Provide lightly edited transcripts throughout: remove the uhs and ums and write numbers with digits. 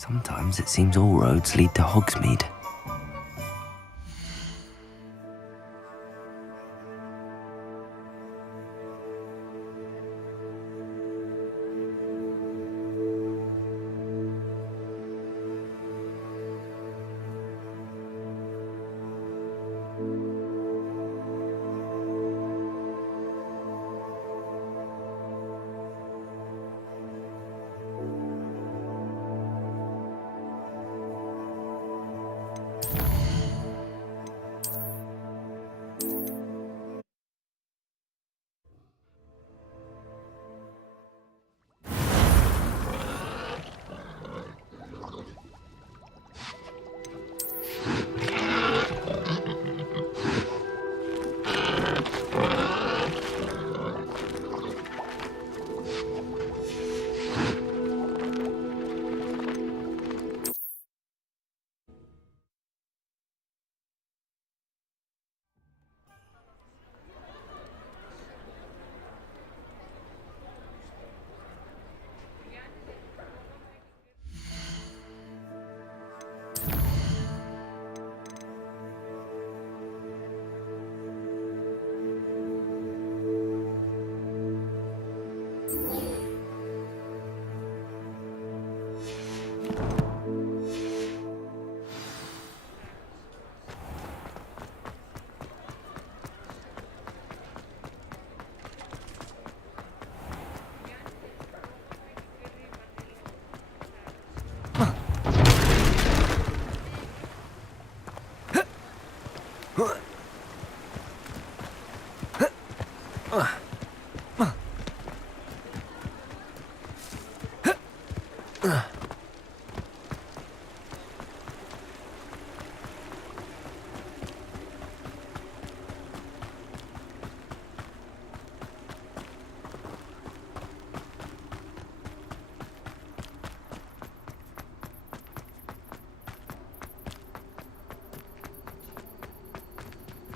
Sometimes it seems all roads lead to Hogsmeade.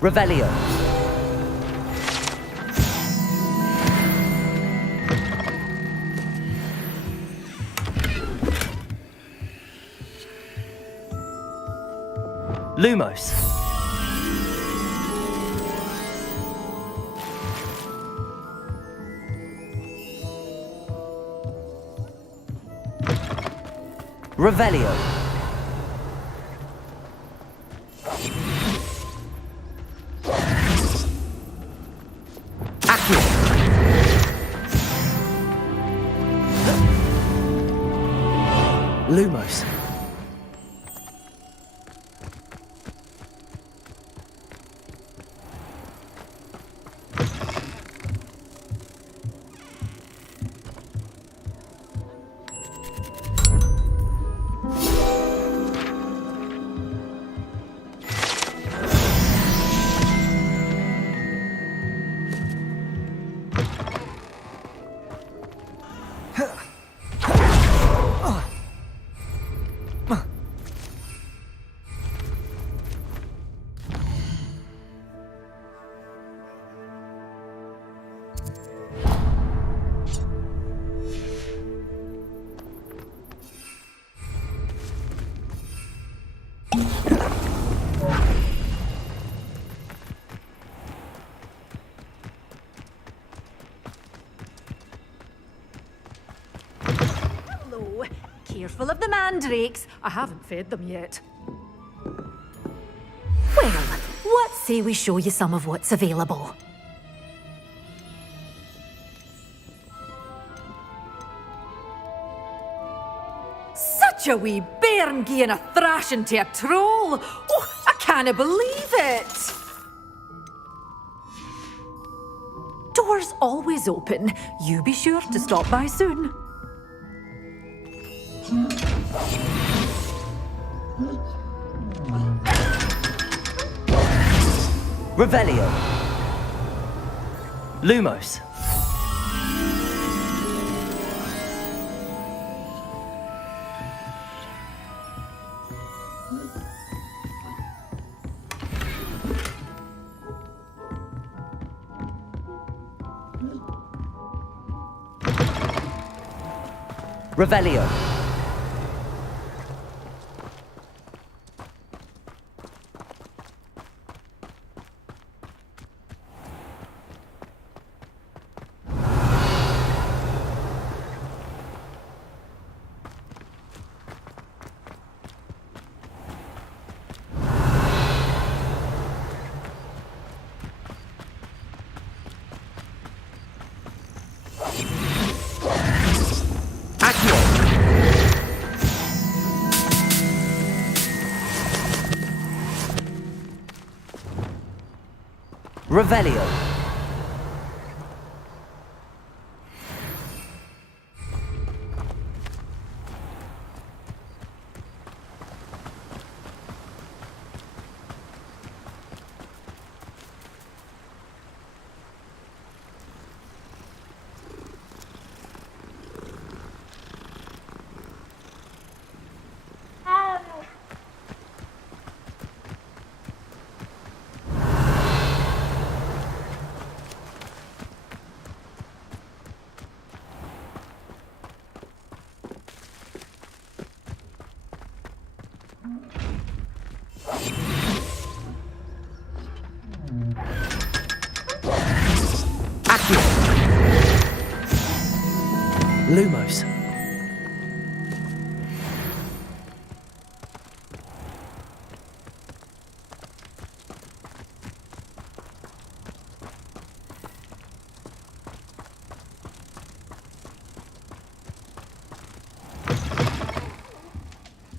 Revelio. Lumos. Revelio. Lumos. Careful of the mandrakes. I haven't fed them yet. Well, what say we show you some of what's available? Such a wee bairn gieing a thrashing to a troll! Oh, I can't believe it! Doors always open. You be sure to stop by soon. Revelio. Lumos. Revelio. Revelio. Lumos.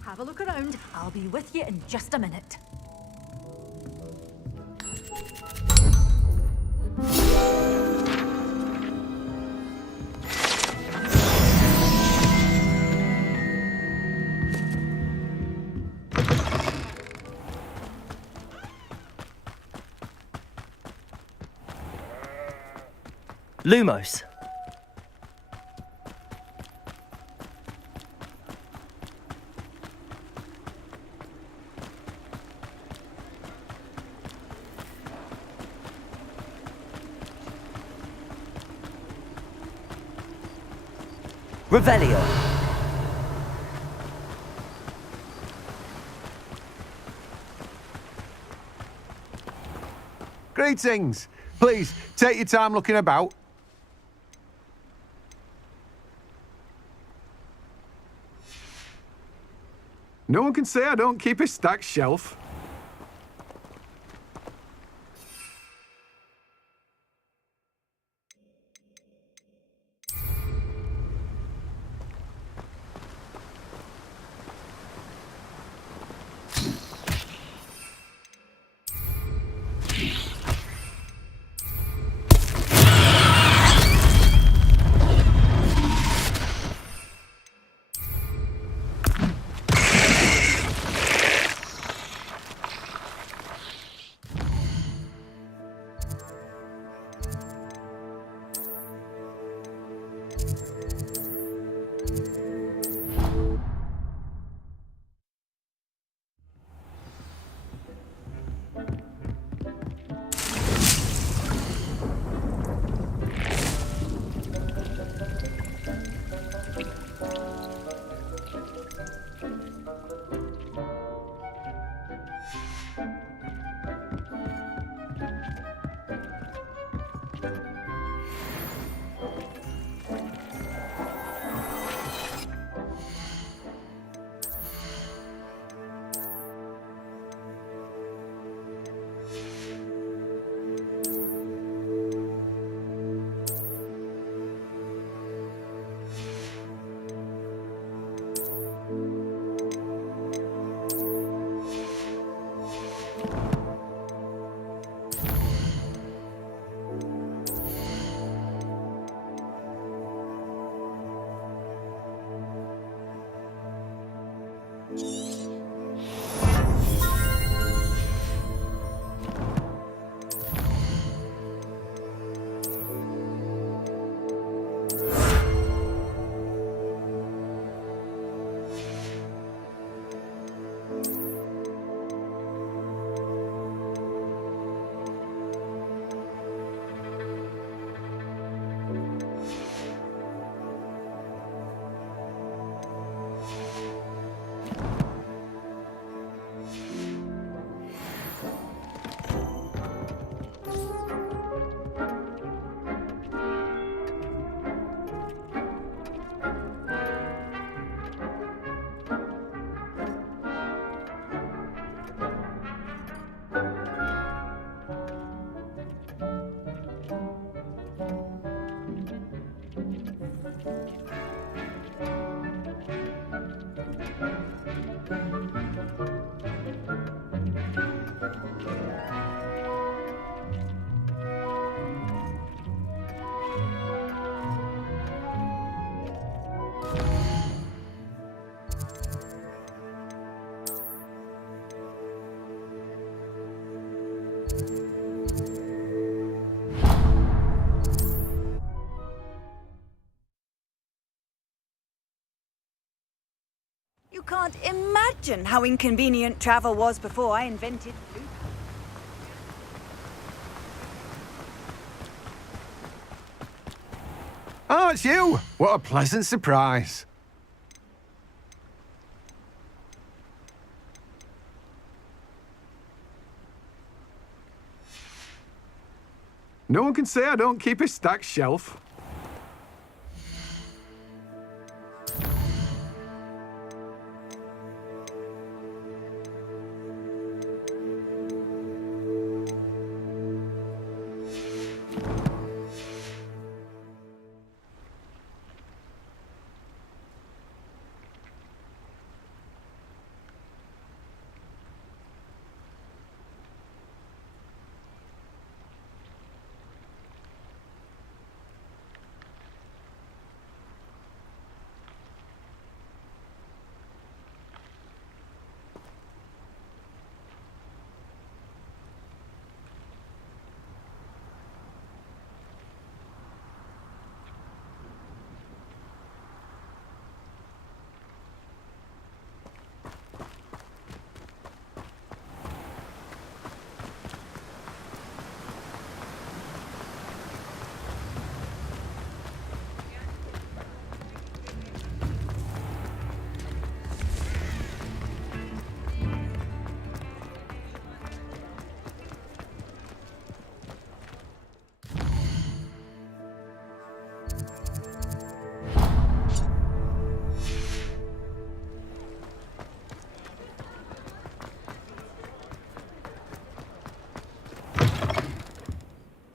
Have a look around. I'll be with you in just a minute. Lumos. Revelio. Greetings. Please, take your time looking about. No one can say I don't keep a stacked shelf. imagine how inconvenient travel was before I invented food. Oh, it's you! What a pleasant surprise. No one can say I don't keep a stacked shelf.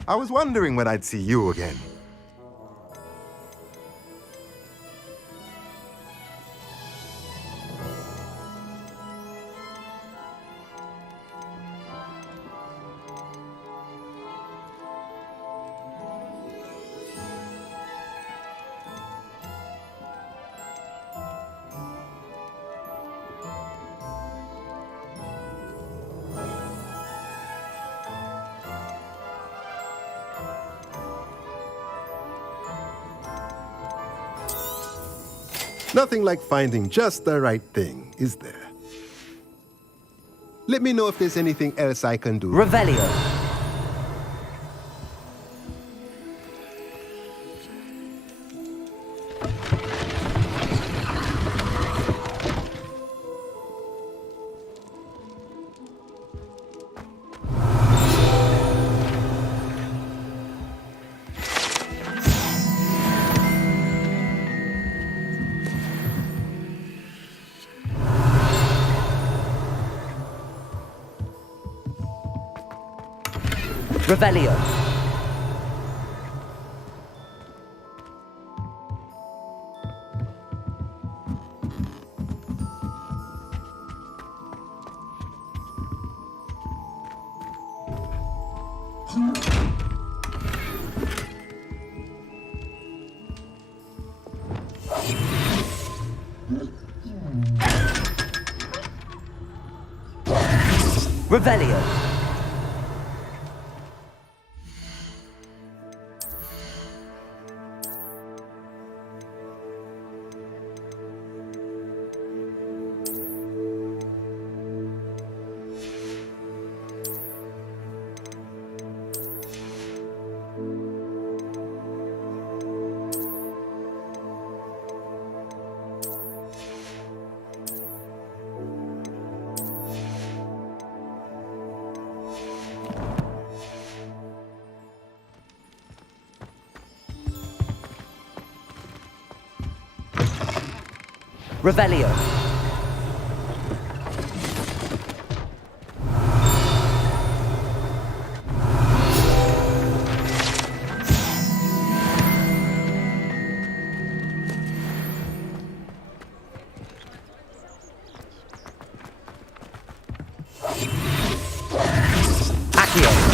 I was wondering when I'd see you again. Nothing like finding just the right thing, is there? Let me know if there's anything else I can do. Revelio. Revelio. Revelio. Revelio. Accio.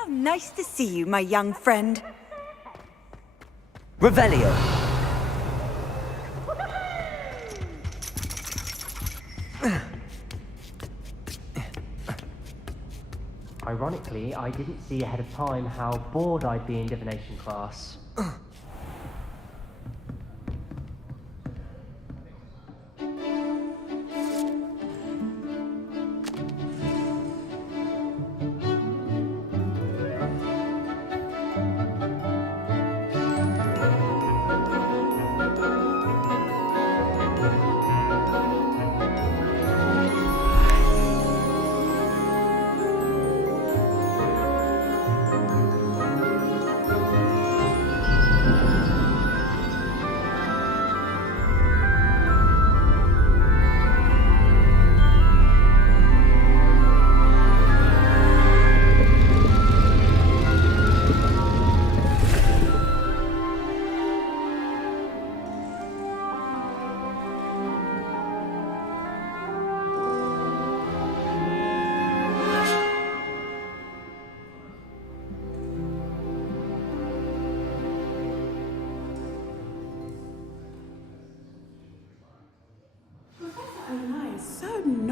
How nice to see you, my young friend. Revelio. Ironically, I didn't see ahead of time how bored I'd be in divination class.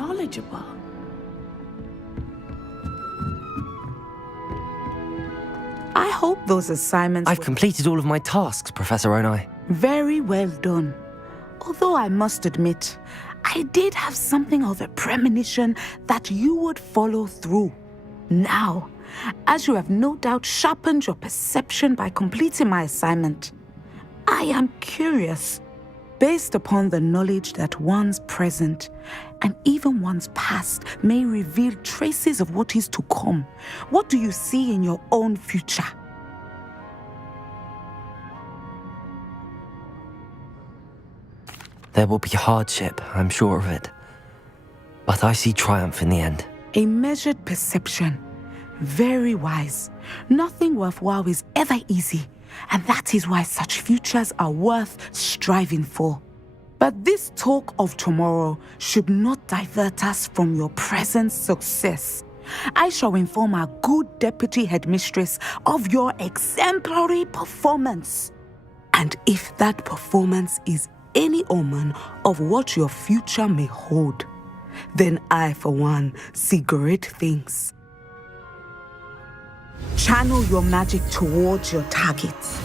knowledgeable. I hope those assignments I've were completed all of my tasks, Professor Onai. very well done. Although I must admit, I did have something of a premonition that you would follow through. Now, as you have no doubt sharpened your perception by completing my assignment, I am curious, based upon the knowledge that one's present and even one's past may reveal traces of what is to come. What do you see in your own future? There will be hardship, I'm sure of it. But I see triumph in the end. A measured perception. Very wise. Nothing worthwhile is ever easy, and that is why such futures are worth striving for. But this talk of tomorrow should not divert us from your present success. I shall inform our good deputy headmistress of your exemplary performance. And if that performance is any omen of what your future may hold, then I, for one, see great things. Channel your magic towards your targets.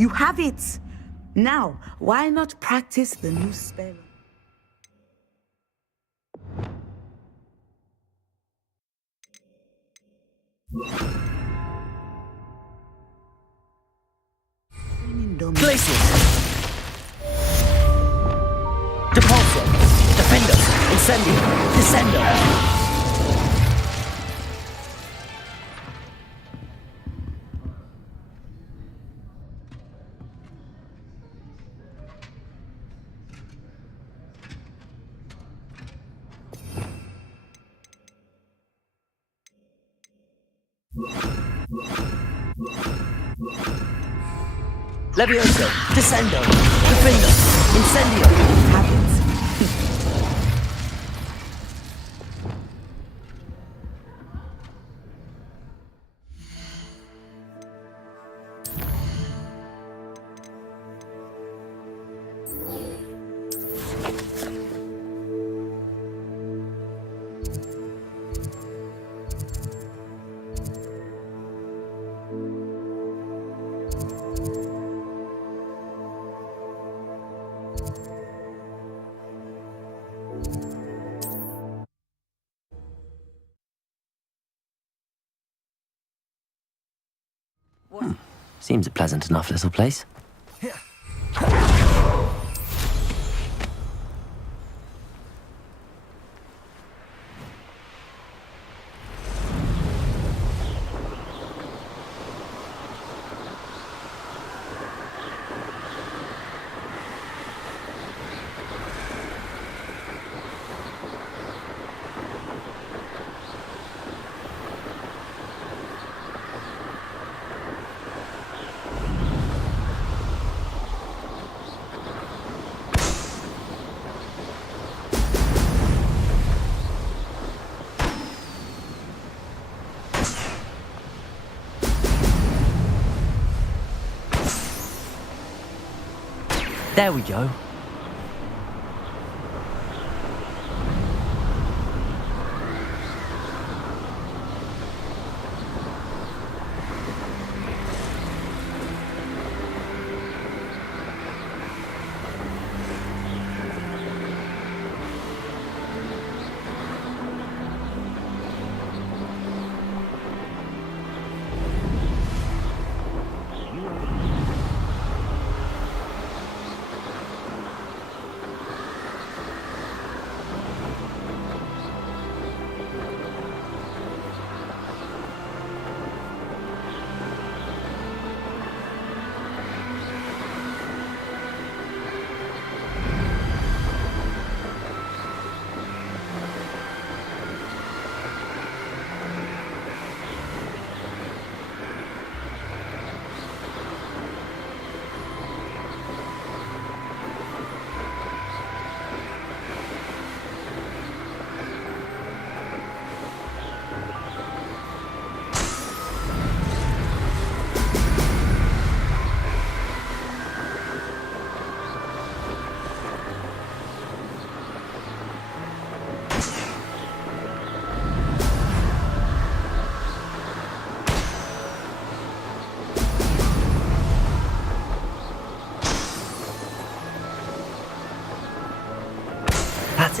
You have it! Now, why not practice the new spell? Glacius! Depulso! Defendus! Incendio! Descendo! Levioso! Descendo! Defendus! Incendio! Have it. Seems a pleasant enough little place. There we go.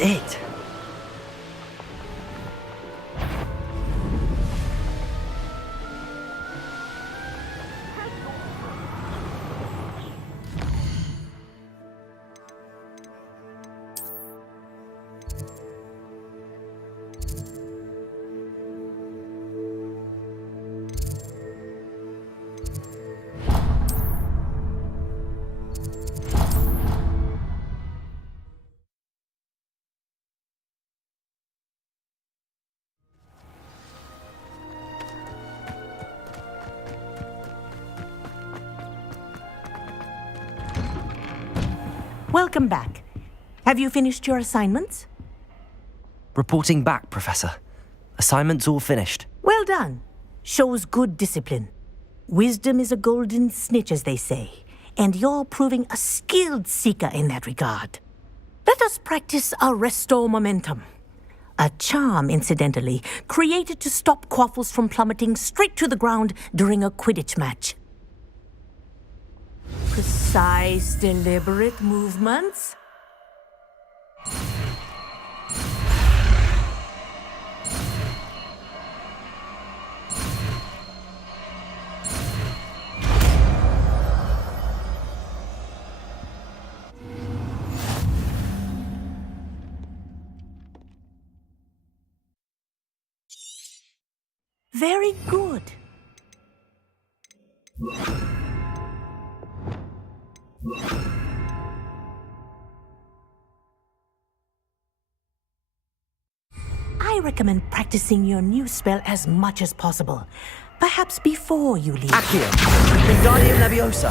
it. Welcome back. Have you finished your assignments? Reporting back, Professor. Assignment's all finished. Well done. Shows good discipline. Wisdom is a golden snitch, as they say, and you're proving a skilled seeker in that regard. Let us practice Arresto Momentum. A charm, incidentally, created to stop quaffles from plummeting straight to the ground during a Quidditch match. Precise, deliberate movements. Very good. I recommend practicing your new spell as much as possible. Perhaps before you leave. Accio. Wingardium Leviosa.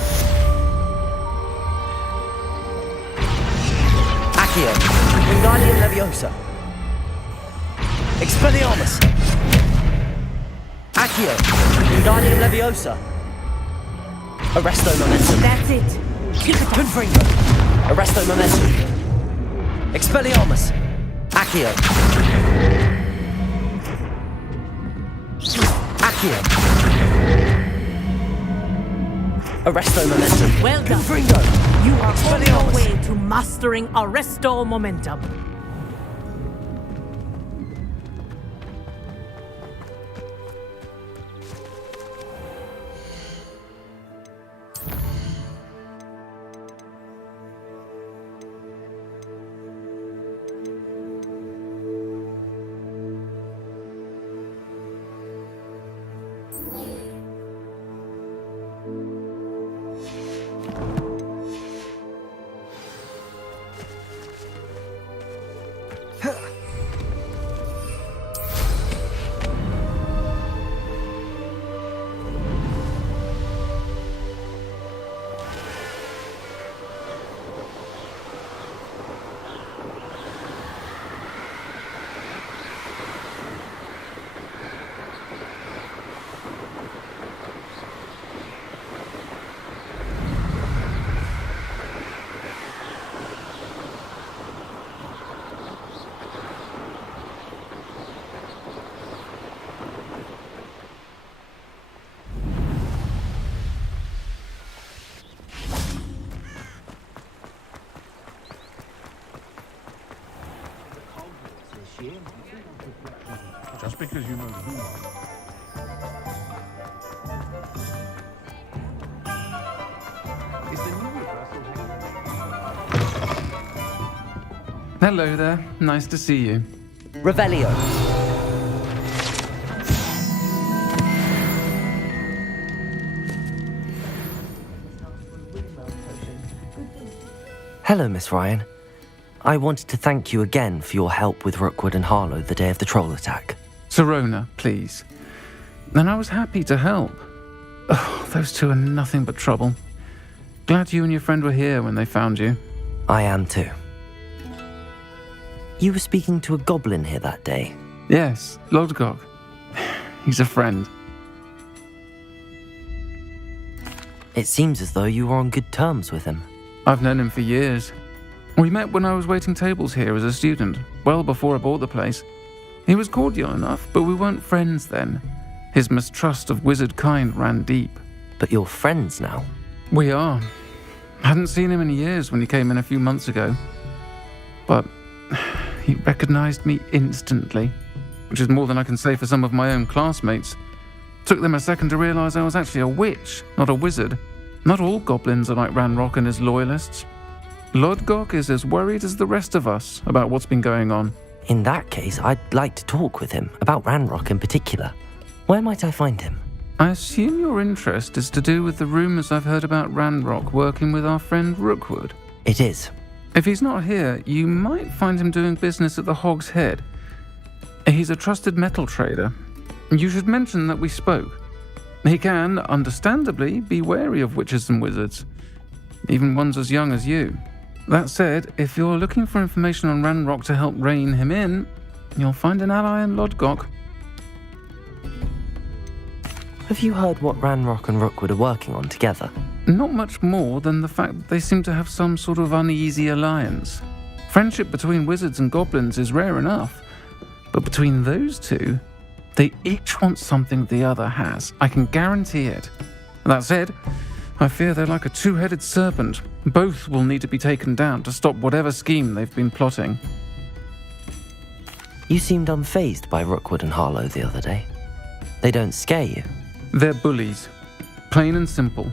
Accio. Wingardium Leviosa. Expelliarmus. Accio. Wingardium Leviosa. Arresto Momentum. That's it. Keep it up. Confringo. Arresto Momentum. Expelliarmus. Accio. Accio. Arresto Momentum. Well done. Confringo. You are on your Expelliarmus. way to mastering Arresto Momentum. Just because you know who. Is the new reversal here? Hello there. Nice to see you. Revelio. Hello, Miss Ryan. I wanted to thank you again for your help with Rookwood and Harlow the day of the troll attack. Serona, please. And I was happy to help. Oh, those two are nothing but trouble. Glad you and your friend were here when they found you. I am too. You were speaking to a goblin here that day. Yes, Lodgok. He's a friend. It seems as though you were on good terms with him. I've known him for years. We met when I was waiting tables here as a student, well before I bought the place. He was cordial enough, but we weren't friends then. His mistrust of wizard kind ran deep. But you're friends now. We are. Hadn't seen him in years when he came in a few months ago. But He recognized me instantly, which is more than I can say for some of my own classmates. Took them a second to realize I was actually a witch, not a wizard. Not all goblins are like Ranrock and his loyalists. Lodgok is as worried as the rest of us about what's been going on. In that case, I'd like to talk with him, about Ranrock in particular. Where might I find him? I assume your interest is to do with the rumors I've heard about Ranrock working with our friend Rookwood. It is. If he's not here, you might find him doing business at the Hog's Head. He's a trusted metal trader. You should mention that we spoke. He can, understandably, be wary of witches and wizards, even ones as young as you. That said, if you're looking for information on Ranrock to help rein him in, you'll find an ally in Lodgok. Have you heard what Ranrock and Rookwood are working on together? Not much more than the fact that they seem to have some sort of uneasy alliance. Friendship between wizards and goblins is rare enough, but between those two, they each want something the other has. I can guarantee it. That said, I fear they're like a two-headed serpent. Both will need to be taken down to stop whatever scheme they've been plotting. You seemed unfazed by Rookwood and Harlow the other day. They don't scare you. They're bullies. Plain and simple.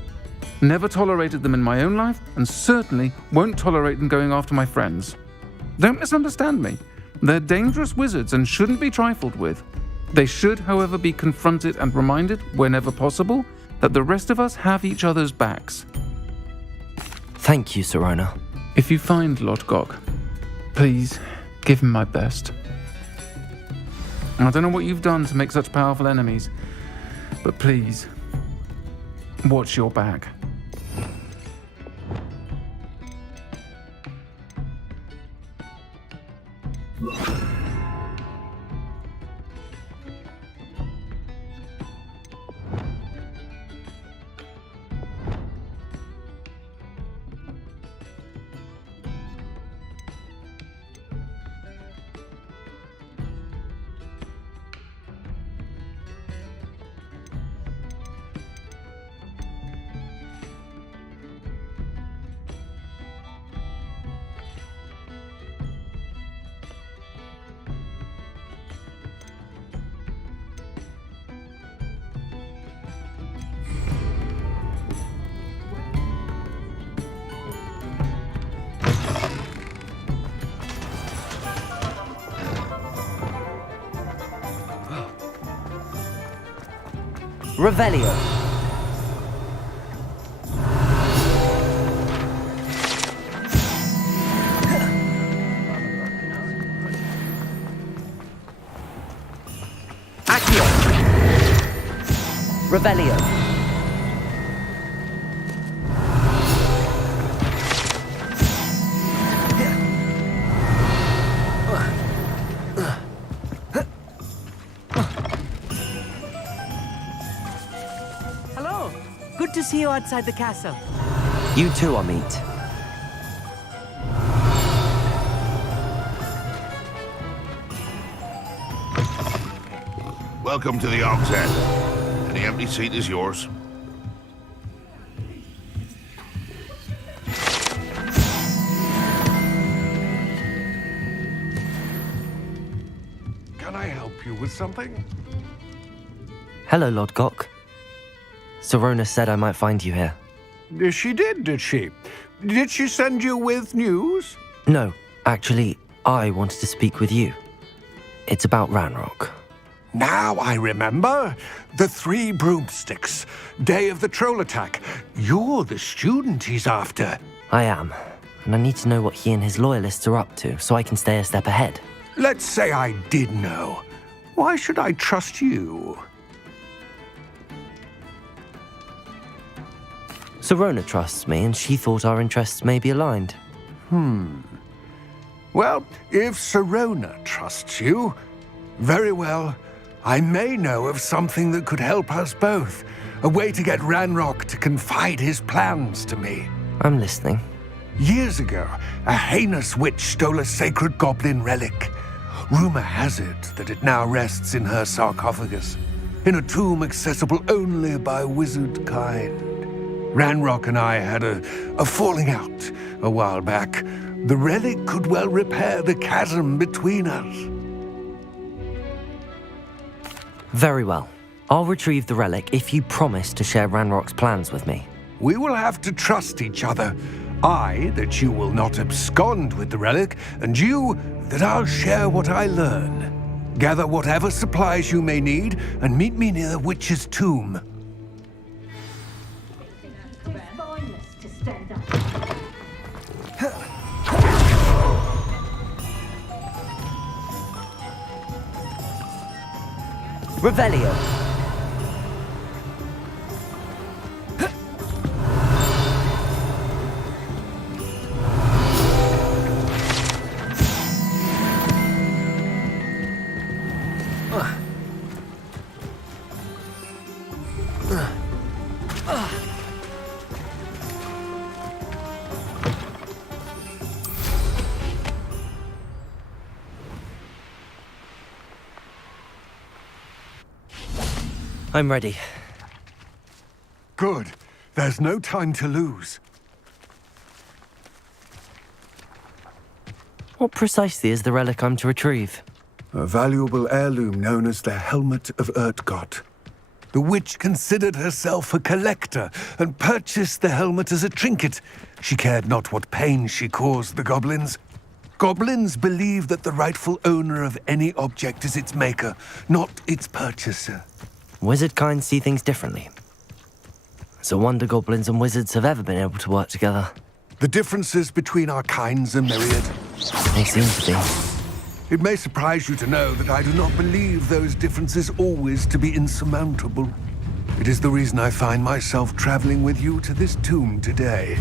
Never tolerated them in my own life, and certainly won't tolerate them going after my friends. Don't misunderstand me. They're dangerous wizards and shouldn't be trifled with. They should, however, be confronted and reminded, whenever possible, that the rest of us have each other's backs. Thank you, Sirona. If you find Lodgok, please give him my best. I don't know what you've done to make such powerful enemies, but please, watch your back. Revelio. Accio. Revelio. Good to see you outside the castle. You too, Amit. Welcome to the Hog's Head. Any empty seat is yours. Can I help you with something? Hello, Lodgok. Sirona said I might find you here. She did she? Did she send you with news? No, actually, I wanted to speak with you. It's about Ranrock. Now I remember. The 3 broomsticks. Day of the troll attack. You're the student he's after. I am, and I need to know what he and his loyalists are up to so I can stay a step ahead. Let's say I did know. Why should I trust you? Sirona trusts me, and she thought our interests may be aligned. Well, if Sirona trusts you, very well. I may know of something that could help us both. A way to get Ranrock to confide his plans to me. I'm listening. Years ago, a heinous witch stole a sacred goblin relic. Rumor has it that it now rests in her sarcophagus, in a tomb accessible only by wizard kind. Ranrock and I had a falling out a while back, The relic could well repair the chasm between us. Very well. I'll retrieve the relic if you promise to share Ranrock's plans with me. We will have to trust each other. I, that you will not abscond with the relic, and you, that I'll share what I learn. Gather whatever supplies you may need, and meet me near the witch's tomb. Revelio. I'm ready. Good. There's no time to lose. What precisely is the relic I'm to retrieve? A valuable heirloom known as the Helmet of Urtgott. The witch considered herself a collector and purchased the helmet as a trinket. She cared not what pain she caused the goblins. Goblins believe that the rightful owner of any object is its maker, not its purchaser. Wizard kind see things differently. It's a wonder goblins and wizards have ever been able to work together. The differences between our kinds are myriad. They seem to be. It may surprise you to know that I do not believe those differences always to be insurmountable. It is the reason I find myself traveling with you to this tomb today.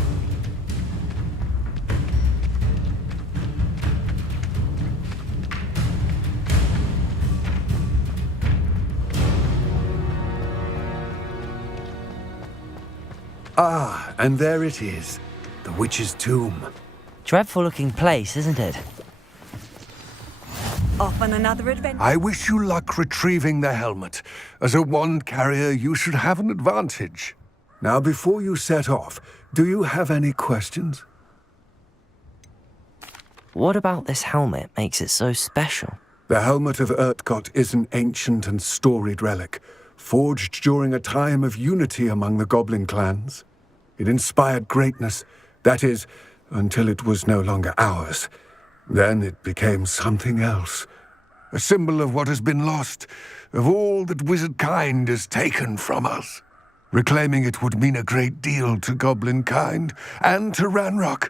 Ah, and there it is. The witch's tomb. Dreadful looking place, isn't it? Off on another adventure. I wish you luck retrieving the helmet. As a wand carrier, you should have an advantage. Now, before you set off, do you have any questions? What about this helmet makes it so special? The Helmet of Urtgott is an ancient and storied relic, forged during a time of unity among the goblin clans. It inspired greatness, that is, until it was no longer ours. Then it became something else. A symbol of what has been lost, of all that wizard kind has taken from us. Reclaiming it would mean a great deal to goblin kind, and to Ranrock.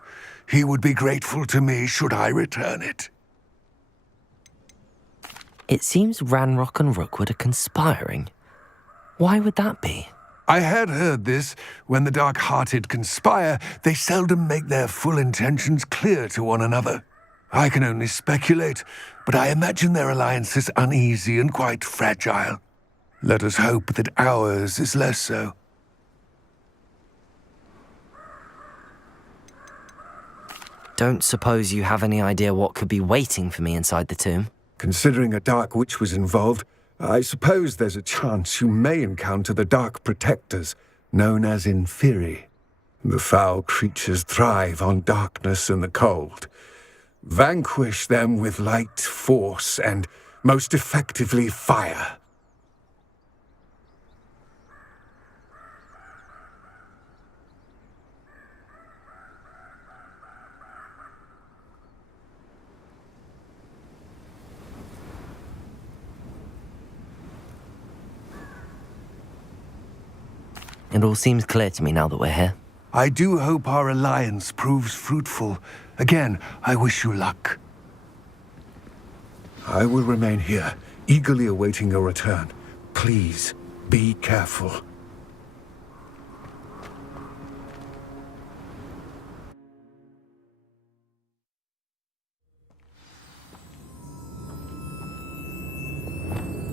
He would be grateful to me should I return it. It seems Ranrock and Rookwood are conspiring. Why would that be? I had heard this. When the dark-hearted conspire, they seldom make their full intentions clear to one another. I can only speculate, but I imagine their alliance is uneasy and quite fragile. Let us hope that ours is less so. Don't suppose you have any idea what could be waiting for me inside the tomb? Considering a dark witch was involved, I suppose there's a chance you may encounter the Dark Protectors, known as Inferi. The foul creatures thrive on darkness and the cold. Vanquish them with light, force, and, most effectively, fire. It all seems clear to me now that we're here. I do hope our alliance proves fruitful. Again, I wish you luck. I will remain here, eagerly awaiting your return. Please, be careful.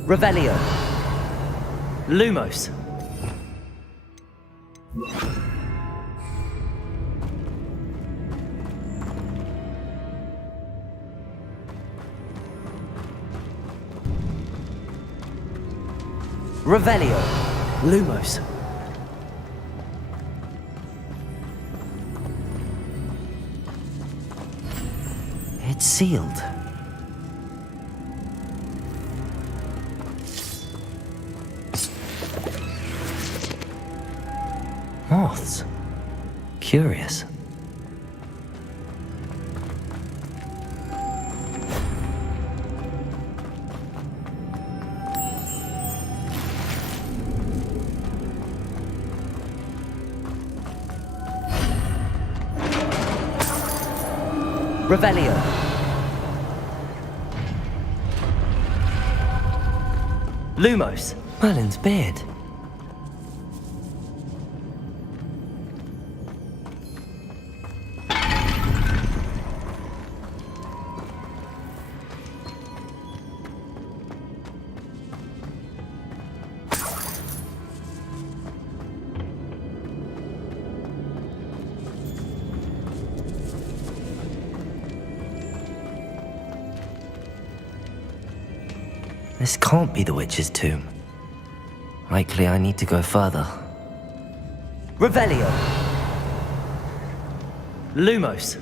Revelio. Lumos. Revelio. Lumos. It's sealed. Moths. Curious. Revelio. Lumos. Merlin's beard. This can't be the witch's tomb. Likely I need to go further. Revelio. Lumos.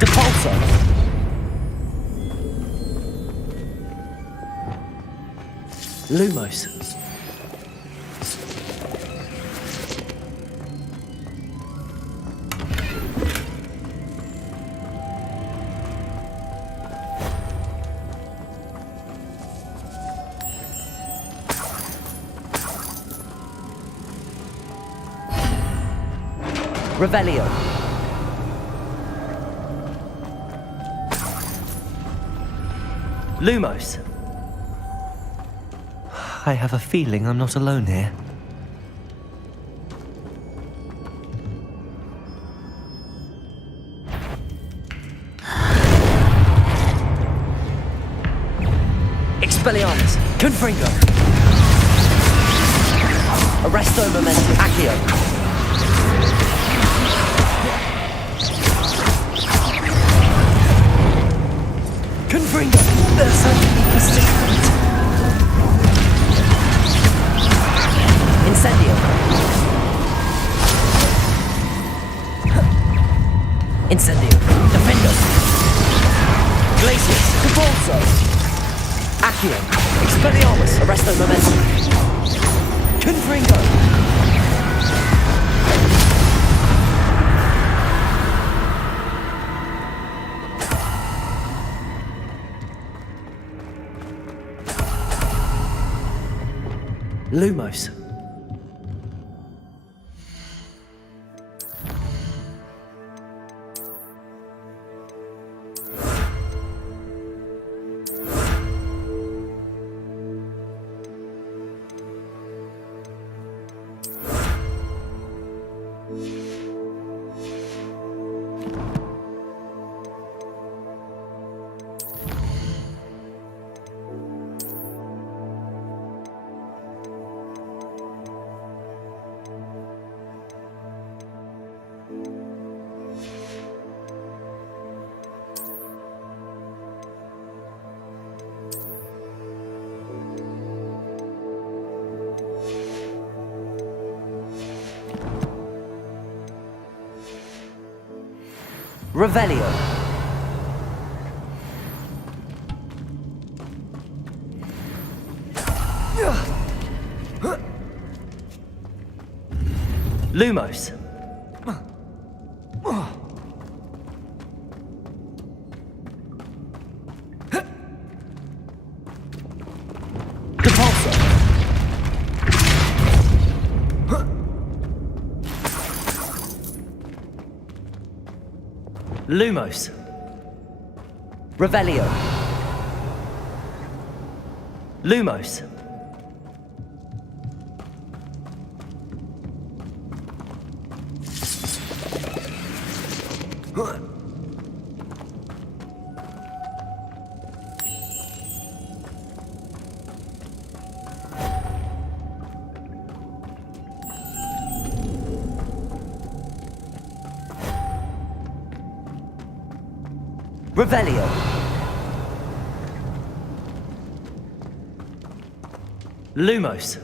Depulso. Lumos. Revelio. Lumos. I have a feeling I'm not alone here. Expelliarmus. Confringo. Arresto Momentum. Accio. Confringo. There's something persistent. Incendio. Incendio. Defendo. Glacius. Depulso. Accio. Expelliarmus. Arresto Momentum. Confringo. Lumos. Revelio. Lumos. Depulso. Lumos. Revelio. Lumos. Revelio. Lumos.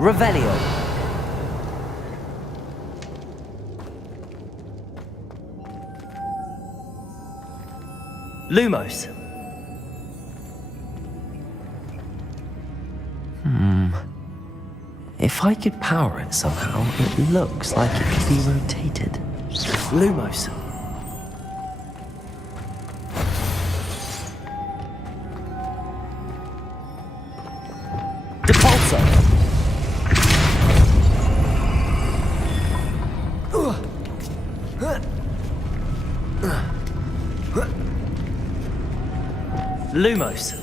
Revelio. Lumos. If I could power it somehow, it looks like it could be rotated. Lumos. Depulso. Lumos.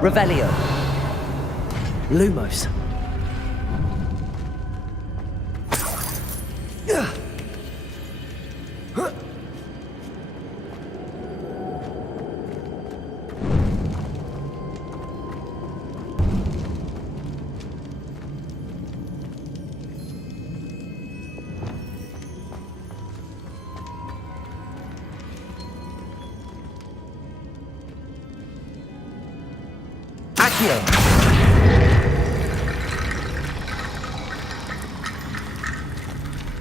Revelio. Lumos. Accio.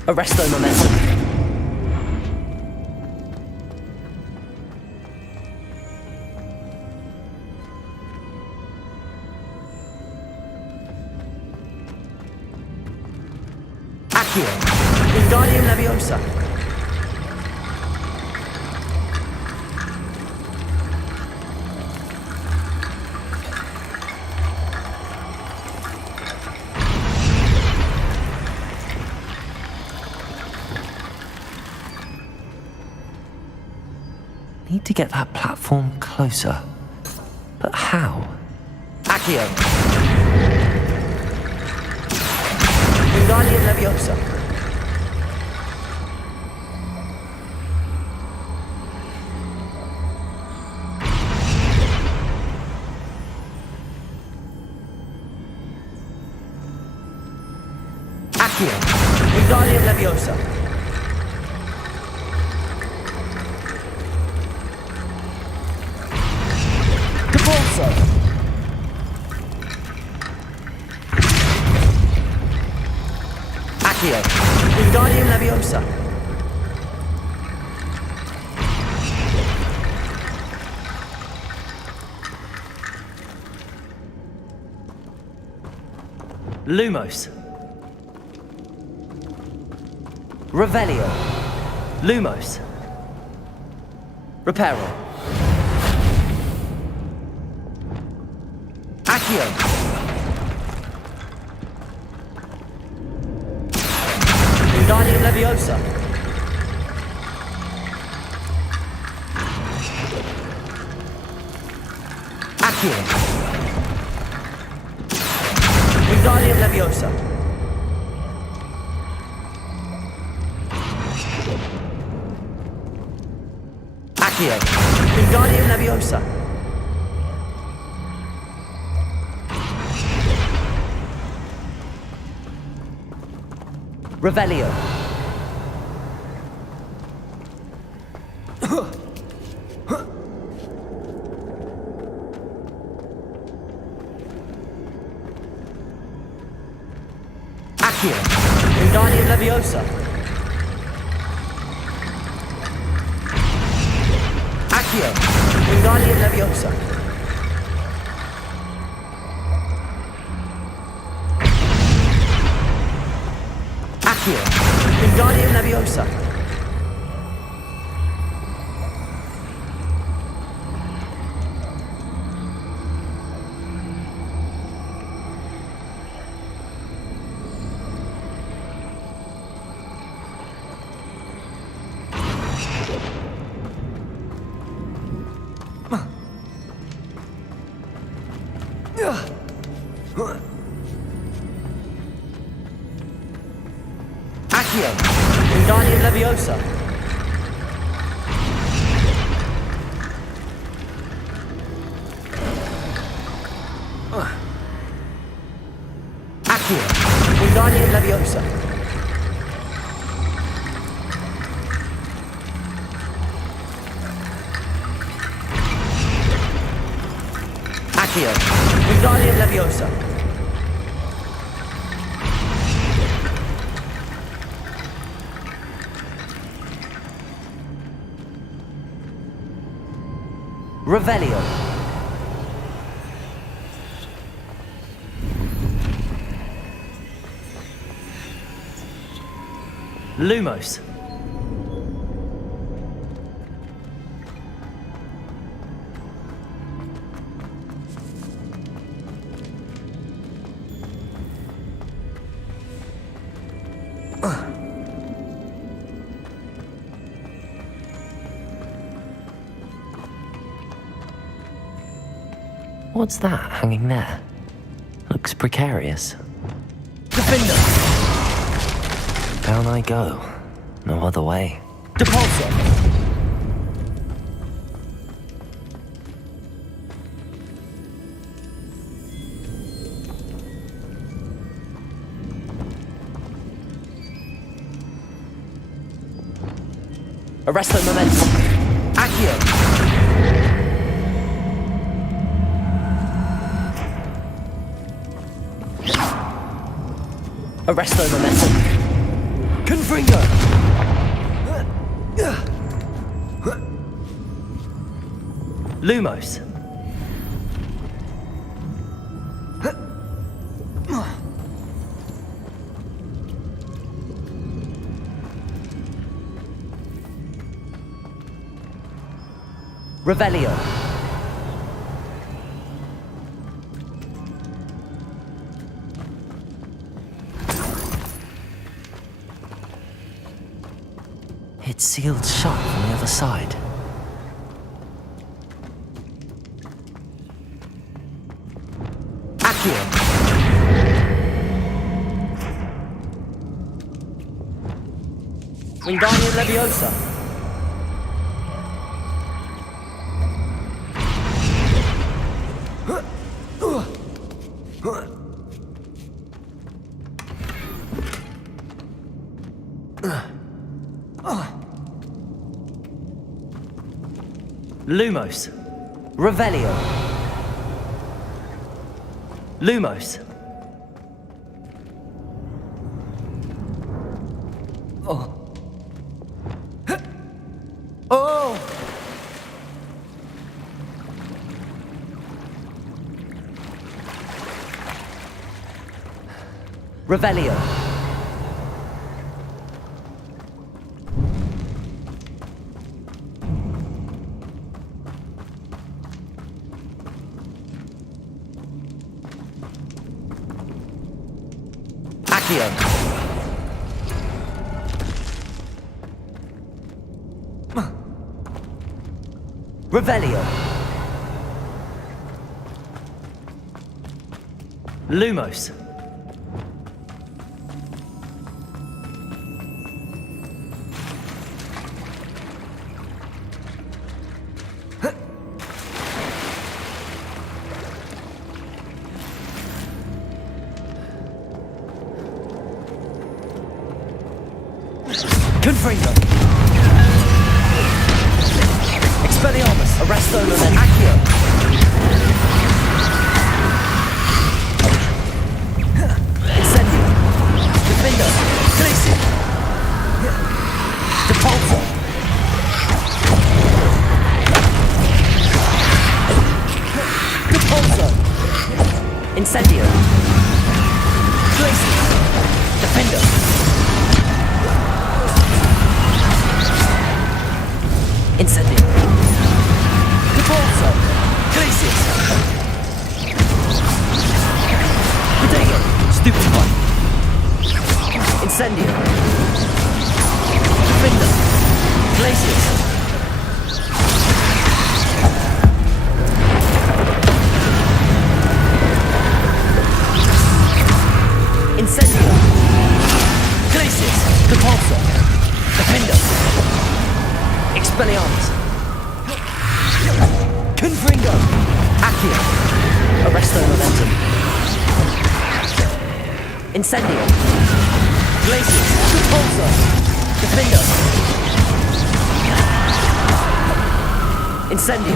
Arresto momentum. Accio. Wingardium Leviosa. Need to get that platform closer. But how? Accio. Wingardium Leviosa. Accio. Wingardium Leviosa. Depulso. Accio. Wingardium Leviosa. Lumos. Revelio. Lumos. Reparo. Accio. Wingardium Leviosa. Accio. Wingardium Leviosa. Accio. Wingardium Leviosa. Revelio. Accio. Wingardium Leviosa. Accio. Wingardium Leviosa. Accio. Wingardium Leviosa. Accio. Wingardium Leviosa. Accio. Wingardium Leviosa. Accio. Wingardium Leviosa. Revelio. Lumos. What's that hanging there? Looks precarious. Defender. Down I go. No other way. Depulso. Arresto Momentum. Accio. Arresto Momentum. Confringo. Lumos. Revelio. It's sealed shut from the other side. Accio. Wingardium Leviosa. Lumos. Revelio. Lumos. Oh. Oh. Revelio. Accio. Revelio. Lumos. Confringo. Expelliarmus. Arresto Momentum. Accio. Incendio. Defendo. Glacier. Depulso. Depulso. Incendio. Glacier. Defendo. Incendio. Depulso. Glacier. Protego. Stupefy. Incendio. Defender. Glaciers. Incendio. Glaciers. Depulso. Defender. Expelliarmus. Confringo. Accio. Arresto Momentum. Incendio. Glacius. Repulsor. Defender. Incendio.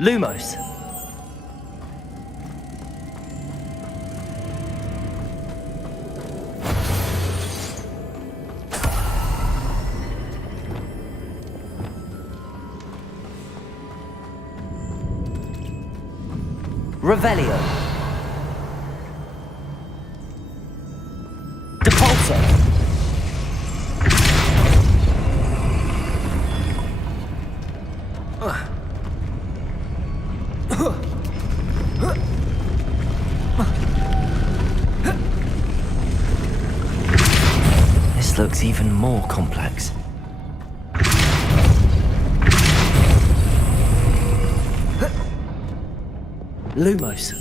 Lumos. Revelio. Depulso. This looks even more complex. Lumos.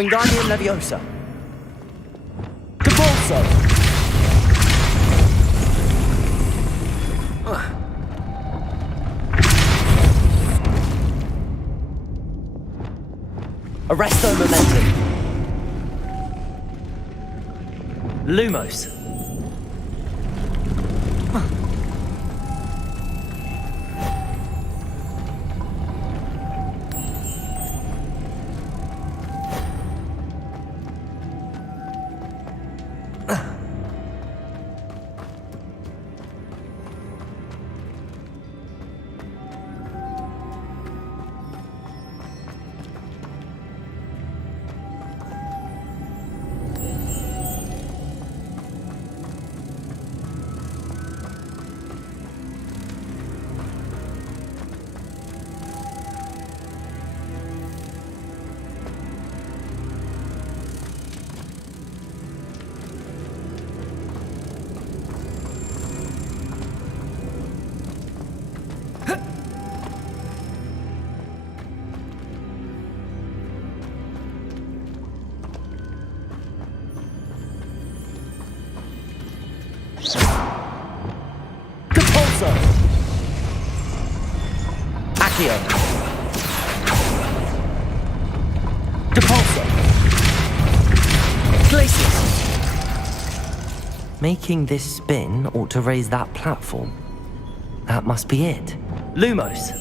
Wingardium Leviosa. Depulso. Arresto Momentum. Lumos. Accio. Depulso. Glacius. Making this spin ought to raise that platform. That must be it. Lumos.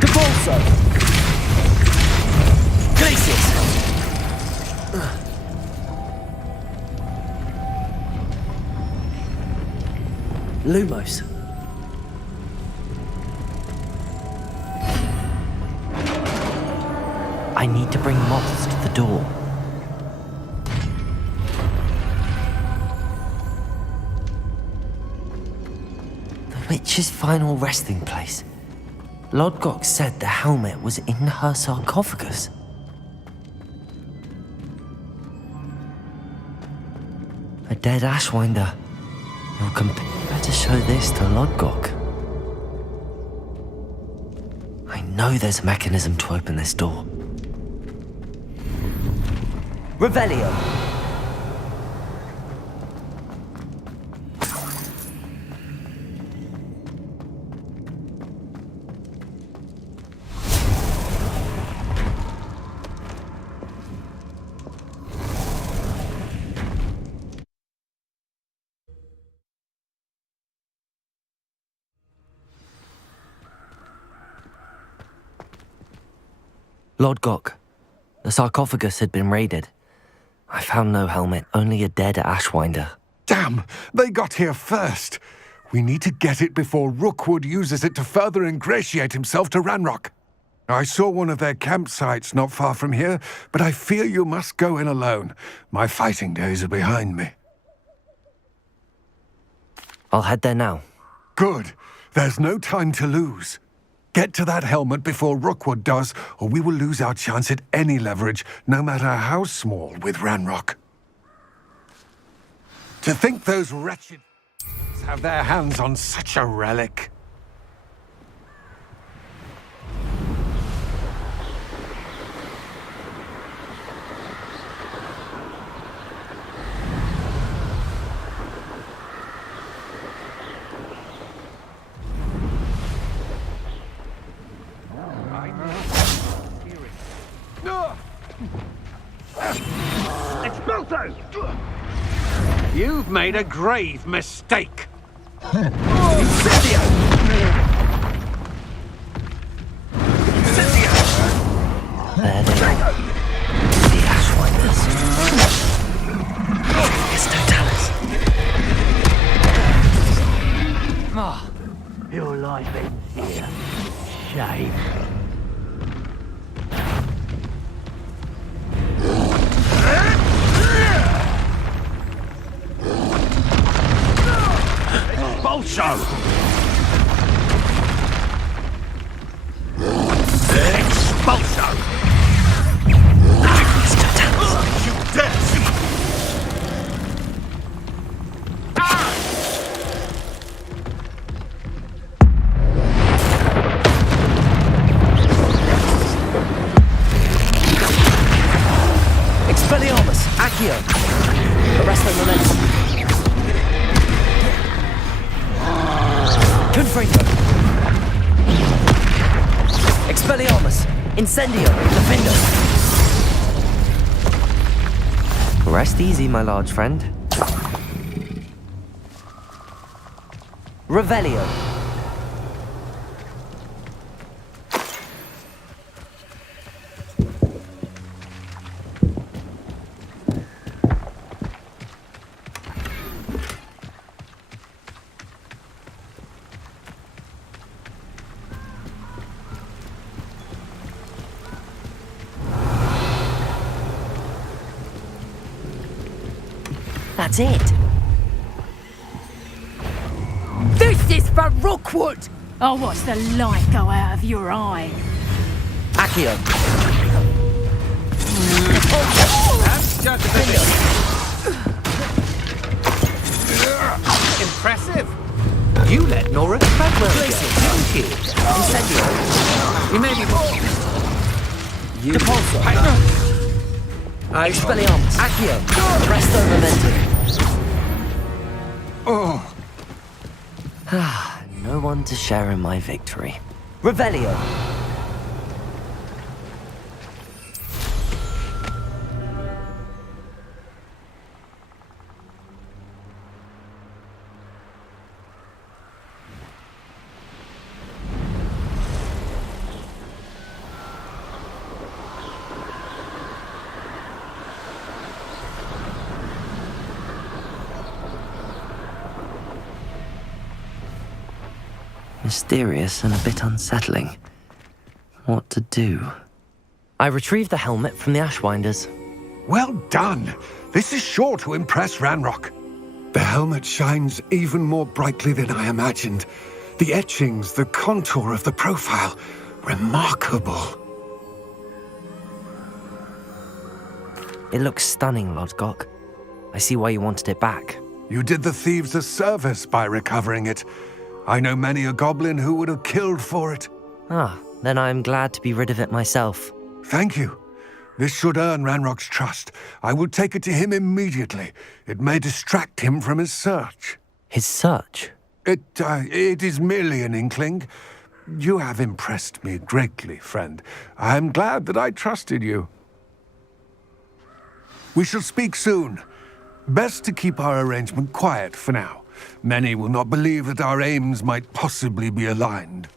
Depulso. Glacius. Lumos. I need to bring moths to the door. The witch's final resting place. Lodgok said the helmet was in her sarcophagus. A dead Ashwinder. Better show this to Lodgok. I know there's a mechanism to open this door. Revelio. Lodgok. The sarcophagus had been raided. I found no helmet, only a dead Ashwinder. Damn! They got here first. We need to get it before Rookwood uses it to further ingratiate himself to Ranrock. I saw one of their campsites not far from here, but I fear you must go in alone. My fighting days are behind me. I'll head there now. Good. There's no time to lose. Get to that helmet before Rookwood does, or we will lose our chance at any leverage, no matter how small, with Ranrock. To think those wretched have their hands on such a relic. You've made a grave mistake. Incendio. There they are. The Ashwinders. It's Totalis. Your life ends here. Shame. Expulso! Expulso! You dare see! Expelliarmus. Accio. Arresto momentum. Confringo. Expelliarmus. Incendio. Defendo. Rest easy, my large friend. Revelio. That's it. This is for Rookwood! I'll watch the light go out of your eye. Accio. That's just a bit. Impressive. You let Nora Treadwell go, didn't you? Incendio. You may be wrong. You Expelliarmus. Accio. Arresto Momentum. No one to share in my victory. Revelio. Mysterious and a bit unsettling. What to do? I retrieved the helmet from the Ashwinders. Well done. This is sure to impress Ranrock. The helmet shines even more brightly than I imagined. The etchings, the contour of the profile. Remarkable. It looks stunning, Lodgok. I see why you wanted it back. You did the thieves a service by recovering it. I know many a goblin who would have killed for it. Ah, then I'm glad to be rid of it myself. Thank you. This should earn Ranrock's trust. I will take it to him immediately. It may distract him from his search. His search? It is merely an inkling. You have impressed me greatly, friend. I am glad that I trusted you. We shall speak soon. Best to keep our arrangement quiet for now. Many will not believe that our aims might possibly be aligned.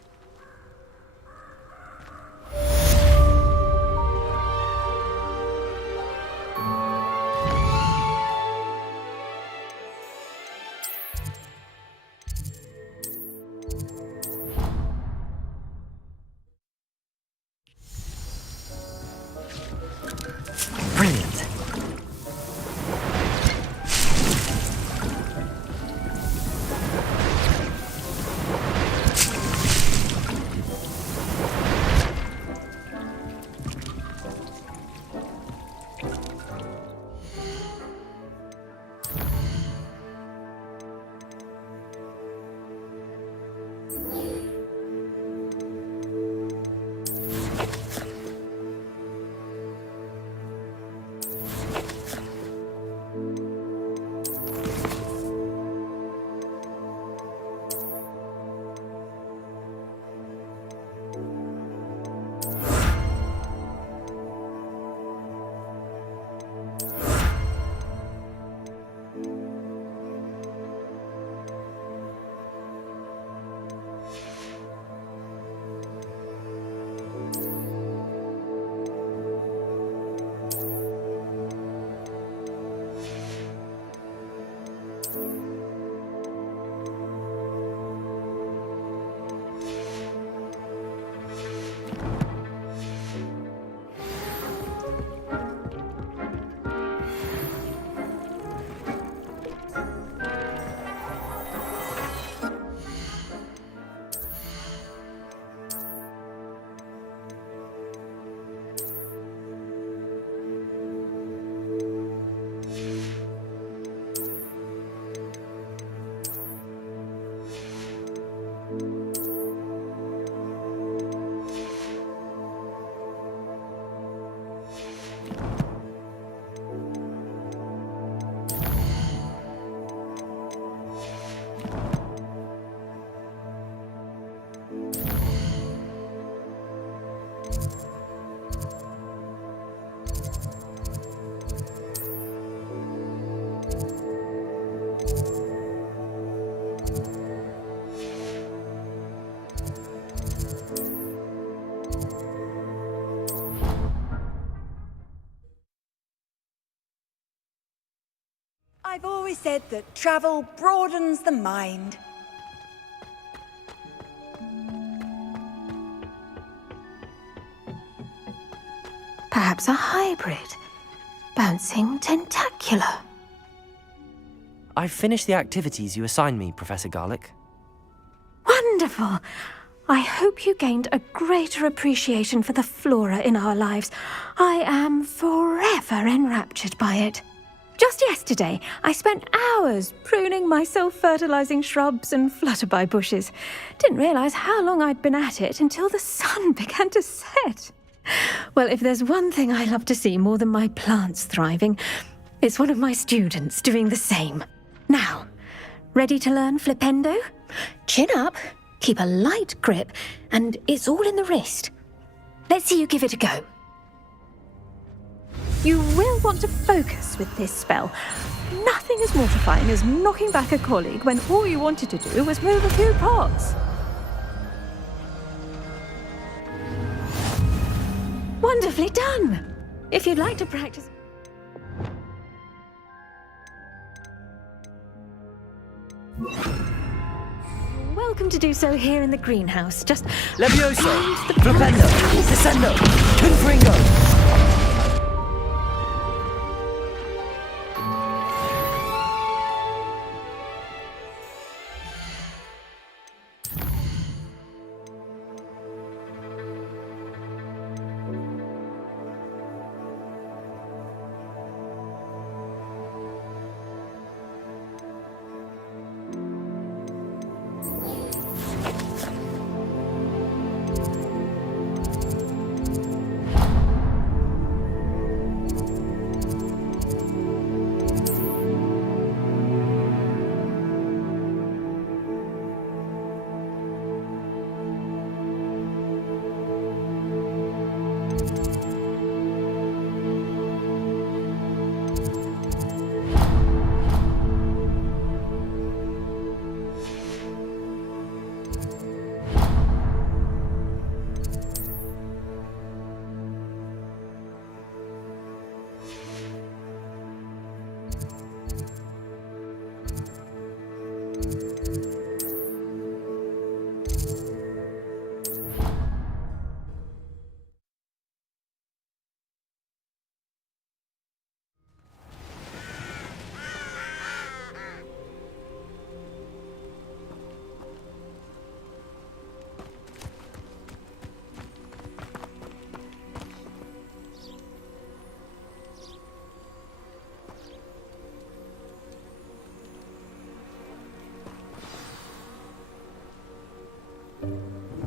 Brilliant. I've always said that travel broadens the mind. Perhaps a hybrid. Bouncing tentacular. I've finished the activities you assigned me, Professor Garlick. Wonderful! I hope you gained a greater appreciation for the flora in our lives. I am forever enraptured by it. Just yesterday, I spent hours pruning my self-fertilizing shrubs and flutterby bushes. Didn't realize how long I'd been at it until the sun began to set. Well, if there's one thing I love to see more than my plants thriving, it's one of my students doing the same. Now, ready to learn flipendo? Chin up, keep a light grip, and it's all in the wrist. Let's see you give it a go. You will want to focus with this spell. Nothing as mortifying as knocking back a colleague when all you wanted to do was move a few pots. Wonderfully done! If you'd like to practice... You're welcome to do so here in the greenhouse. Just... Levioso! Flipendo! Descendo! Confringo!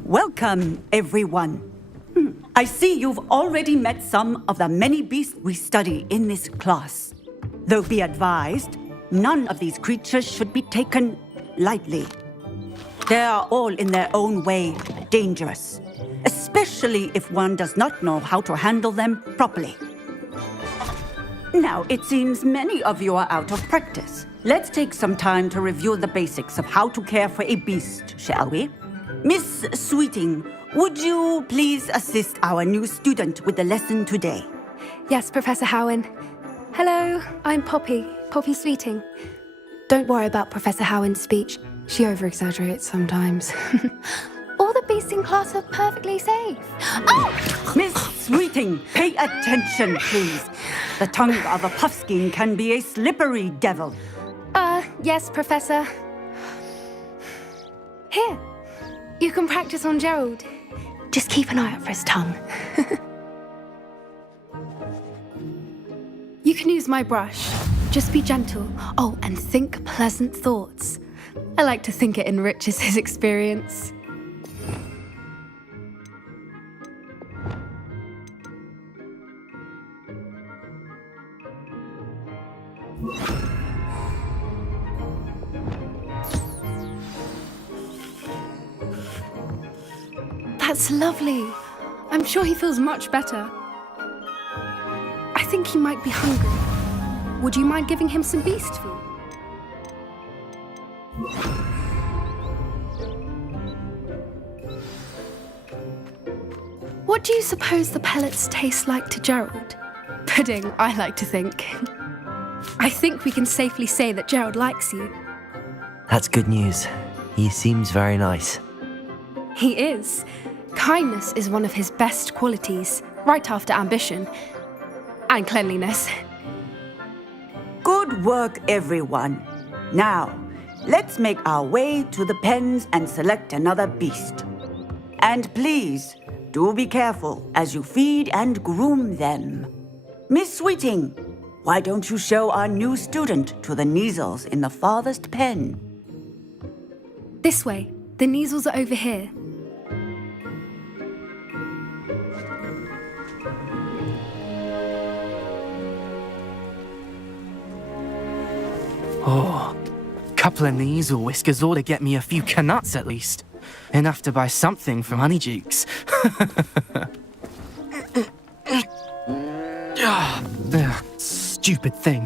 Welcome, everyone. I see you've already met some of the many beasts we study in this class. Though be advised, none of these creatures should be taken lightly. They are all in their own way dangerous, especially if one does not know how to handle them properly. Now, it seems many of you are out of practice. Let's take some time to review the basics of how to care for a beast, shall we? Miss Sweeting, would you please assist our new student with the lesson today? Yes, Professor Howen. Hello, I'm Poppy Sweeting. Don't worry about Professor Howen's speech. She over-exaggerates sometimes. All the beasts in class are perfectly safe. Oh! Miss Sweeting, pay attention, please. The tongue of a puffskein can be a slippery devil. Yes, Professor. Here, you can practice on Gerald. Just keep an eye out for his tongue. You can use my brush. Just be gentle. Oh, and think pleasant thoughts. I like to think it enriches his experience. That's lovely. I'm sure he feels much better. I think he might be hungry. Would you mind giving him some beast food? What do you suppose the pellets taste like to Gerald? Pudding, I like to think. I think we can safely say that Gerald likes you. That's good news. He seems very nice. He is. Kindness is one of his best qualities, right after ambition and cleanliness. Good work, everyone. Now, let's make our way to the pens and select another beast. And please, do be careful as you feed and groom them. Miss Sweeting, why don't you show our new student to the Neasels in the farthest pen? This way. The Neasels are over here. Oh, couple of Neasel whiskers ought to get me a few canuts at least. Enough to buy something from Honeydukes. Stupid thing.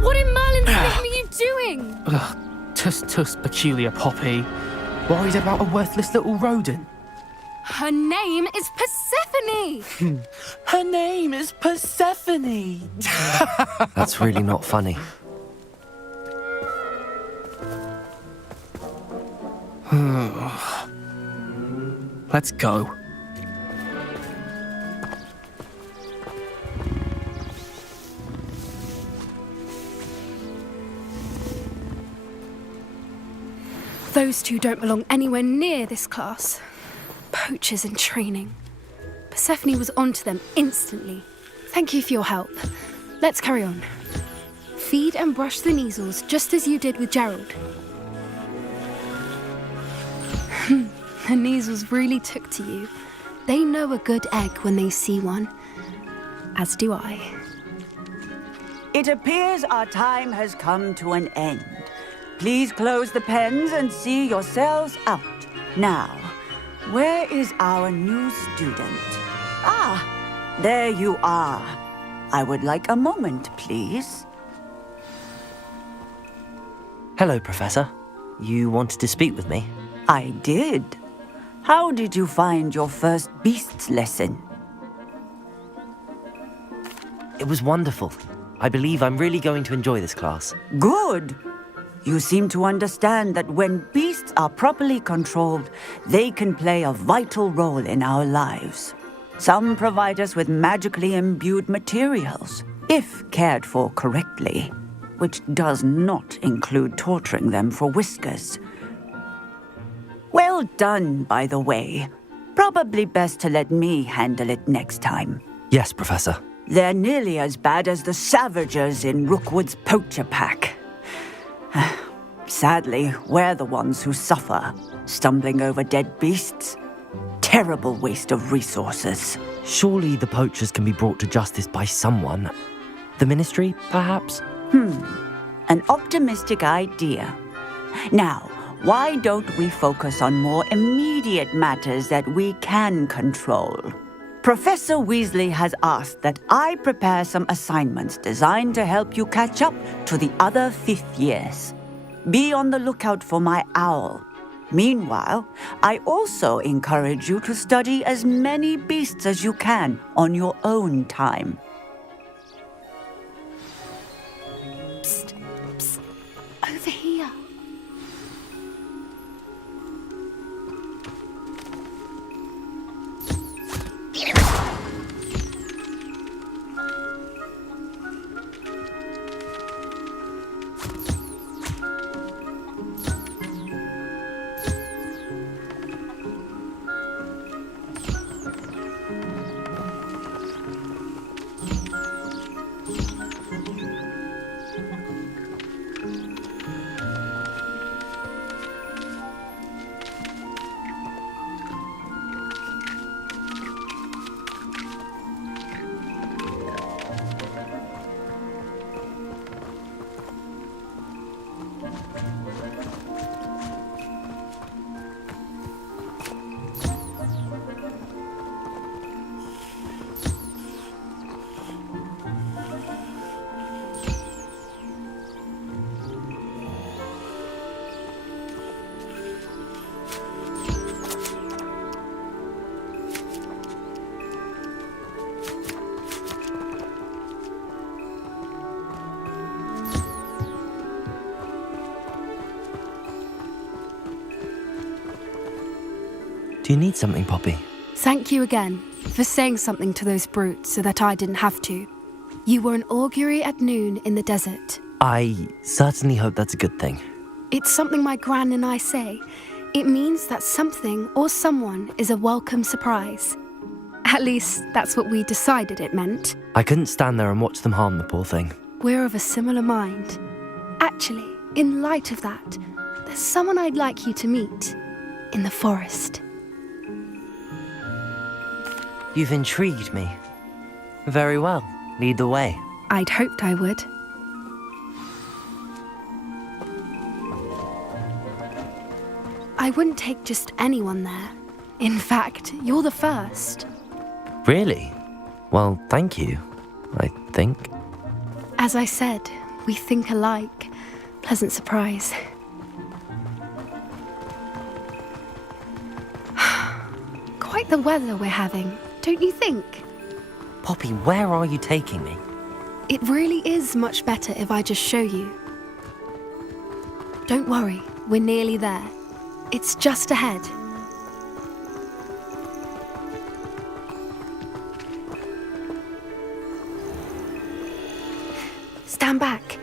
What in Merlin's name are you doing? Tuss, peculiar Poppy. Worried about a worthless little rodent? Her name is Persephone! Her name is Persephone! That's really not funny. Let's go. Those two don't belong anywhere near this class. Poachers in training. Persephone was onto them instantly. Thank you for your help. Let's carry on. Feed and brush the Neasels just as you did with Gerald. The Neasels really took to you. They know a good egg when they see one. As do I. It appears our time has come to an end. Please close the pens and see yourselves out. Now, where is our new student? Ah, there you are. I would like a moment, please. Hello, Professor. You wanted to speak with me? I did. How did you find your first beasts lesson? It was wonderful. I believe I'm really going to enjoy this class. Good. You seem to understand that when beasts are properly controlled, they can play a vital role in our lives. Some provide us with magically imbued materials, if cared for correctly, which does not include torturing them for whiskers. Well done, by the way. Probably best to let me handle it next time. Yes, Professor. They're nearly as bad as the Savagers in Rookwood's poacher pack. Sadly, we're the ones who suffer, stumbling over dead beasts. Terrible waste of resources. Surely the poachers can be brought to justice by someone. The Ministry, perhaps? An optimistic idea. Now, why don't we focus on more immediate matters that we can control? Professor Weasley has asked that I prepare some assignments designed to help you catch up to the other fifth years. Be on the lookout for my owl. Meanwhile, I also encourage you to study as many beasts as you can on your own time. Psst, psst, over here. Do you need something, Poppy? Thank you again. for saying something to those brutes so that I didn't have to. You were an augury at noon in the desert. I certainly hope that's a good thing. It's something my gran and I say. It means that something or someone is a welcome surprise. At least, that's what we decided it meant. I couldn't stand there and watch them harm the poor thing. We're of a similar mind. Actually, in light of that, there's someone I'd like you to meet in the forest. You've intrigued me. Very well. Lead the way. I'd hoped I would. I wouldn't take just anyone there. In fact, you're the first. Really? Well, thank you, I think. As I said, we think alike. Pleasant surprise. Quite the weather we're having, don't you think? Poppy, where are you taking me? It really is much better if I just show you. Don't worry, we're nearly there. It's just ahead. Stand back.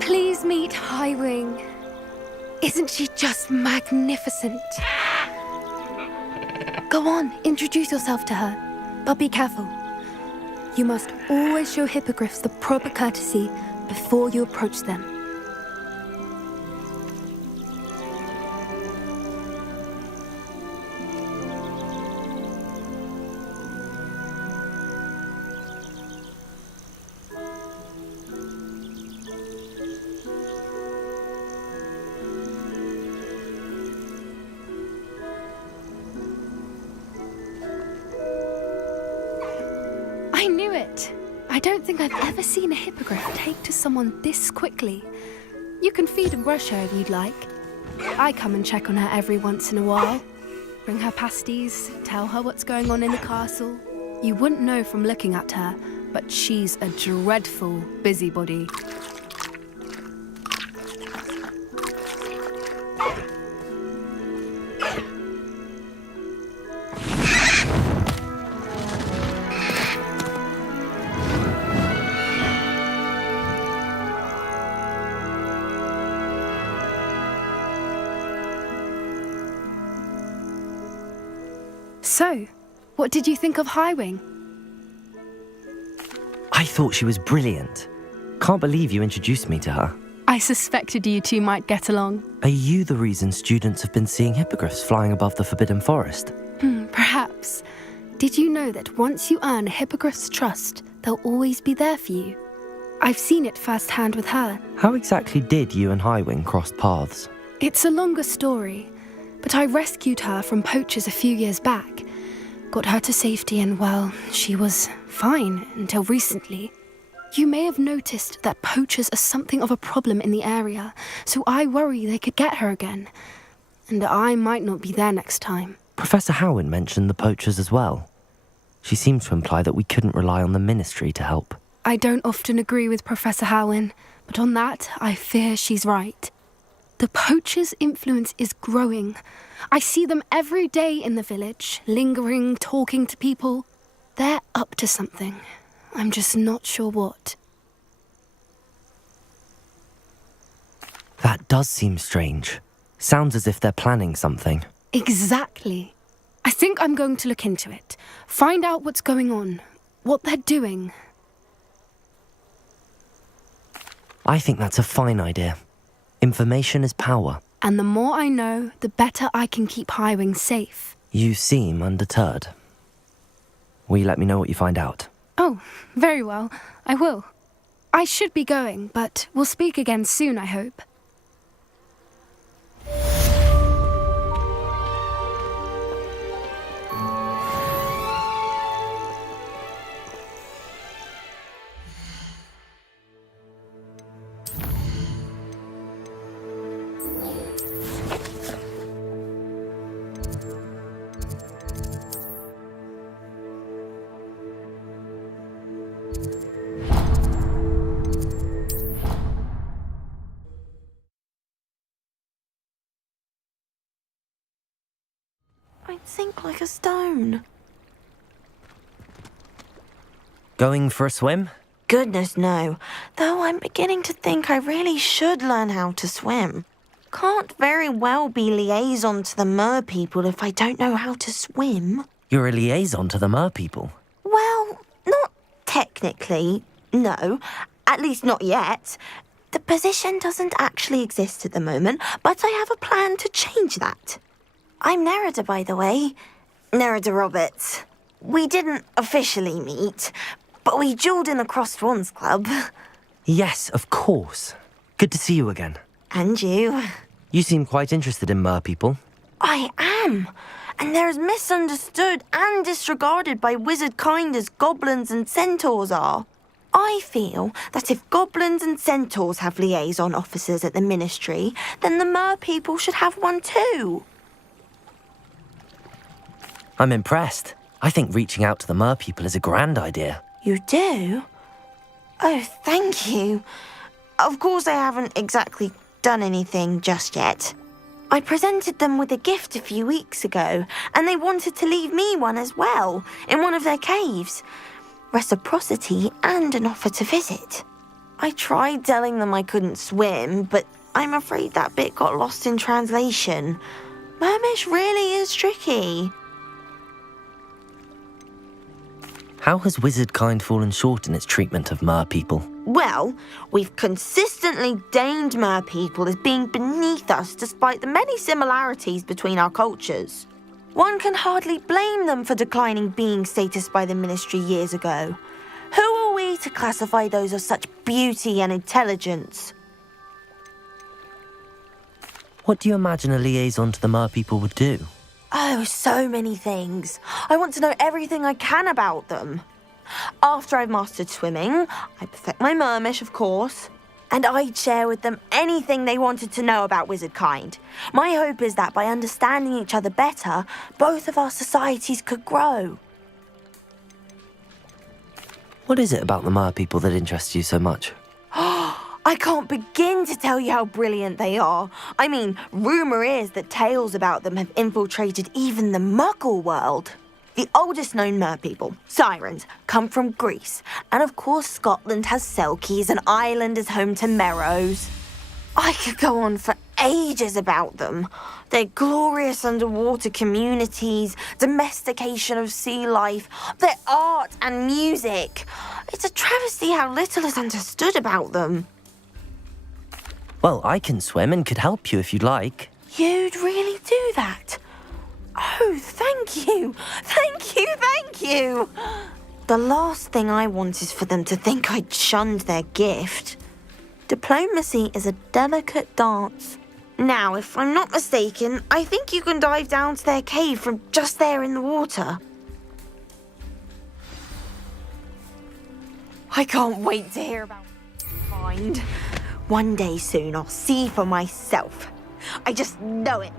Please meet Highwing. Isn't she just magnificent? Go on, introduce yourself to her. But be careful. You must always show hippogriffs the proper courtesy before you approach them. I knew it! I don't think I've ever seen a hippogriff take to someone this quickly. You can feed and brush her if you'd like. I come and check on her every once in a while. Bring her pasties, tell her what's going on in the castle. You wouldn't know from looking at her, but she's a dreadful busybody. So, what did you think of Highwing? I thought she was brilliant. Can't believe you introduced me to her. I suspected you two might get along. Are you the reason students have been seeing hippogriffs flying above the Forbidden Forest? Perhaps. Did you know that once you earn a hippogriff's trust, they'll always be there for you? I've seen it firsthand with her. How exactly did you and Highwing cross paths? It's a longer story, but I rescued her from poachers a few years back. Got her to safety and, well, she was fine until recently. You may have noticed that poachers are something of a problem in the area, so I worry they could get her again. And I might not be there next time. Professor Howen mentioned the poachers as well. She seemed to imply that we couldn't rely on the ministry to help. I don't often agree with Professor Howen, but on that, I fear she's right. The poachers' influence is growing. I see them every day in the village, lingering, talking to people. They're up to something. I'm just not sure what. That does seem strange. Sounds as if they're planning something. Exactly. I think I'm going to look into it. Find out what's going on, what they're doing. I think that's a fine idea. Information is power. And the more I know, the better I can keep Highwing safe. You seem undeterred. Will you let me know what you find out? Oh, very well. I will. I should be going, but we'll speak again soon, I hope. sink like a stone. Going for a swim? Goodness, no. Though I'm beginning to think I really should learn how to swim. Can't very well be liaison to the mer people if I don't know how to swim. You're a liaison to the mer people. Well, not technically, no. At least not yet. The position doesn't actually exist at the moment, but I have a plan to change that. I'm Nerida, by the way. Nerida Roberts. We didn't officially meet, but we duelled in the Crossed Swans Club. Yes, of course. Good to see you again. And you. You seem quite interested in mer people. I am. And they're as misunderstood and disregarded by wizard kind as goblins and centaurs are. I feel that if goblins and centaurs have liaison officers at the ministry, then the mer people should have one too. I'm impressed. I think reaching out to the mer people is a grand idea. You do? Oh, thank you. Of course I haven't exactly done anything just yet. I presented them with a gift a few weeks ago, and they wanted to leave me one as well, in one of their caves. Reciprocity and an offer to visit. I tried telling them I couldn't swim, but I'm afraid that bit got lost in translation. Mermish really is tricky. How has wizard kind fallen short in its treatment of mer people? Well, we've consistently deigned mer people as being beneath us despite the many similarities between our cultures. One can hardly blame them for declining being status by the ministry years ago. Who are we to classify those of such beauty and intelligence? What do you imagine a liaison to the mer people would do? Oh, so many things. I want to know everything I can about them. After I've mastered swimming, I perfect my mermish, of course, and I'd share with them anything they wanted to know about wizard kind. My hope is that by understanding each other better, both of our societies could grow. What is it about the mer people that interests you so much? I can't begin to tell you how brilliant they are. I mean, rumour is that tales about them have infiltrated even the Muggle world. The oldest known mer people, sirens, come from Greece. And of course Scotland has Selkies and Ireland is home to Merrows. I could go on for ages about them. Their glorious underwater communities, domestication of sea life, their art and music. It's a travesty how little is understood about them. Well, I can swim and could help you if you'd like. You'd really do that? Oh, thank you. Thank you, thank you. The last thing I want is for them to think I'd shunned their gift. Diplomacy is a delicate dance. Now, if I'm not mistaken, I think you can dive down to their cave from just there in the water. I can't wait to hear about what you find. One day soon, I'll see for myself. I just know it.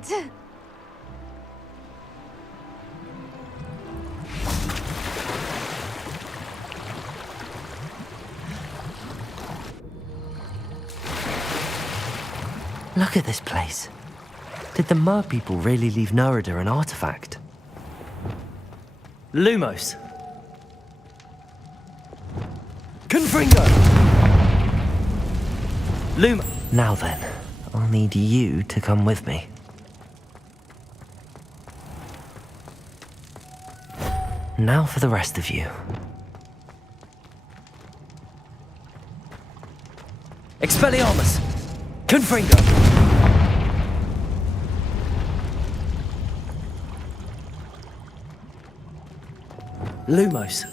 Look at this place. Did the mer people really leave Nerida an artifact? Lumos! Confringo! Lumo! Now then, I'll need you to come with me. Now for the rest of you. Expelliarmus! Confringo! Lumos.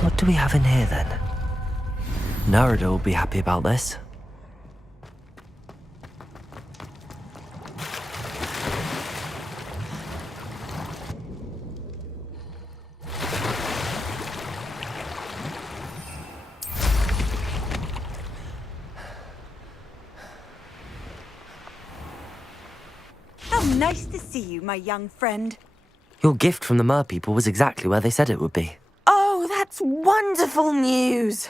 What do we have in here then? Nerida will be happy about this. Nice to see you, my young friend. Your gift from the mer people was exactly where they said it would be. Oh, that's wonderful news.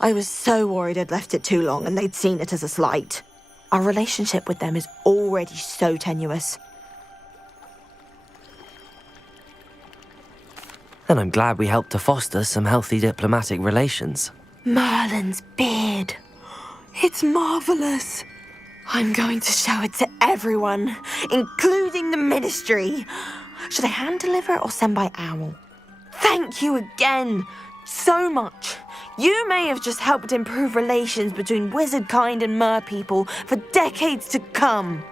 I was so worried I'd left it too long and they'd seen it as a slight. Our relationship with them is already so tenuous. Then I'm glad we helped to foster some healthy diplomatic relations. Merlin's beard. It's marvelous. I'm going to show it to everyone, including the Ministry. Should I hand deliver or send by owl? Thank you again, so much. You may have just helped improve relations between wizard kind and mer people for decades to come.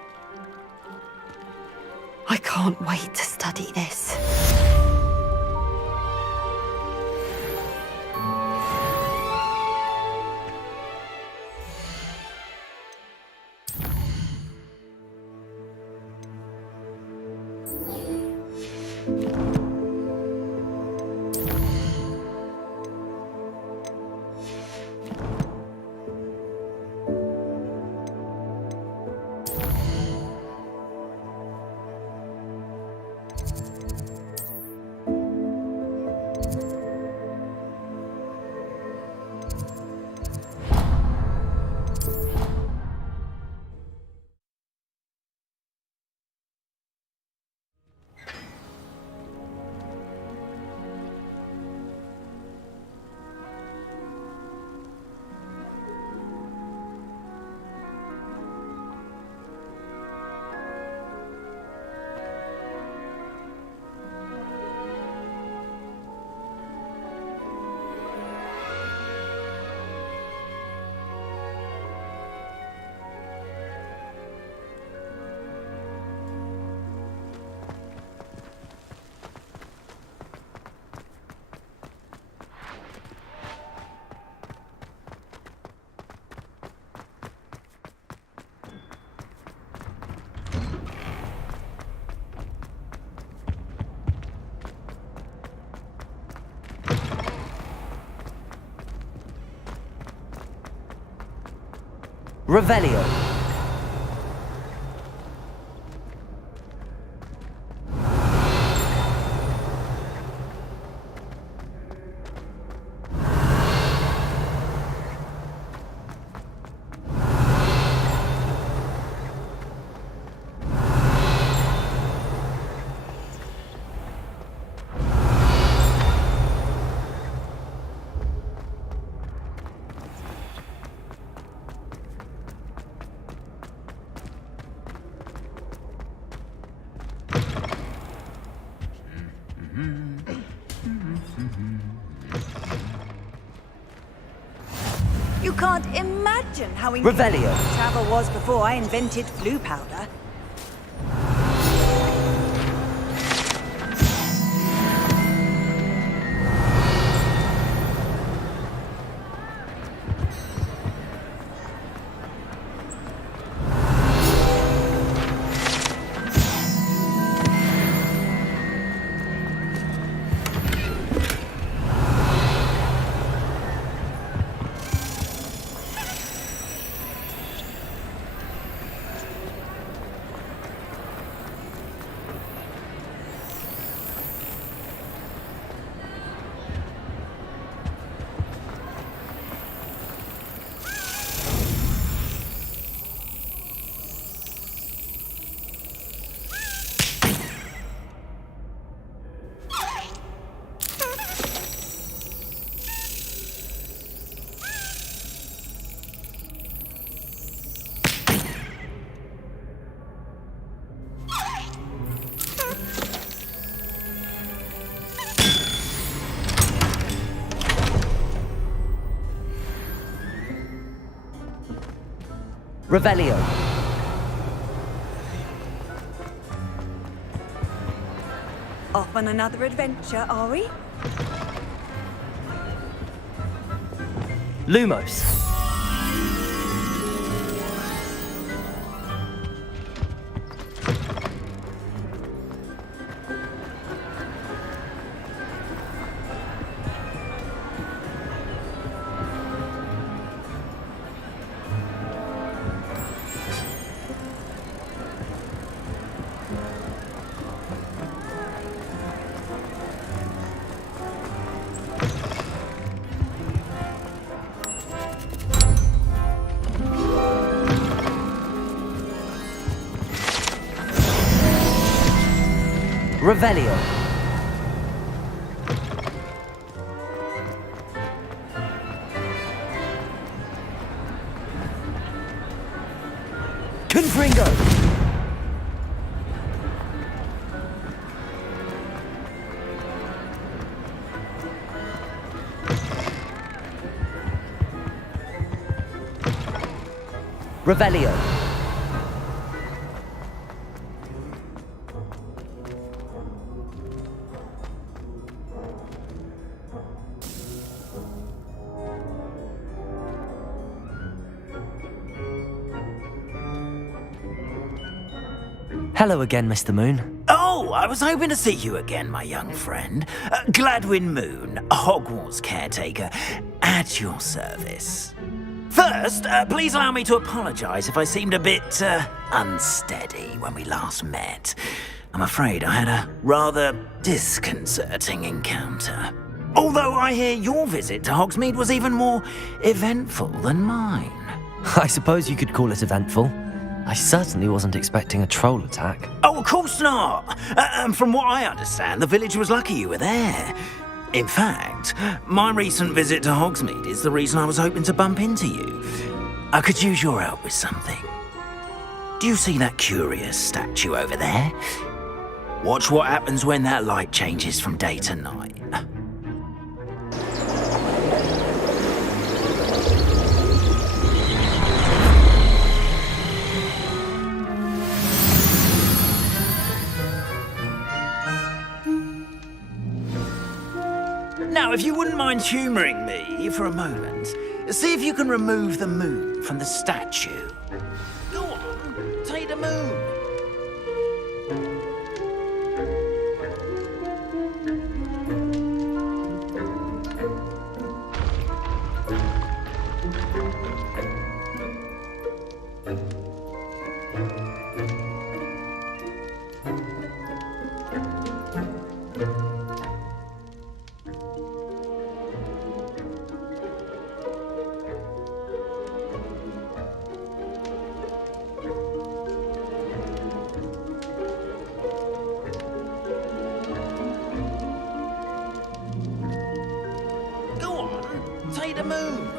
I can't wait to study this. Revelio. You can't imagine how Revelio. travel was before I invented flu powder. Revelio. Off on another adventure, are we? Lumos. Revelio. Confringo. Revelio. Hello again, Mr. Moon. Oh, I was hoping to see you again, my young friend. Gladwin Moon, Hogwarts caretaker, at your service. First, please allow me to apologize if I seemed a bit unsteady when we last met. I'm afraid I had a rather disconcerting encounter. Although I hear your visit to Hogsmeade was even more eventful than mine. I suppose you could call it eventful. I certainly wasn't expecting a troll attack. Oh, of course not. From what I understand, the village was lucky you were there. In fact, my recent visit to Hogsmeade is the reason I was hoping to bump into you. I could use your help with something. Do you see that curious statue over there? Watch what happens when that light changes from day to night. Now, if you wouldn't mind humouring me for a moment, see if you can remove the moon from the statue. Go on, take the moon. Take the moon.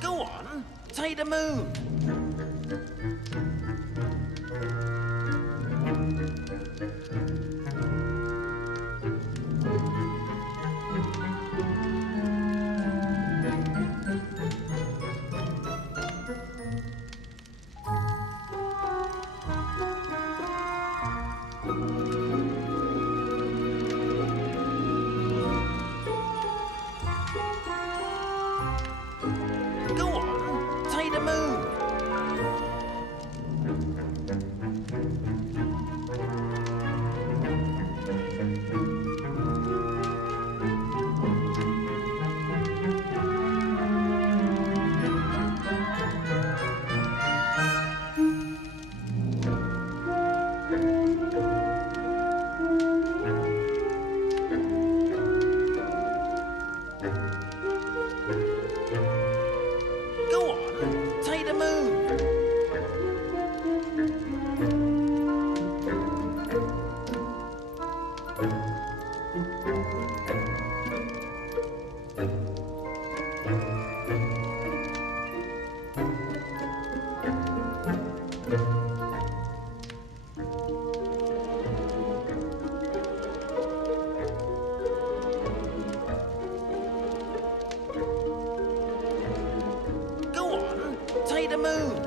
Go on, take the moon. Go on, take the moon. Go on, take the moon. Go on, take the moon.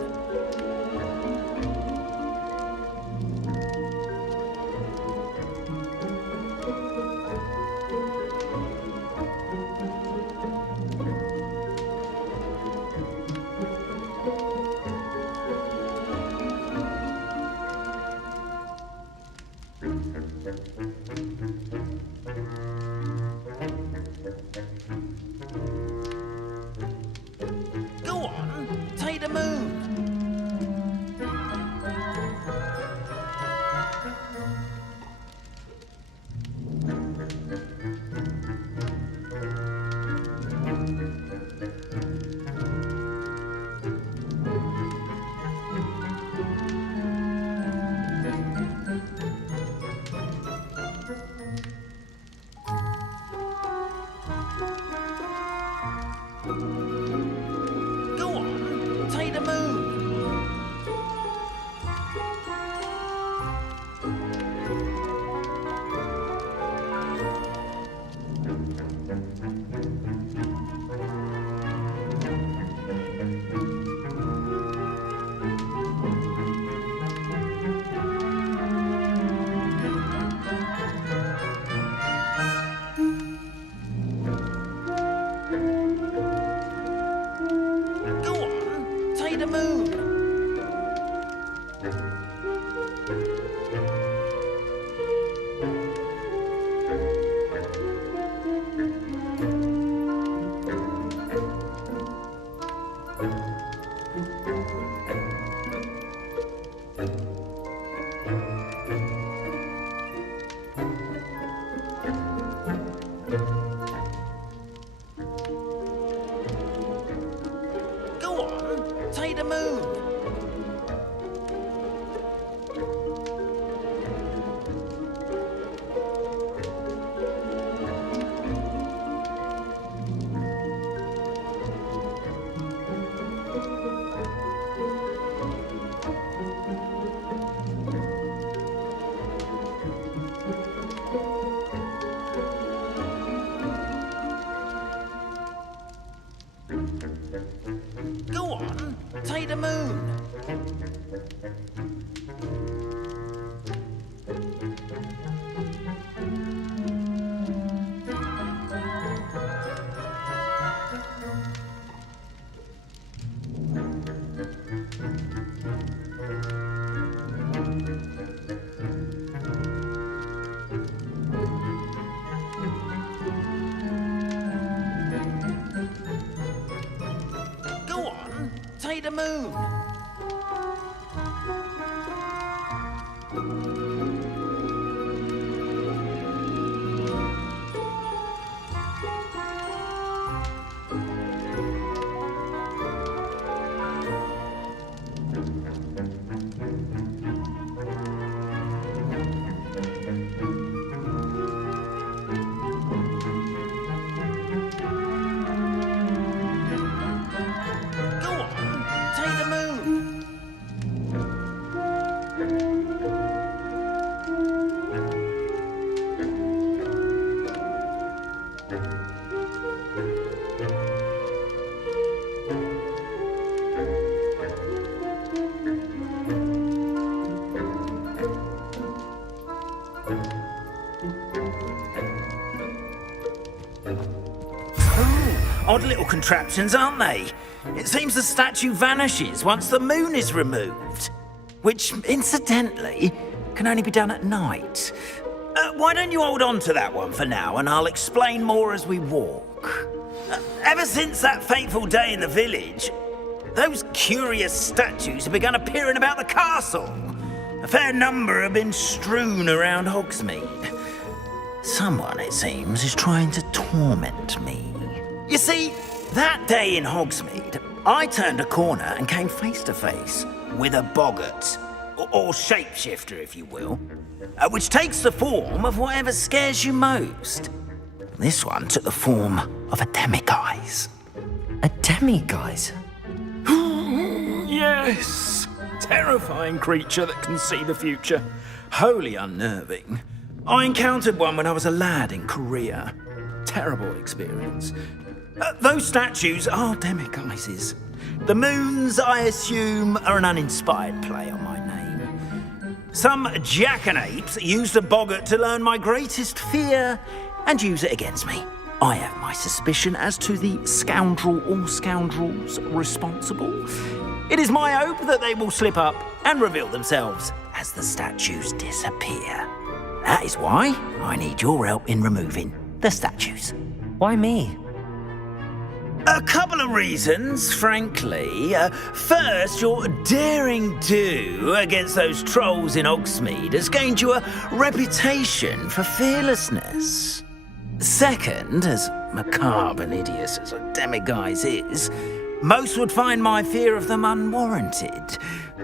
Go on, take the moon. Go on, take the moon. Go on, take the moon. Go on, take the moon. Odd little contraptions, aren't they? It seems the statue vanishes once the moon is removed. Which, incidentally, can only be done at night. Why don't you hold on to that one for now, and I'll explain more as we walk. Ever since that fateful day in the village, those curious statues have begun appearing about the castle. A fair number have been strewn around Hogsmeade. Someone, it seems, is trying to torment me. You see, that day in Hogsmeade, I turned a corner and came face to face with a boggart, or shapeshifter, if you will, which takes the form of whatever scares you most. This one took the form of a demiguise. A demiguise? Yes! Terrifying creature that can see the future. Wholly unnerving. I encountered one when I was a lad in Korea. Terrible experience. Those statues are demiguises. The moons, I assume, are an uninspired play on my name. Some jackanapes used a boggart to learn my greatest fear and use it against me. I have my suspicion as to the scoundrel or scoundrels responsible. It is my hope that they will slip up and reveal themselves as the statues disappear. That is why I need your help in removing the statues. Why me? A couple of reasons, frankly. First, your daring do against those trolls in Hogsmeade has gained you a reputation for fearlessness. Second, as macabre and hideous as a demiguise is, most would find my fear of them unwarranted.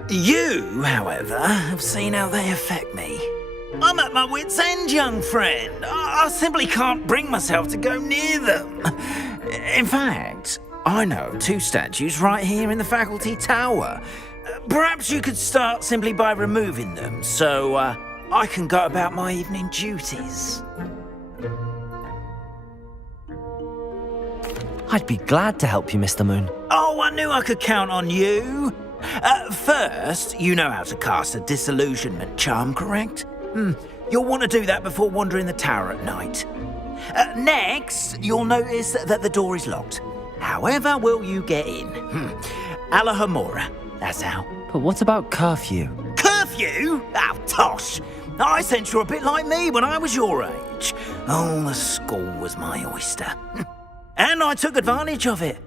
You, however, have seen how they affect me. I'm at my wit's end, young friend. I simply can't bring myself to go near them. In fact, I know two statues right here in the faculty tower. Perhaps you could start simply by removing them, so I can go about my evening duties. I'd be glad to help you, Mr. Moon. Oh, I knew I could count on you. First, you know how to cast a disillusionment charm, correct? You'll want to do that before wandering the tower at night. Next, you'll notice that the door is locked. However will you get in? Alahomora, that's how. But what about curfew? Curfew? you? Oh, tosh. I sense you're a bit like me when I was your age. Oh, the school was my oyster. And I took advantage of it.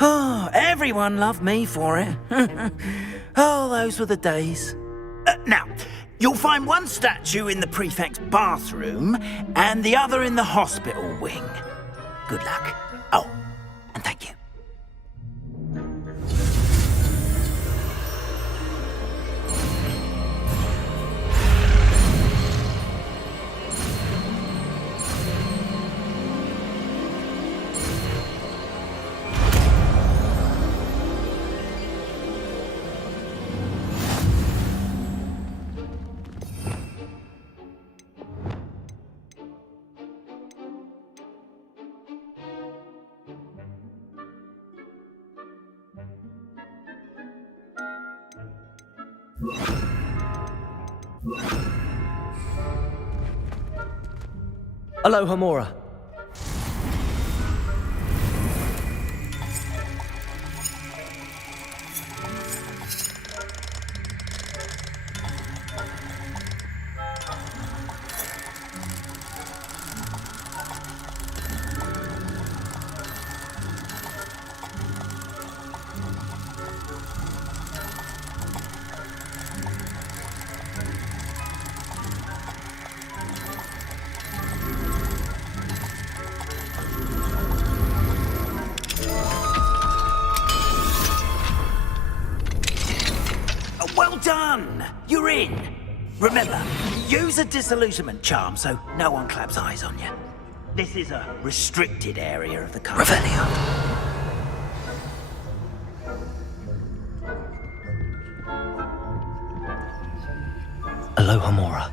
Oh, everyone loved me for it. Oh, those were the days. Now, you'll find one statue in the prefect's bathroom and the other in the hospital wing. Good luck. Oh, and thank you. Aloha Mora. Well done! You're in. Remember, use a disillusionment charm so no one claps eyes on you. This is a restricted area of the country. Aloha Mora.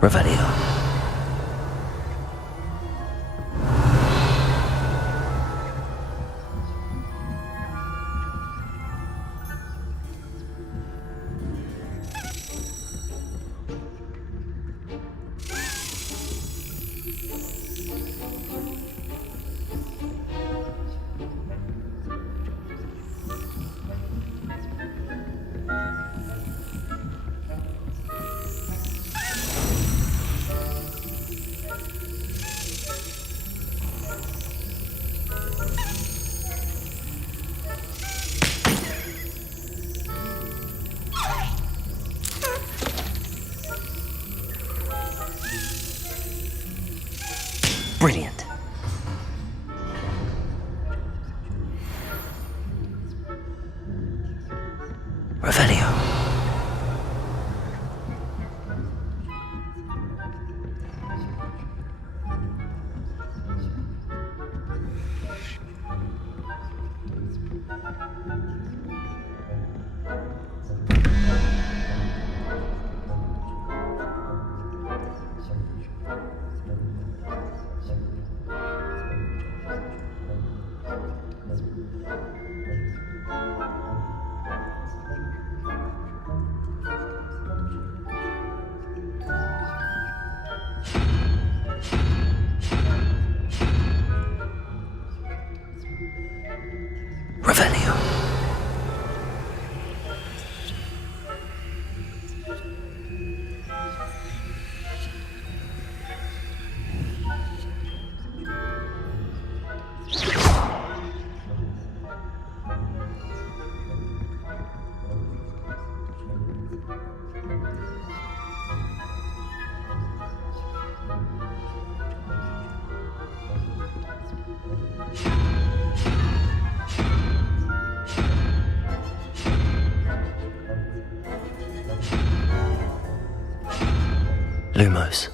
Revelio. Brilliant. Revelio. Lumos.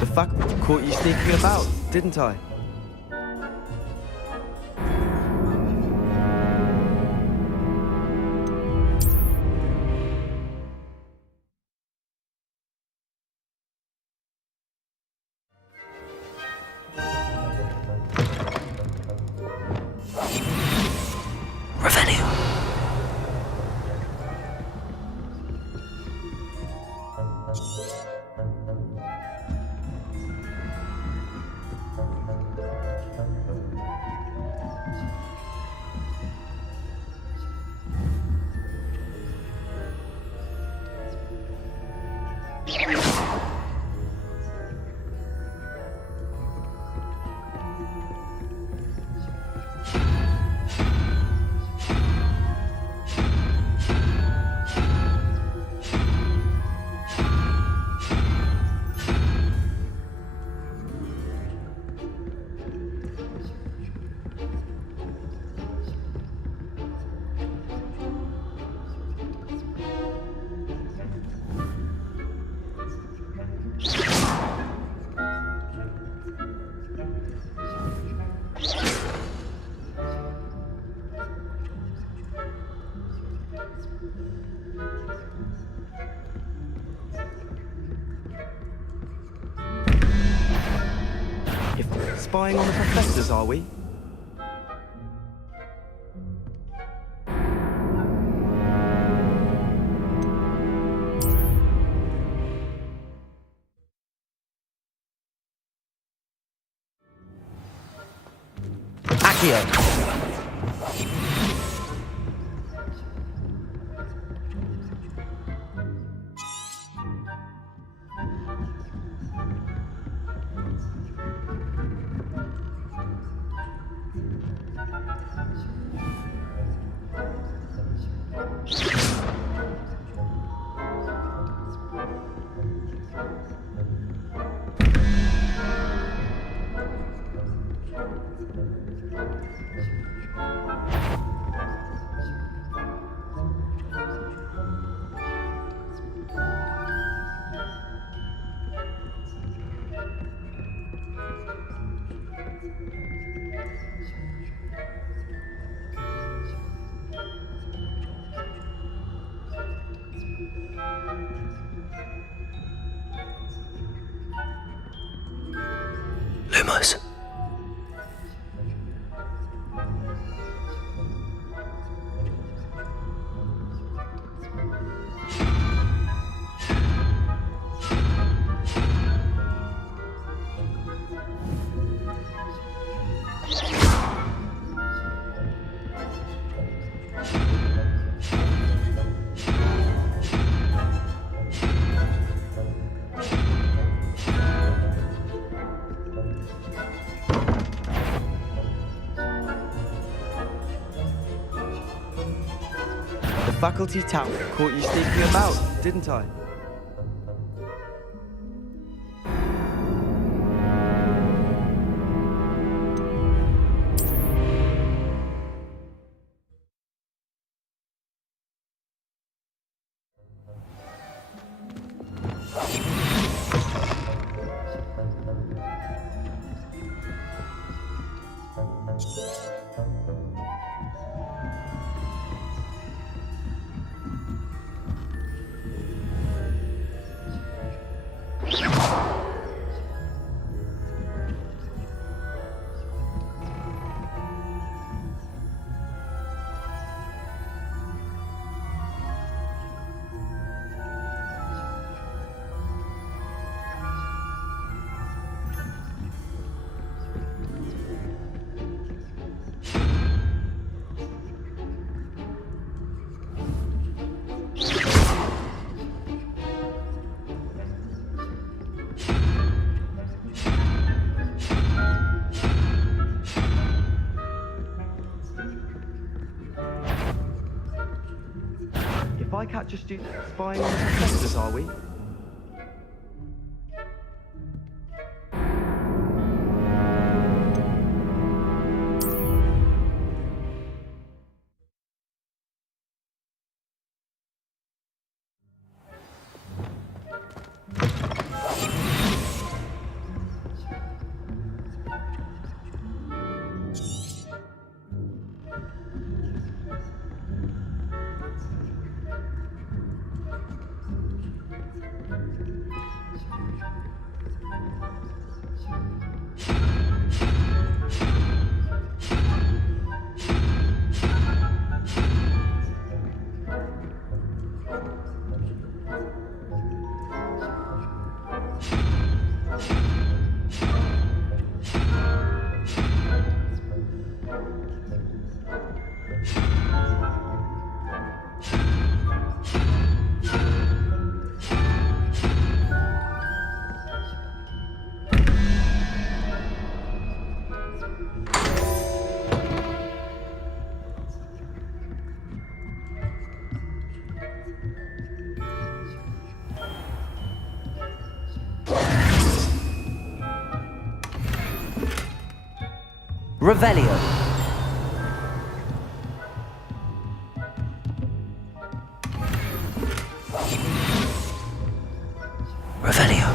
The faculty caught you sneaking about, didn't I? Spying on the professors, are we? Accio! Lumos. The faculty tower caught you sneaking about, didn't I? If I catch a student spying on the professors, are we? Revelio. Revelio.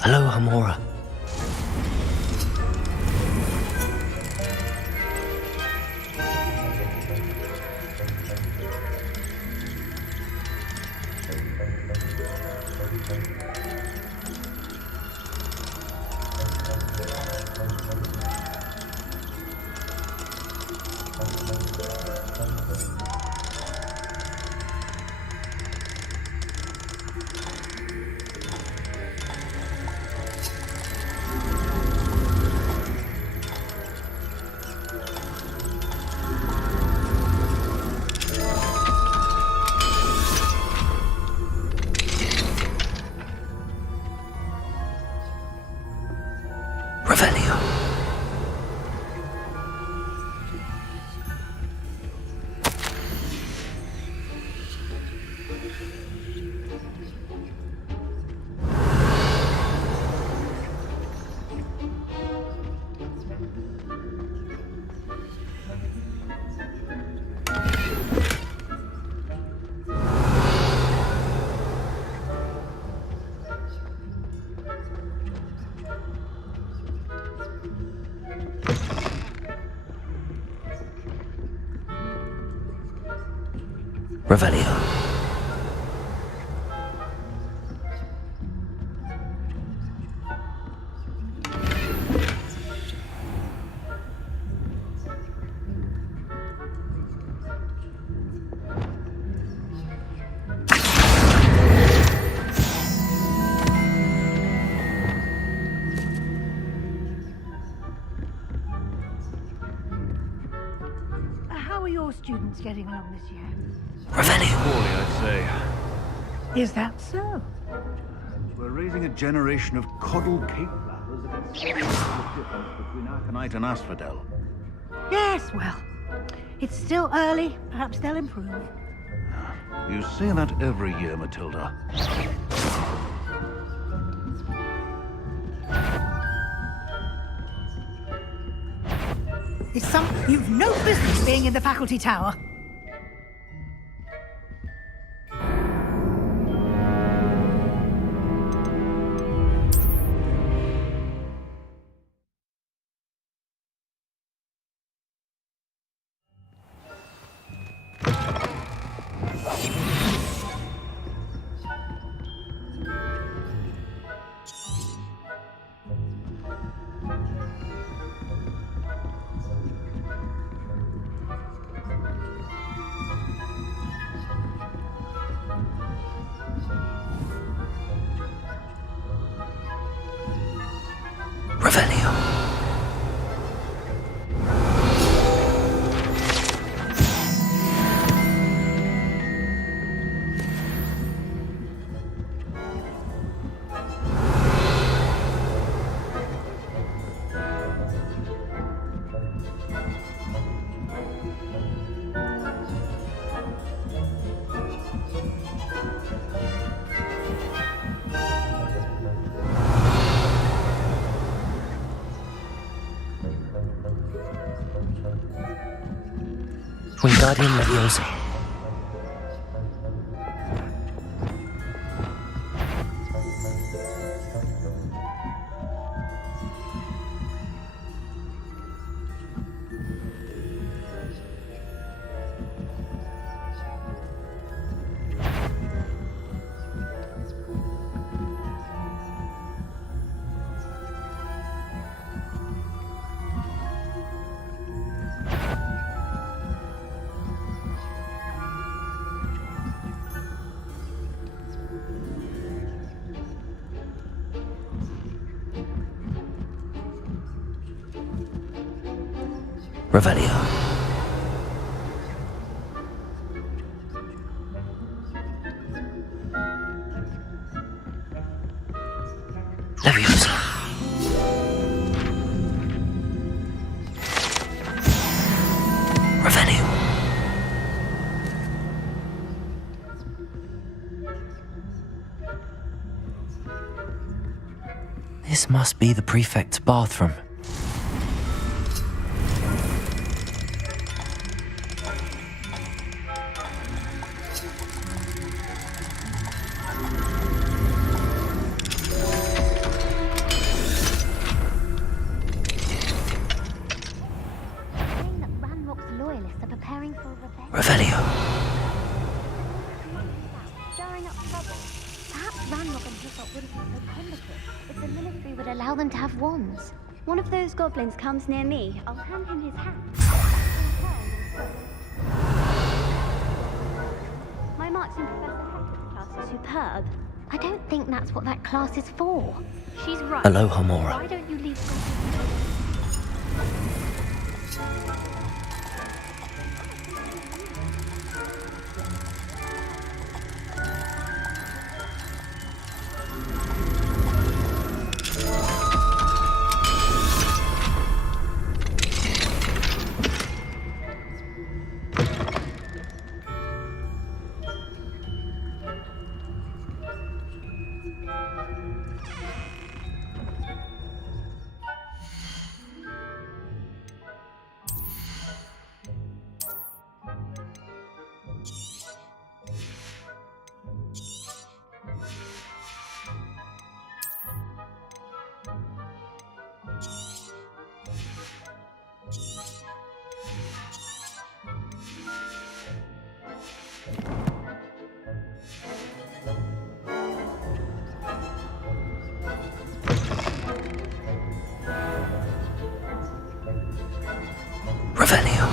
Hello, Hamora. Revelio. Revelio. How are your students getting along this year? Revelio. Poorly, I'd say. Is that so? We're raising a generation of coddle cake flappers against the difference between Aconite and Asphodel. Yes, well, it's still early. Perhaps they'll improve. You say that every year, Matilda. You've no business being in the faculty tower. Revelio. Wingardium Leviosa. Revelio. Leviosa. Revelio. This must be the prefect's bathroom. Revelio. Stirring up trouble. Perhaps Ranrock and Hilltop wouldn't be so combative if the military would allow them to have wands. One of those goblins comes near me, I'll hand him his hat. My marks in Professor Hector's class are superb. I don't think that's what that class is for. She's right. Aloha Mora. Why don't you leave? Revelio.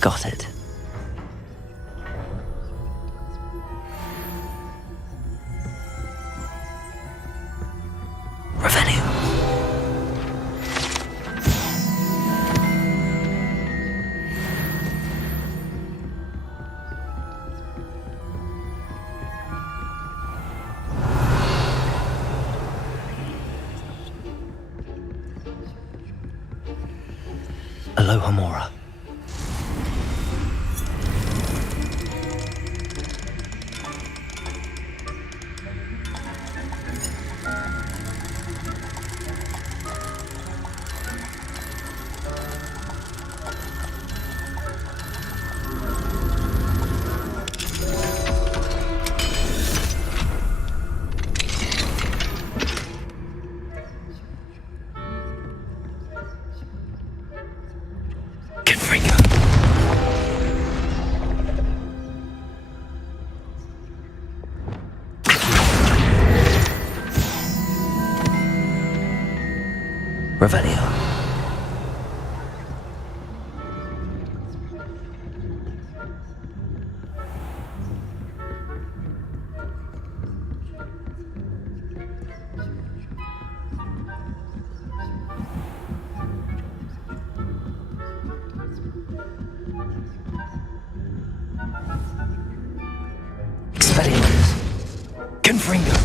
Got it. Revelio. Aloha Mora. Revelio. Expelliarmus. Confringo.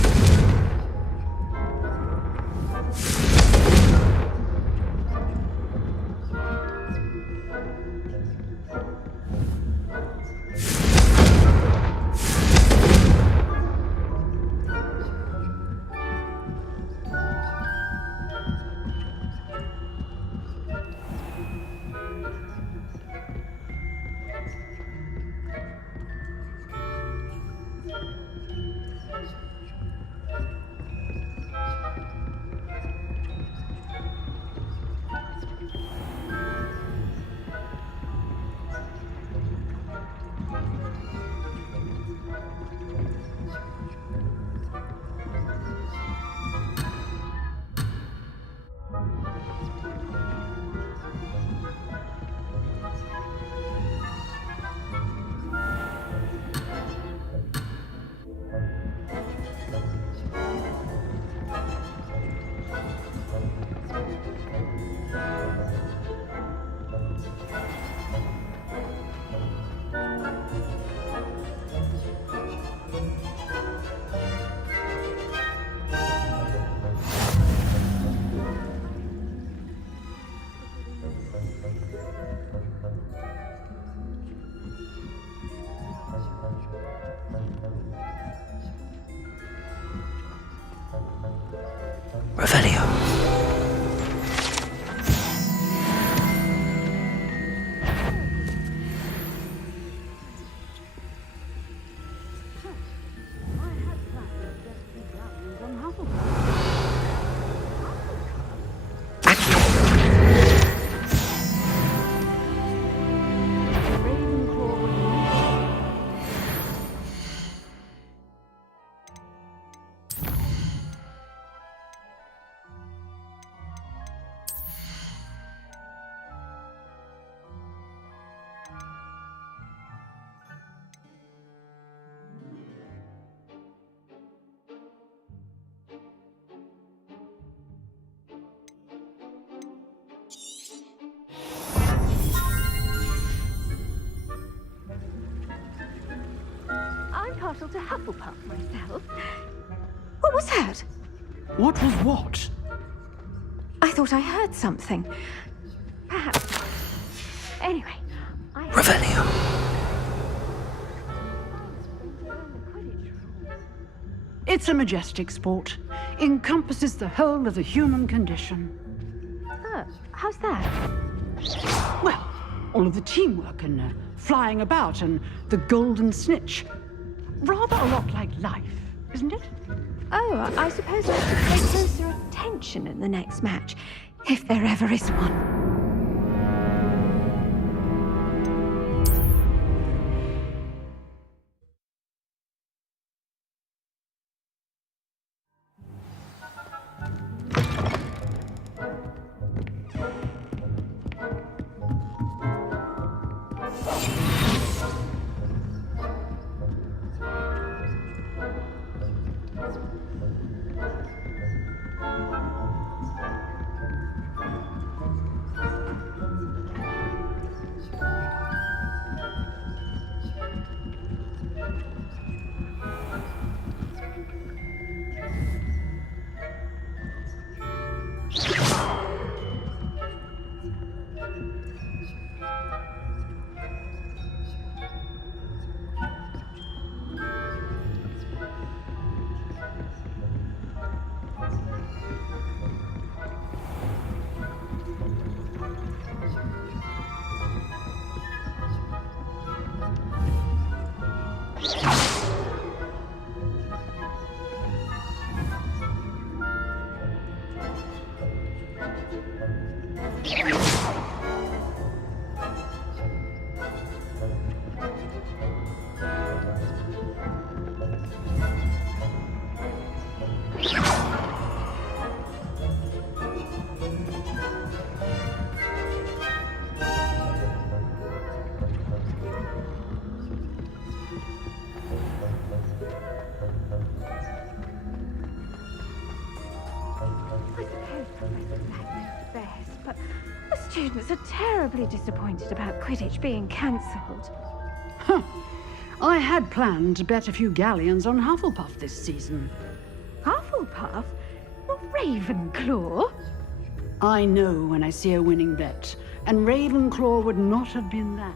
partial to Hufflepuff myself. What was that? What was what? I thought I heard something. Perhaps. Anyway, Revelio. It's a majestic sport. Encompasses the whole of the human condition. Oh, how's that? Well, all of the teamwork and flying about and the golden snitch. Rather a lot like life, isn't it? Oh, I suppose I should pay closer attention in the next match, if there ever is one. Students are terribly disappointed about Quidditch being cancelled. Huh. I had planned to bet a few galleons on Hufflepuff this season. Hufflepuff? Not Ravenclaw? I know when I see a winning bet, and Ravenclaw would not have been that.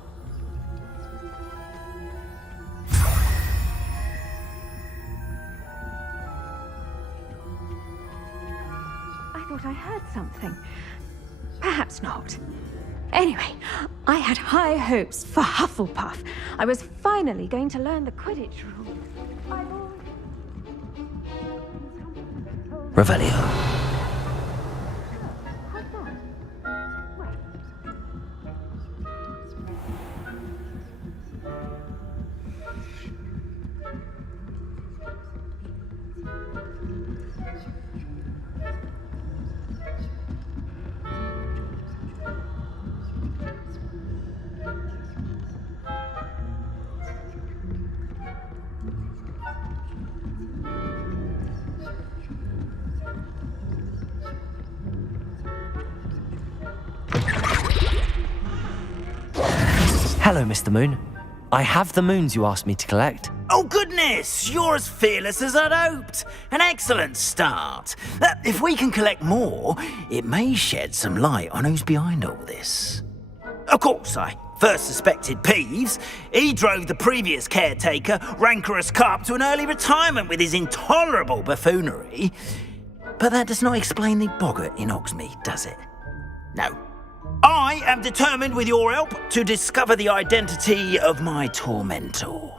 I thought I heard something. Perhaps not. Anyway, I had high hopes for Hufflepuff. I was finally going to learn the Quidditch rules. Revelio. Hello, Mr. Moon. I have the moons you asked me to collect. Oh, goodness! You're as fearless as I'd hoped. An excellent start. If we can collect more, it may shed some light on who's behind all this. Of course, I first suspected Peeves. He drove the previous caretaker, Rancorous Carp, to an early retirement with his intolerable buffoonery. But that does not explain the boggart in Hogsmeade, does it? No. I am determined, with your help, to discover the identity of my tormentor.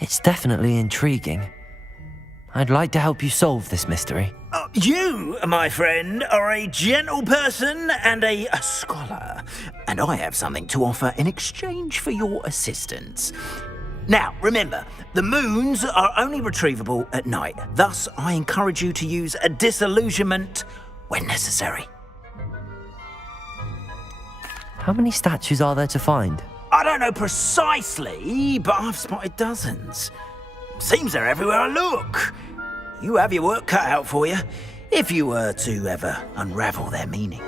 It's definitely intriguing. I'd like to help you solve this mystery. You, my friend, are a gentle person and a scholar, and I have something to offer in exchange for your assistance. Now, remember, the moons are only retrievable at night. Thus, I encourage you to use a disillusionment when necessary. How many statues are there to find? I don't know precisely, but I've spotted dozens. Seems they're everywhere I look. You have your work cut out for you, if you were to ever unravel their meaning.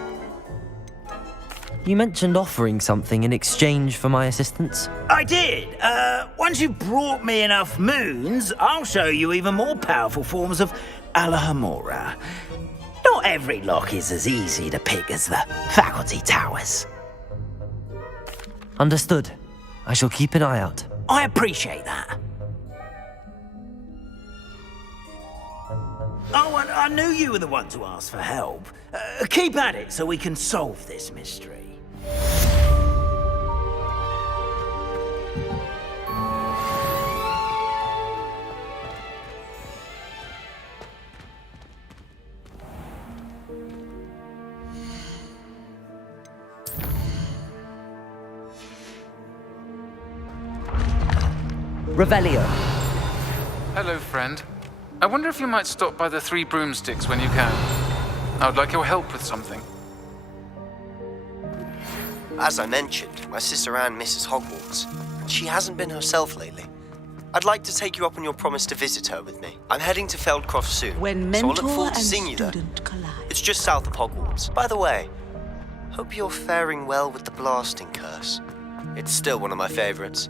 You mentioned offering something in exchange for my assistance. I did. Once you've brought me enough moons, I'll show you even more powerful forms of Alohomora. Not every lock is as easy to pick as the faculty towers. Understood. I shall keep an eye out. I appreciate that. Oh, and I knew you were the one to ask for help. Keep at it so we can solve this mystery. Revelio. Hello, friend. I wonder if you might stop by the Three Broomsticks when you can. I would like your help with something. As I mentioned, my sister Anne misses Hogwarts, and she hasn't been herself lately. I'd like to take you up on your promise to visit her with me. I'm heading to Feldcroft soon, When so I'll look mentor forward to and seeing you there. student collide. It's just south of Hogwarts. By the way, hope you're faring well with the blasting curse. It's still one of my favorites.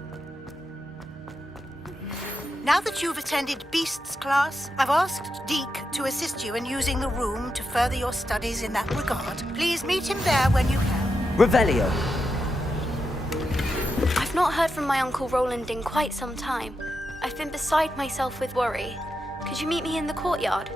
Now that you've attended Beasts class, I've asked Deke to assist you in using the room to further your studies in that regard. Please meet him there when you can. Revelio. I've not heard from my Uncle Roland in quite some time. I've been beside myself with worry. Could you meet me in the courtyard?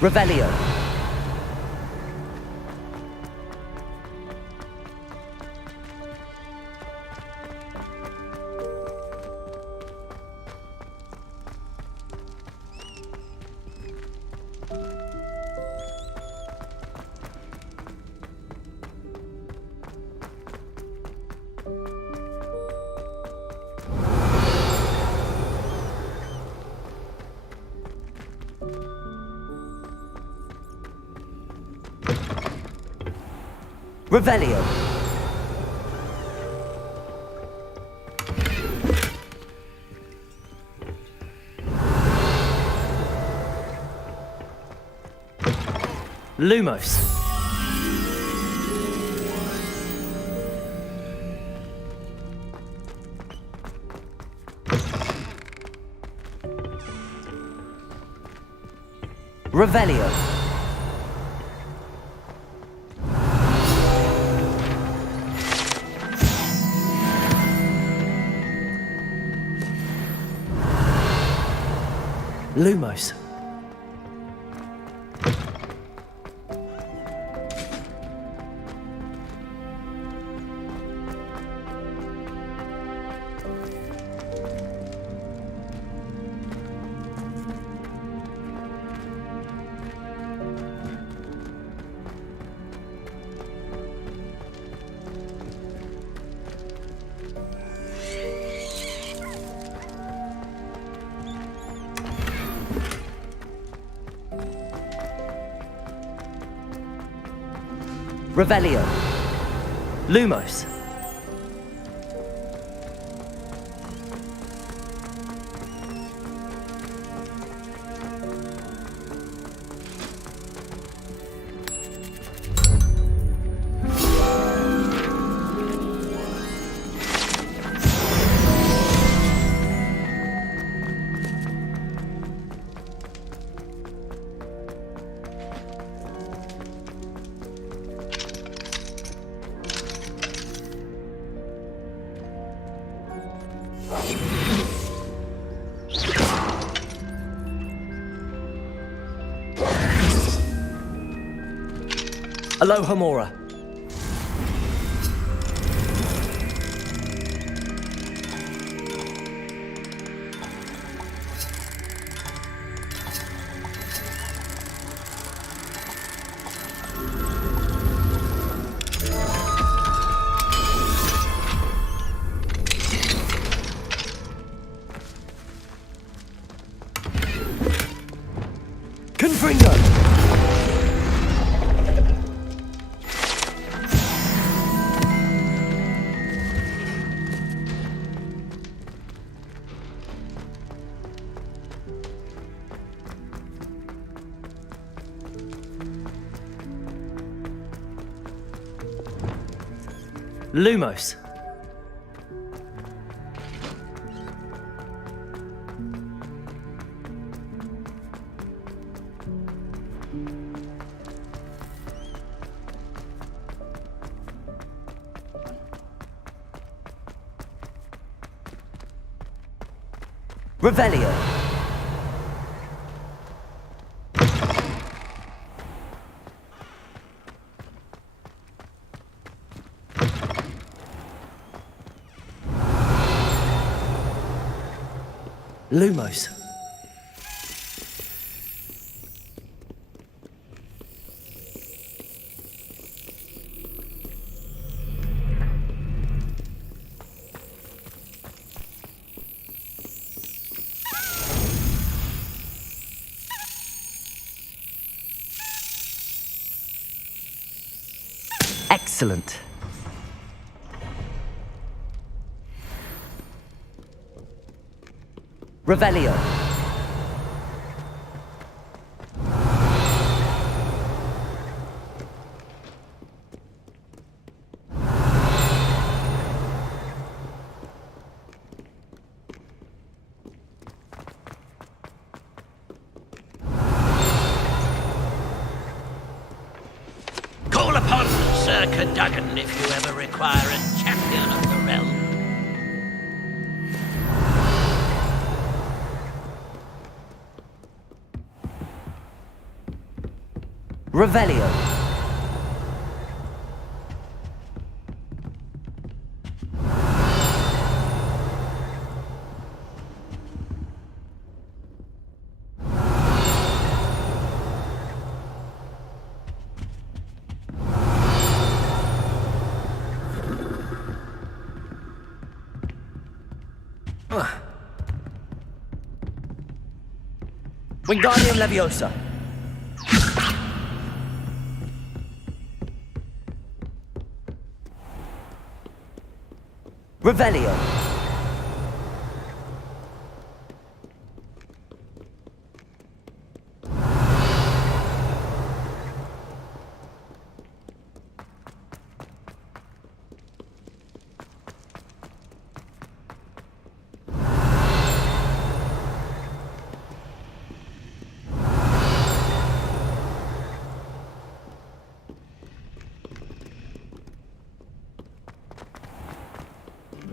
Revelio. Revelio. Lumos. Revelio. Lumos. Revelio. Lumos. Alohomora. Confringo! Lumos. Revelio. Lumos. Excellent. Revelio. Call upon Sir Cadogan if you ever require a champion of the realm. Revelio. Wingardium Leviosa. Revelio.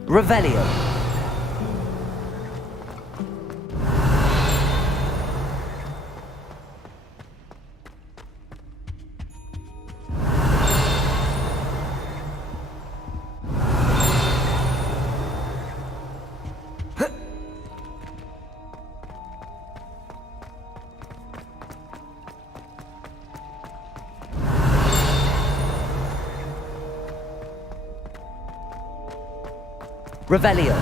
Revelio. Revelio.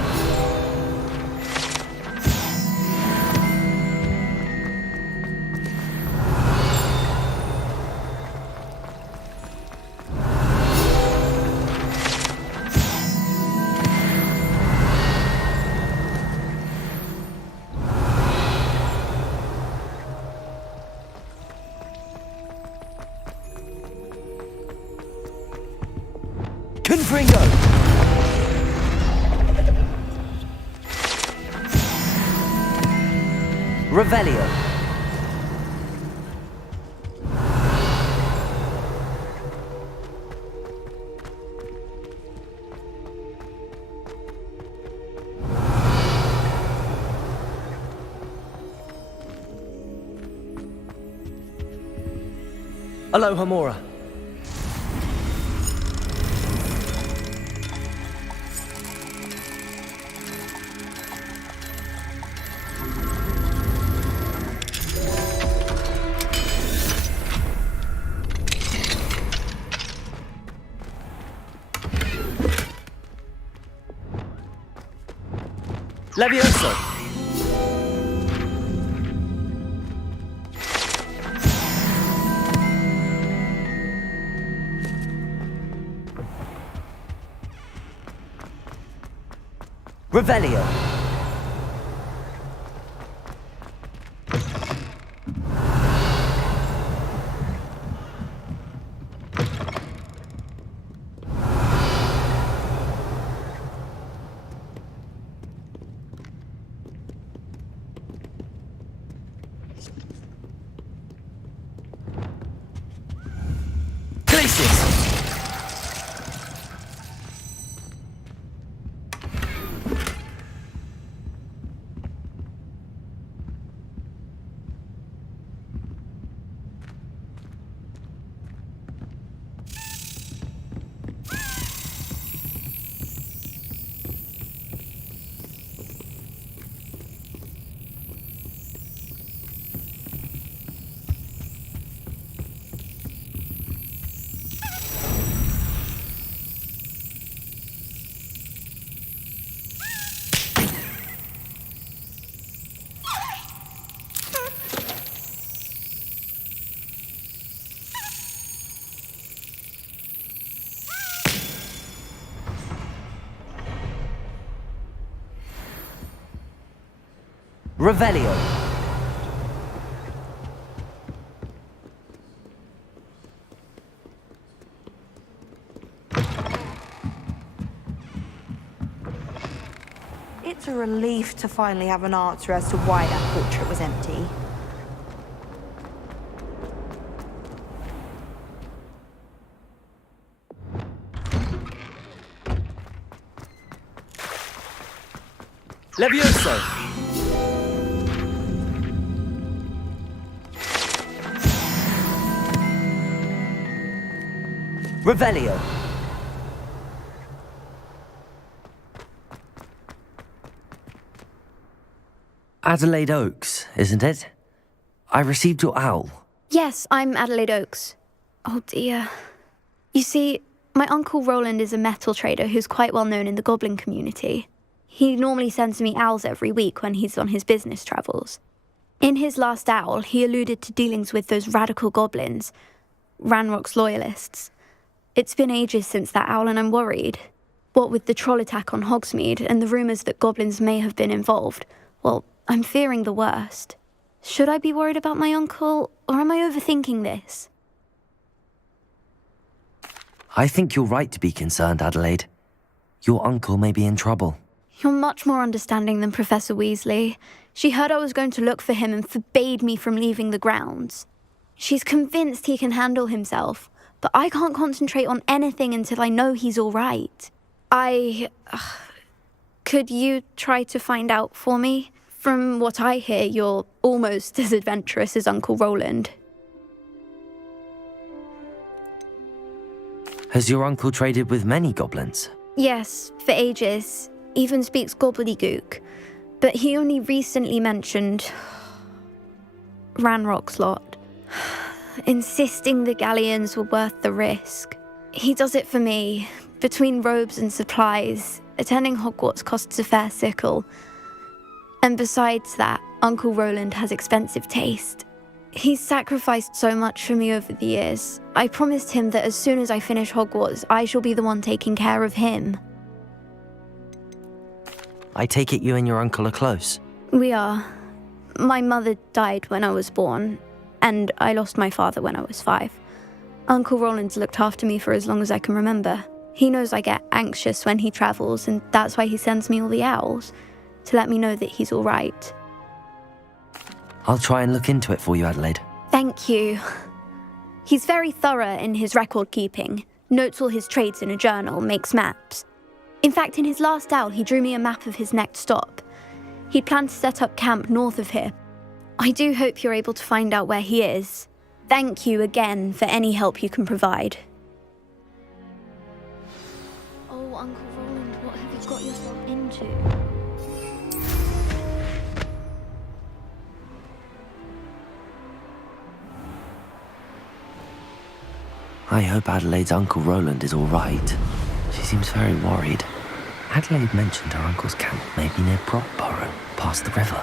Confringo. Revelio. Alohomora. Levioso. Revelio. Revelio. It's a relief to finally have an answer as to why that portrait was empty. Levioso. Revelio. Adelaide Oaks, isn't it? I received your owl. Yes, I'm Adelaide Oaks. Oh dear. You see, my Uncle Roland is a metal trader who's quite well known in the goblin community. He normally sends me owls every week when he's on his business travels. In his last owl, he alluded to dealings with those radical goblins, Ranrock's loyalists. It's been ages since that owl and I'm worried. What with the troll attack on Hogsmeade and the rumours that goblins may have been involved, well, I'm fearing the worst. Should I be worried about my uncle, or am I overthinking this? I think you're right to be concerned, Adelaide. Your uncle may be in trouble. You're much more understanding than Professor Weasley. She heard I was going to look for him and forbade me from leaving the grounds. She's convinced he can handle himself, but I can't concentrate on anything until I know he's all right. Could you try to find out for me? From what I hear, you're almost as adventurous as Uncle Roland. Has your uncle traded with many goblins? Yes, for ages. Even speaks gobbledygook. But he only recently mentioned Ranrock's lot, insisting the galleons were worth the risk. He does it for me. Between robes and supplies, attending Hogwarts costs a fair sickle. And besides that, Uncle Roland has expensive taste. He's sacrificed so much for me over the years. I promised him that as soon as I finish Hogwarts, I shall be the one taking care of him. I take it you and your uncle are close. We are. My mother died when I was born, and I lost my father when I was 5. Uncle Roland's looked after me for as long as I can remember. He knows I get anxious when he travels, and that's why he sends me all the owls, to let me know that he's all right. I'll try and look into it for you, Adelaide. Thank you. He's very thorough in his record keeping, notes all his trades in a journal, makes maps. In fact, in his last owl, he drew me a map of his next stop. He'd planned to set up camp north of here. I do hope you're able to find out where he is. Thank you again for any help you can provide. Oh, Uncle Roland, what have you got yourself into? I hope Adelaide's Uncle Roland is all right. She seems very worried. Adelaide mentioned her uncle's camp may be near Brockborough, past the river.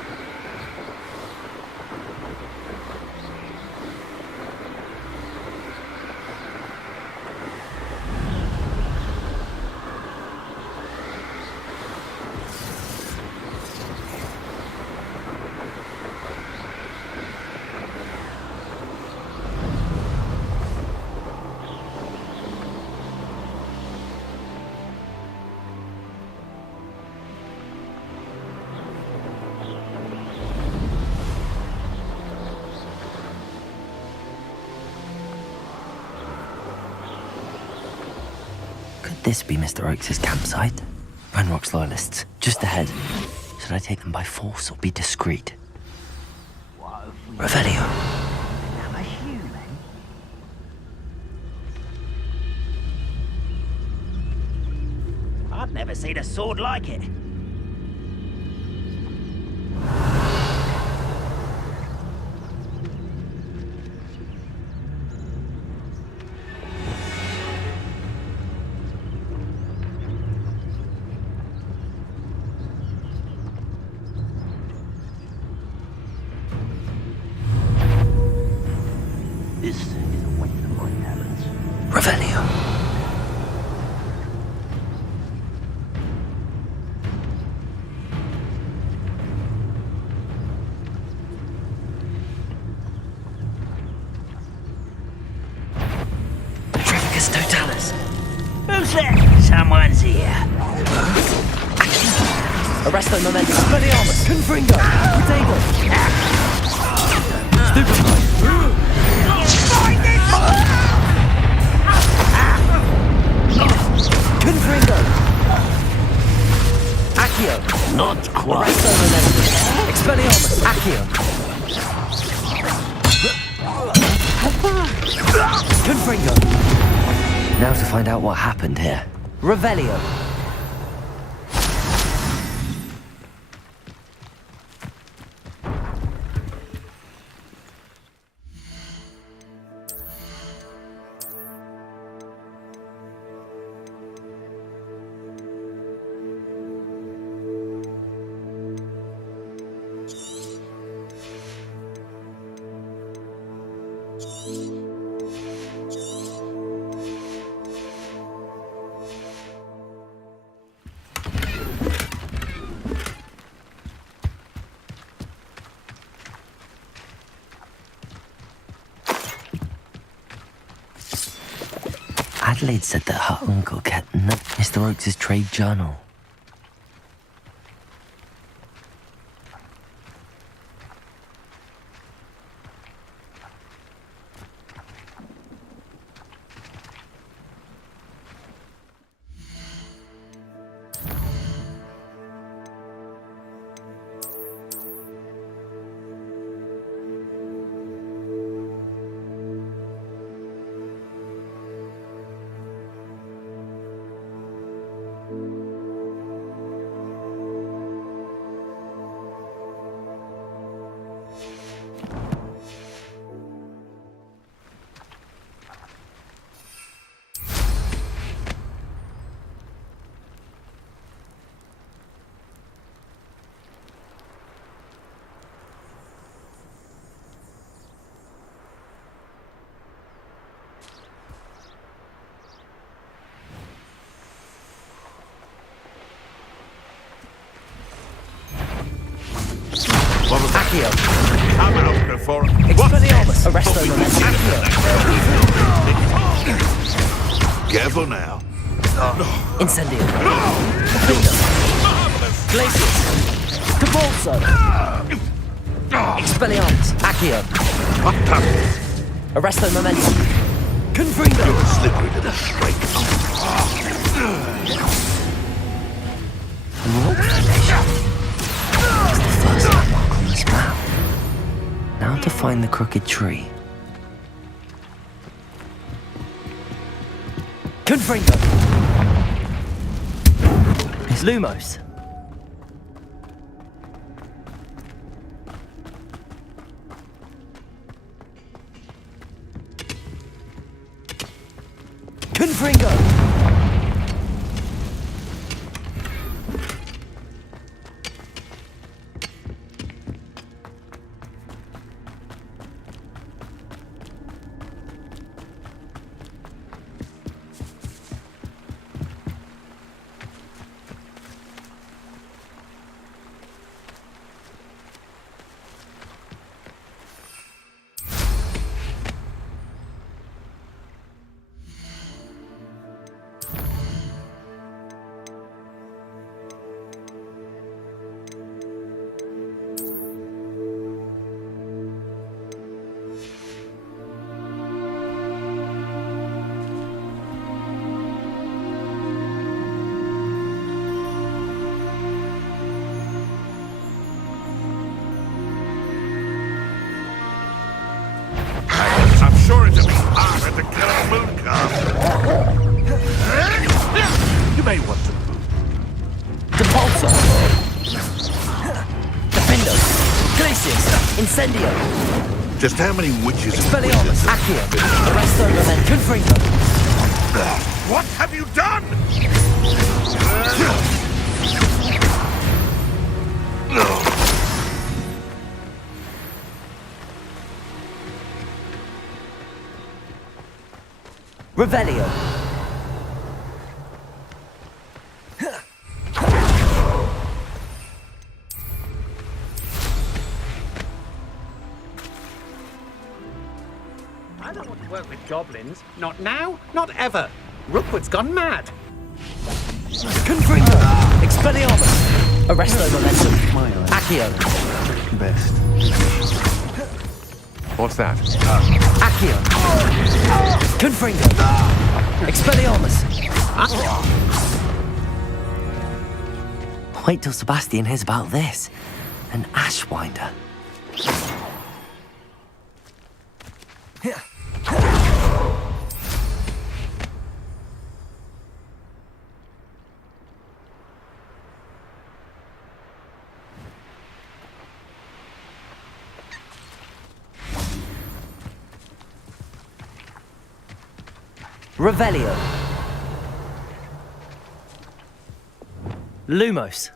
Could this be Mr. Oakes' campsite? Ranrock's loyalists, just ahead. Should I take them by force or be discreet? Revelio. I'm a human. I've never seen a sword like it. This is a waste of my talents. Revelio. Trafficus Totalis. Who's there? Someone's here. Arresto Momentum. Expelliarmus. Confringo. Protego. Stupefy. Confringo. Accio. Not quite. Arresto Momentum. Expelliarmus. Accio. Confringo. Now to find out what happened here. Revelio. Adelaide said that her uncle kept Mr. Oakes' trade journal. Accio. I'm out before. Expelliarmus. Arresto Momentum. Careful now. Incendio. Finger. Glacius. Capulso. Expelliarmus. Accio. Arresto Momentum. Confringo. You're slippery to the strike. First landmark on this map. Now to find the crooked tree. Confringo. It's Lumos. Confringo. for it to be harder to kill a moon calf. You may want to move. Depulsor. Defendo. Glacius. Incendio. Just how many witches and Expelliarmus. wizards have Accio. been? Arresto Moment. Confringo. What have you done? Revelio. I don't want to work with goblins. Not now, not ever. Rookwood's gone mad. Confringo. Expelliarmus. Arresto Momentum. Accio. Best. What's that? Accio. Confringo. Expelliarmus. Wait till Sebastian hears about this. An Ashwinder. Revelio. Lumos.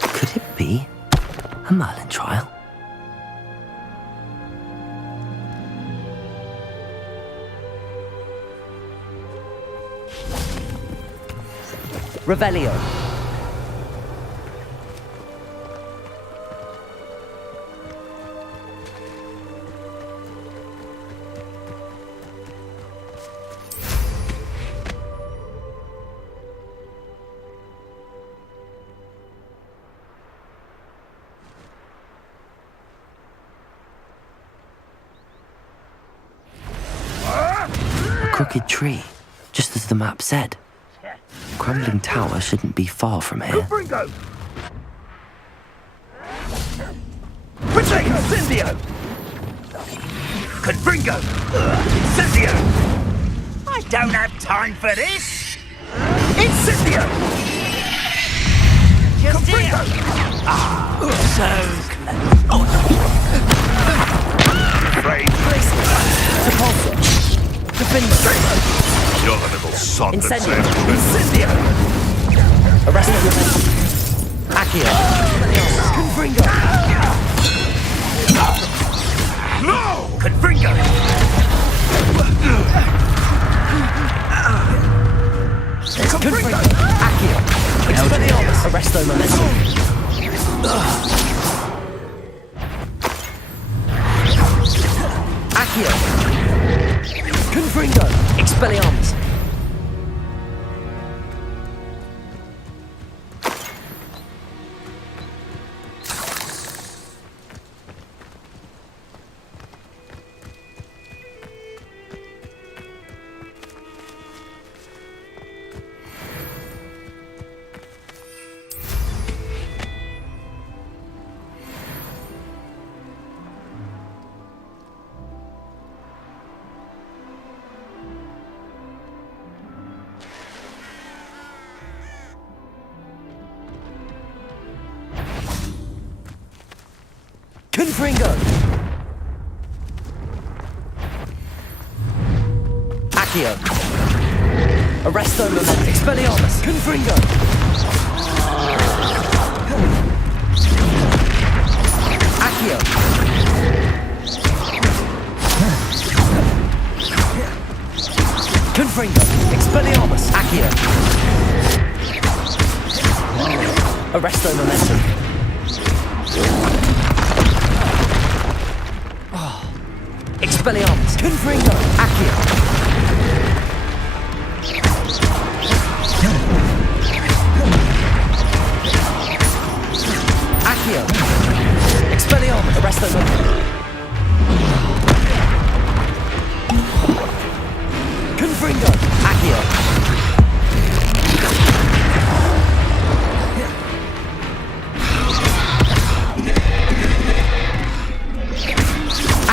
Could it be a Merlin trial? Revelio. A crooked tree, just as the map said. Crumbling tower shouldn't be far from here. Confringo! Retake Incendio! Confringo! Incendio! I don't have time for this! Incendio! Just here! Ah, so Afraid. Depulsor. Defendo. You're the little sod that Incendio. says Incendio! Arresto Momentum. Accio. Confringo. No! Confringo! Confringo. Accio. Expelliarmus. Arresto Momentum. Accio. Confringo. Expelliarmus. Confringo. Accio. Arresto Momentum. Expelliarmus. Confringo. Accio. Confringo. Expelliarmus. Accio. Arresto Momentum. Expelliarmus. Confringo. Accio. Accio. Expelliarmus. Arresto Momentum. Confringo. Accio.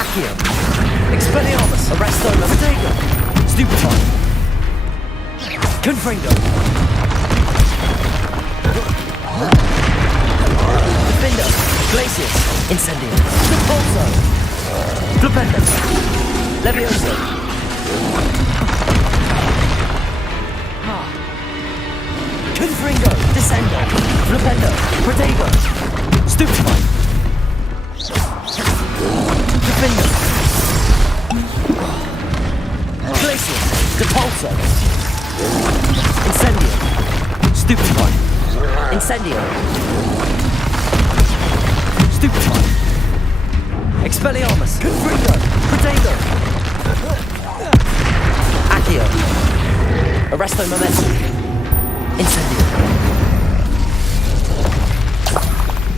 Accio. Expelliarmus. Arresto Momentum. Stupefy. Confringo. Defender. Glacius. Incendio. Repulso. Flipendo. Levioso. Confringo. Descendo. Flipendo. Protego. Stupefy. Defender. Glacius. Repulso. Incendio. Stupefy. Incendio. Stupefy. Expelliarmus. Confringo. Protego. Accio. Arresto Momentum. Incendio.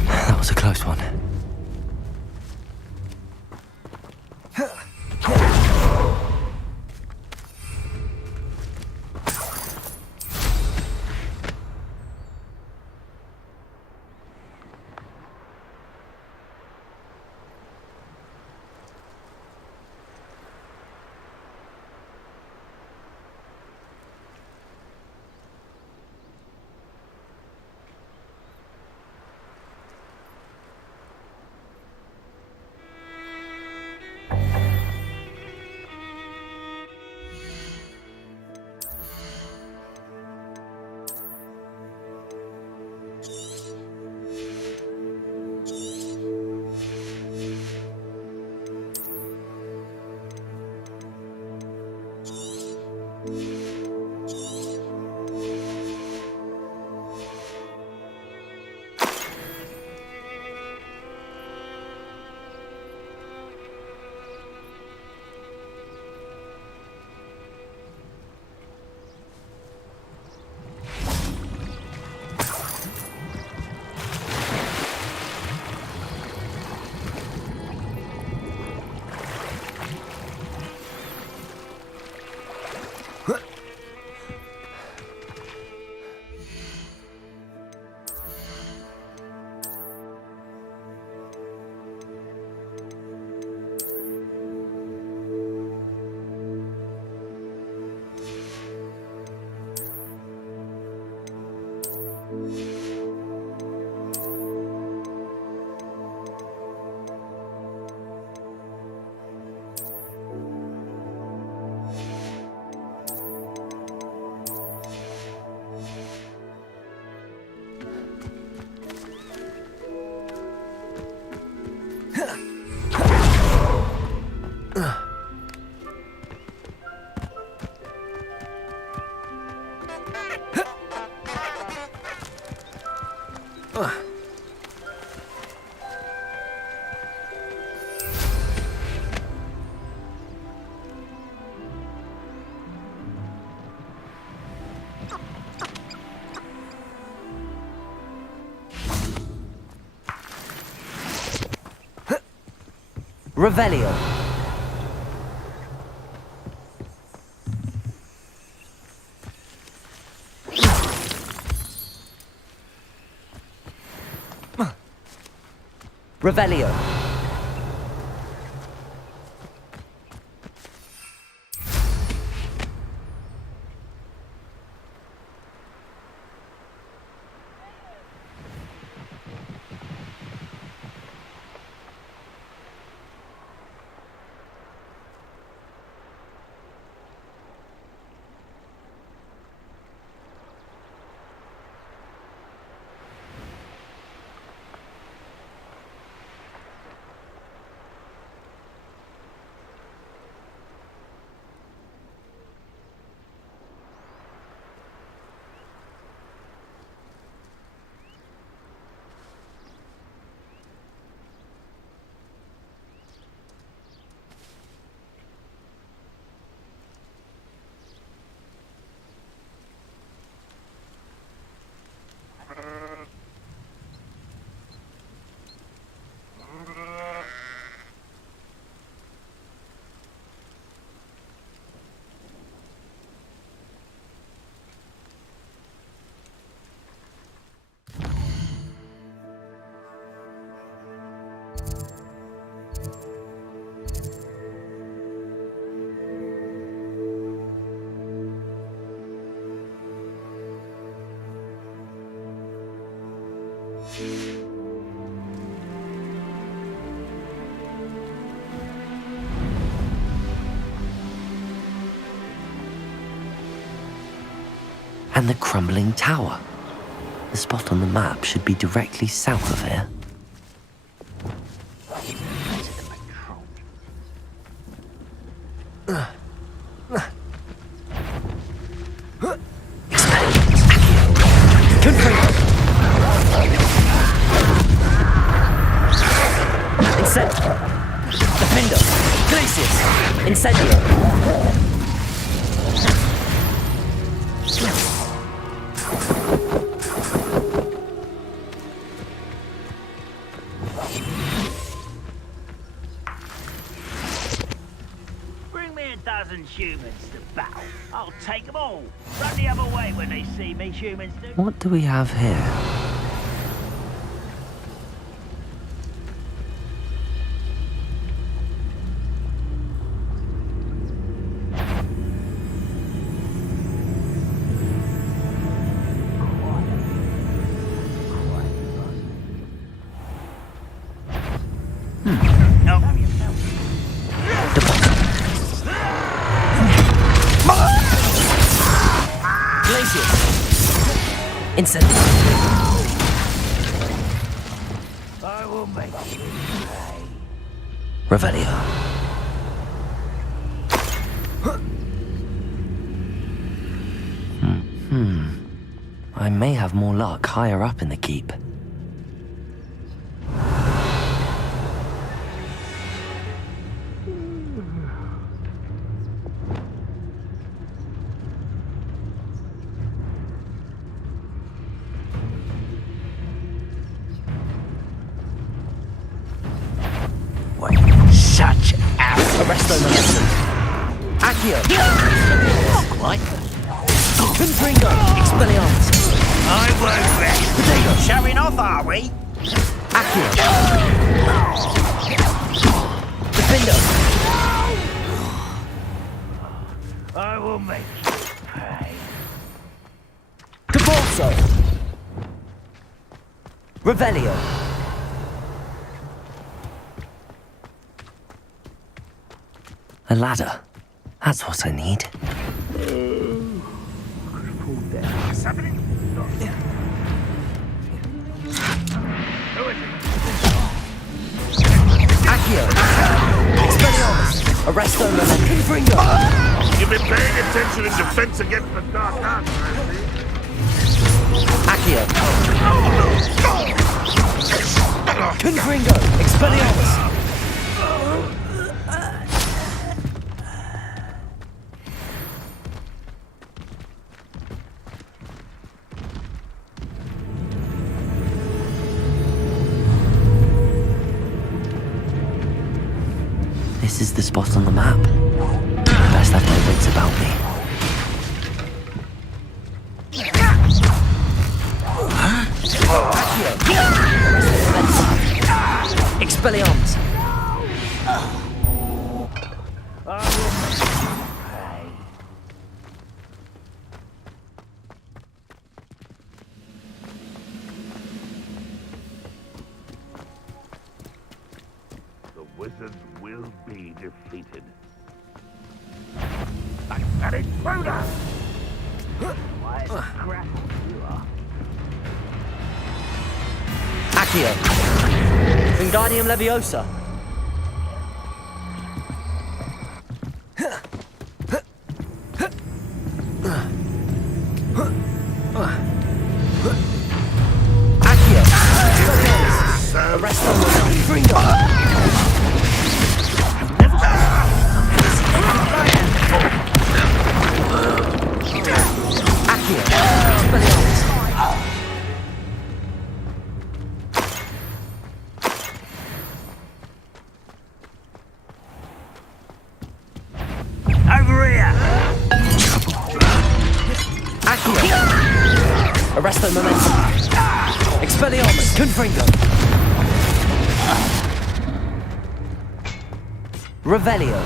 That was a close one. Revelio. Revelio. And the crumbling tower. The spot on the map should be directly south of here. Bring me a dozen humans to battle. I'll take them all. Run the other way when they see me, humans do. What do we have here? Incendiary. I will make you pay. Revelio. I may have more luck higher up in the keep. Such ass. Arresto momentum. Accio. Not quite. Confringo. Expelliarmus. I won't rest. Potato. Showing off, are we? Accio. Defendo. I will make you pay. Cabalso. Revelio. A ladder. That's what I need. What's happening? Who is it? Accio. Expelliarmus. Arresto momentum. Confringo. You've been paying attention in defense against the dark arts, I see. Accio. Confringo. Expelliarmus. This is the spot on the map. Best have my wits about me. Expelliarmus. The wizards will be defeated. Like that intruder! Why crap you are. Accio. Wingardium Leviosa. Accio. Arresto Confringo. Accio. Expelliarmus. Over here! Accio. Arresto momentum. Expelliarmus. Confringo. Revelio.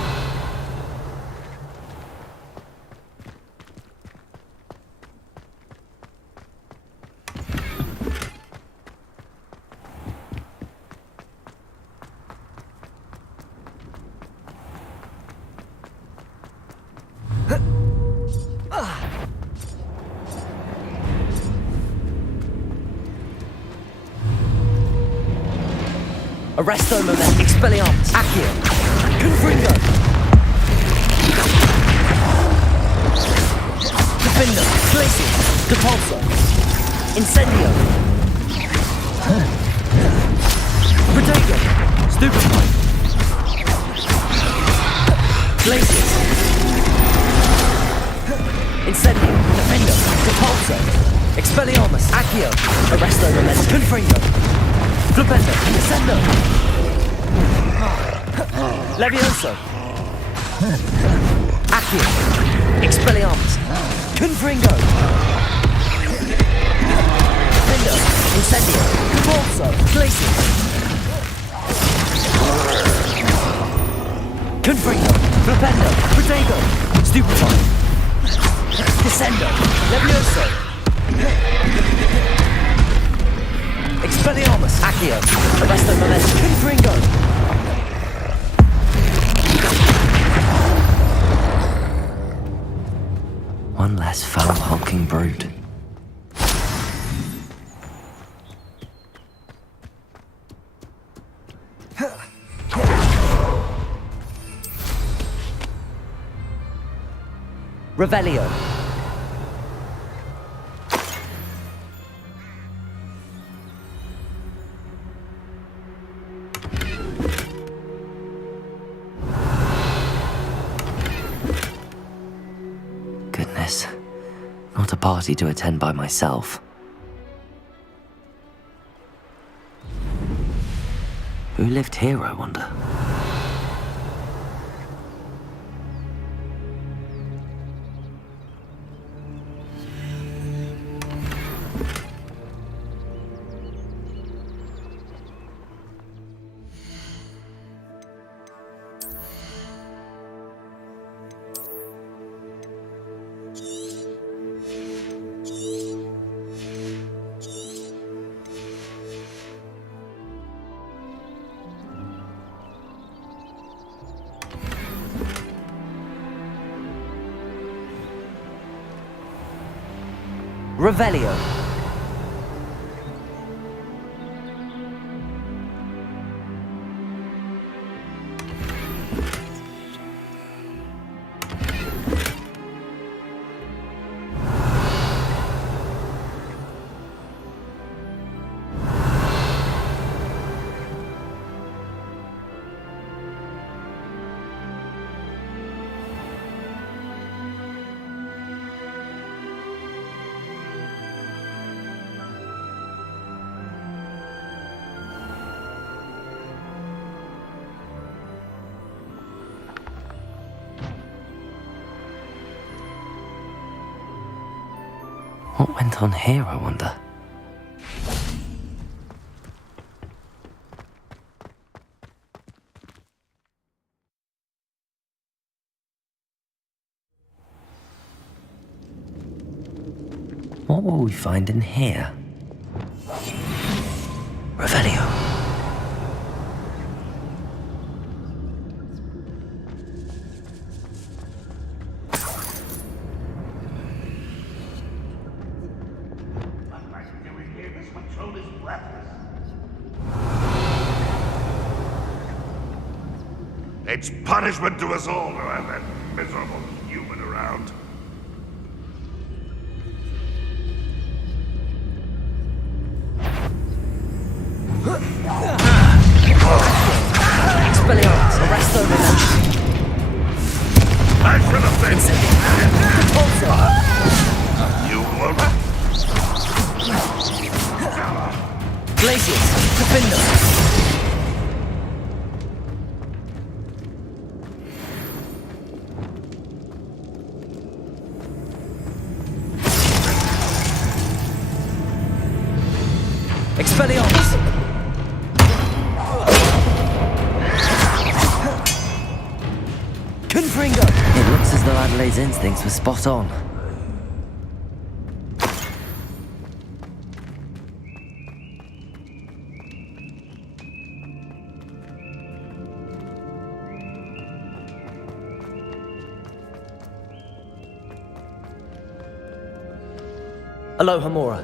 Arresto Moment, Expelliarmus, Accio, Confringo, Defender, Glacial, Depulso, Incendio, Protego, Stupefy, Glacial, Incendio, Defender, Depulso, Expelliarmus, Accio, Arresto Moment, Confringo, Flipendo, Incendio, Levioso, Accio, Expelliarmus, Confringo, Defender, Incendio, Depulso, Glacial, Confringo, Flipendo, Protego, Stupefy, Descendo, Levioso, Expelliarmus, Accio, Arresto Moment, Confringo. One less foul hulking brute. Revelio. Goodness. Not a party to attend by myself. Who lived here, I wonder? Revelio. What went on here, I wonder? What will we find in here? Revelio. It's punishment to us all to have that miserable human around. Expelliarmus, Arresto Moment. I should have been. You won't. Glacius, Defender. Expelliarmus! Confringo! It looks as though Adelaide's instincts were spot on. Alohomora.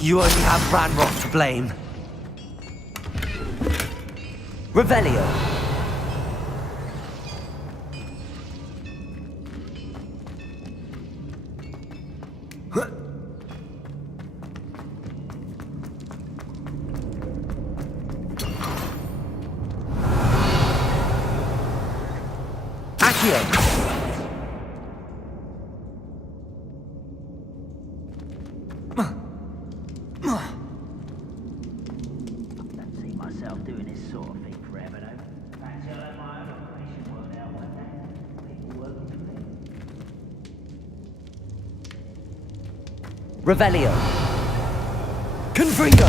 You only have Ranrock to blame. Revelio. Accio. Don't see myself doing this sort of thing forever, though. Fancy I'll have my own operation worked out one day. People working for me. Revelio. Confringo.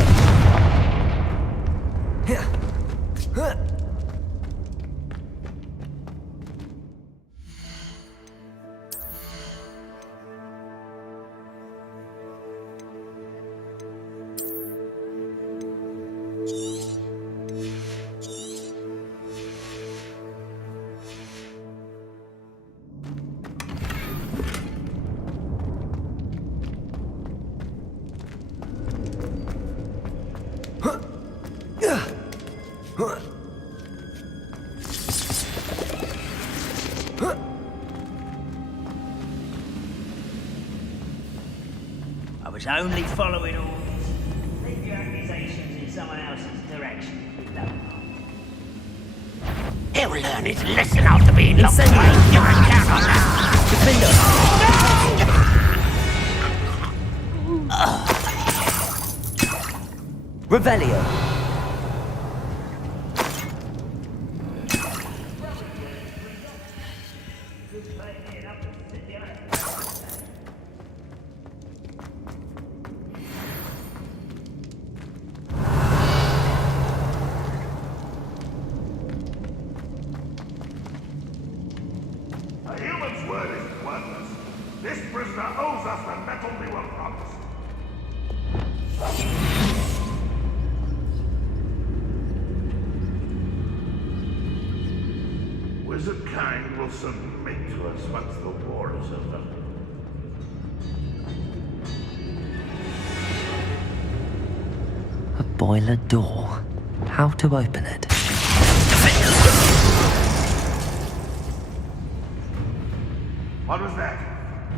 I was only following orders. Leave your accusations in someone else's direction, if you don't mind. He'll learn his lesson after being locked away. You can count on that. Revelio. A human's word is worthless. This prisoner owes us the metal we were promised. Wizard kind will submit to us once the war is over. A boiler door. How to open it? What was that?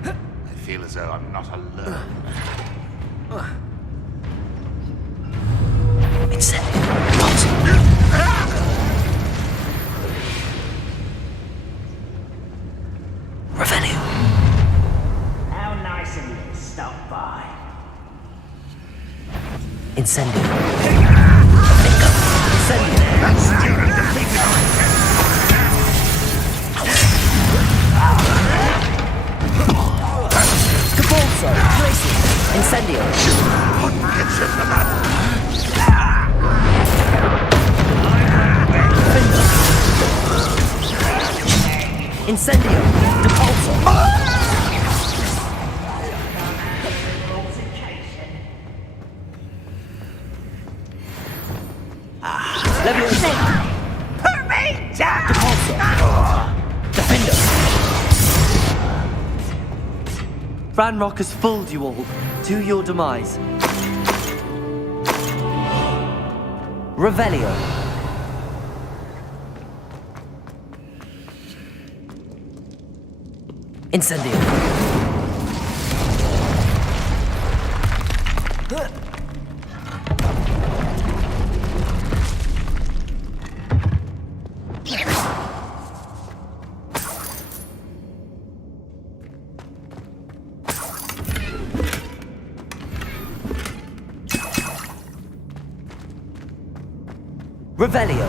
I feel as though I'm not alone. It's Revelio. How nice of you to stop by. Incendio. That student defeated Cabolso. Incendio. It's in the mouth. Incendio. Depulso. Leviosa. Depulso. Defender. Ranrock has fooled you all. To your demise. Revelio. Incendio. Revelio.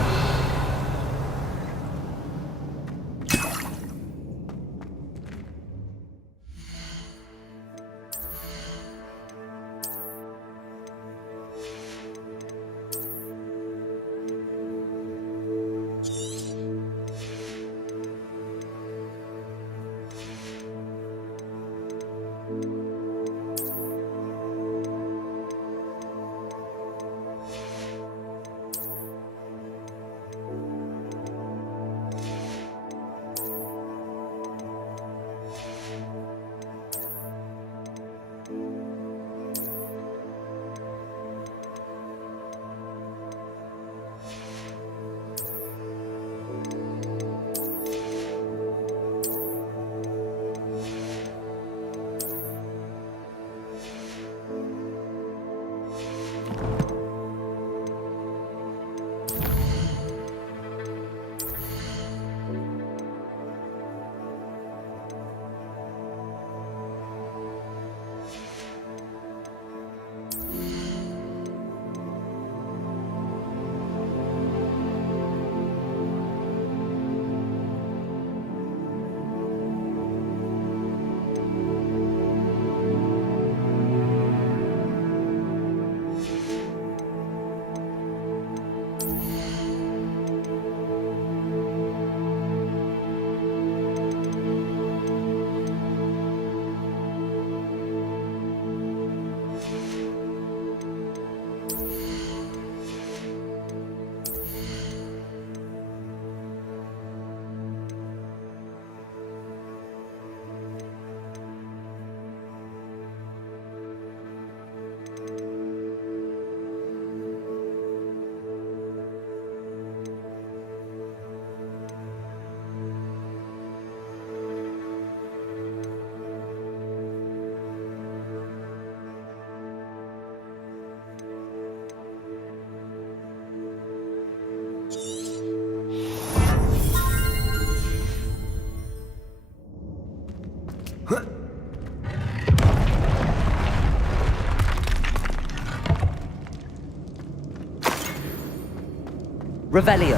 Revelio.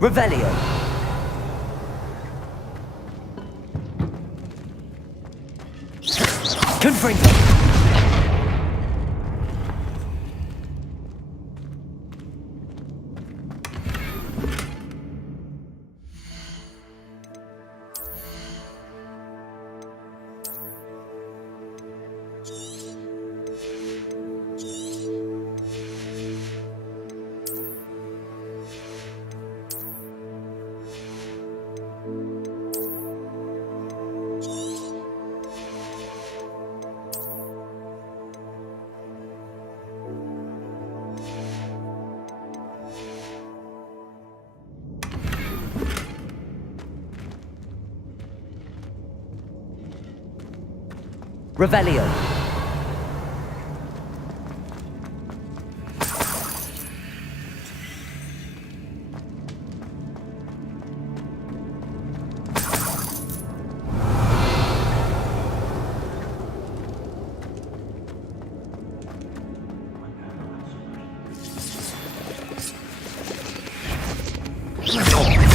Revelio. Confringo. Revelio.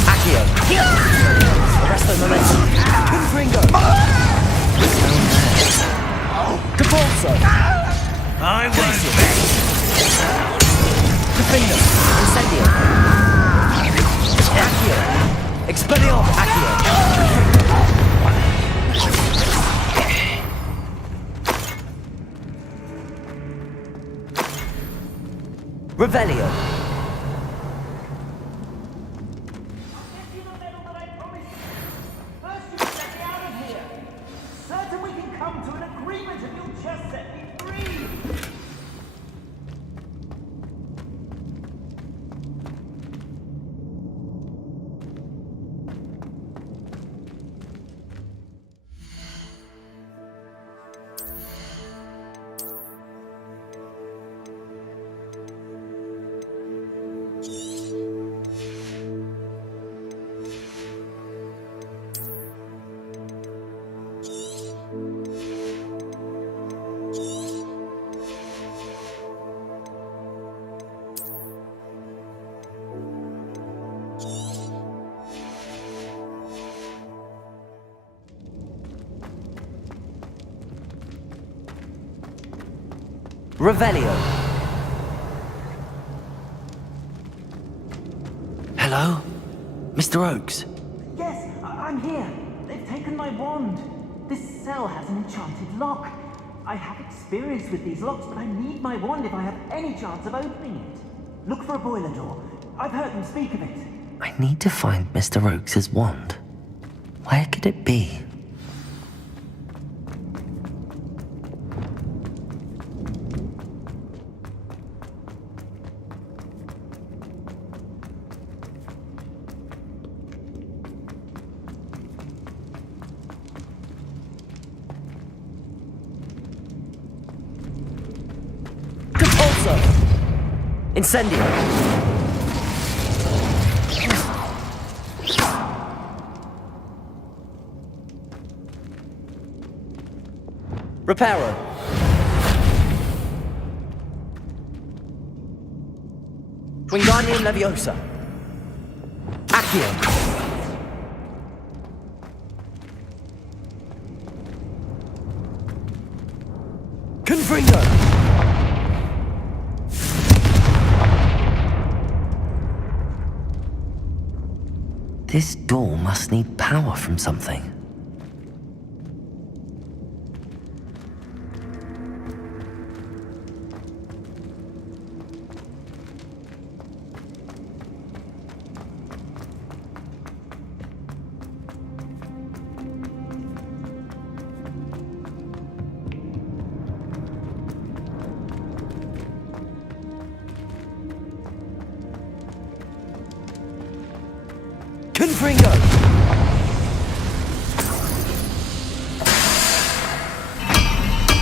Accio. Arresto momentum. Confringo. Capolso! I won't bet! Defender! Incendio! Accio! Expelliarmus! Accio! Revelio! Revelio. Hello? Mr. Oakes? Yes, I'm here. They've taken my wand. This cell has an enchanted lock. I have experience with these locks, but I need my wand if I have any chance of opening it. Look for a boiler door. I've heard them speak of it. I need to find Mr. Oakes' wand. Where could it be? Incendio! Reparo! Wingardium Leviosa! Accio! Confringo! This door must need power from something. Confringo!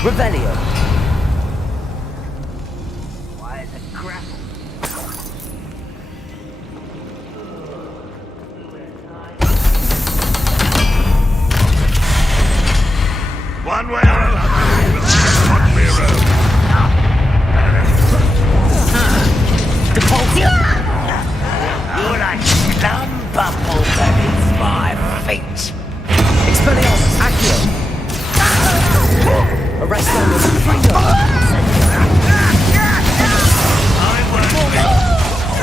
Revelio! Why the grapple? One way or another, we'll get what we road. You're like slumber beneath my feet. Expelliarmus! Accio! Arresto Confringo!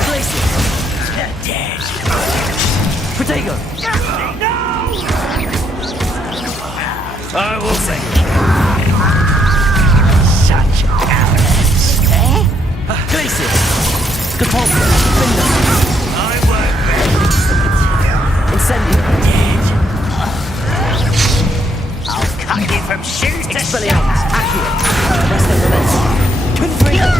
Glacius! Dead. Protego! I will say. Such cowardice. Glacius! Depulso! Finder! I won't Incendio! dead. I'll cut you from shoes to Expelliarmus! Accio! Arresto Momento! Confringo!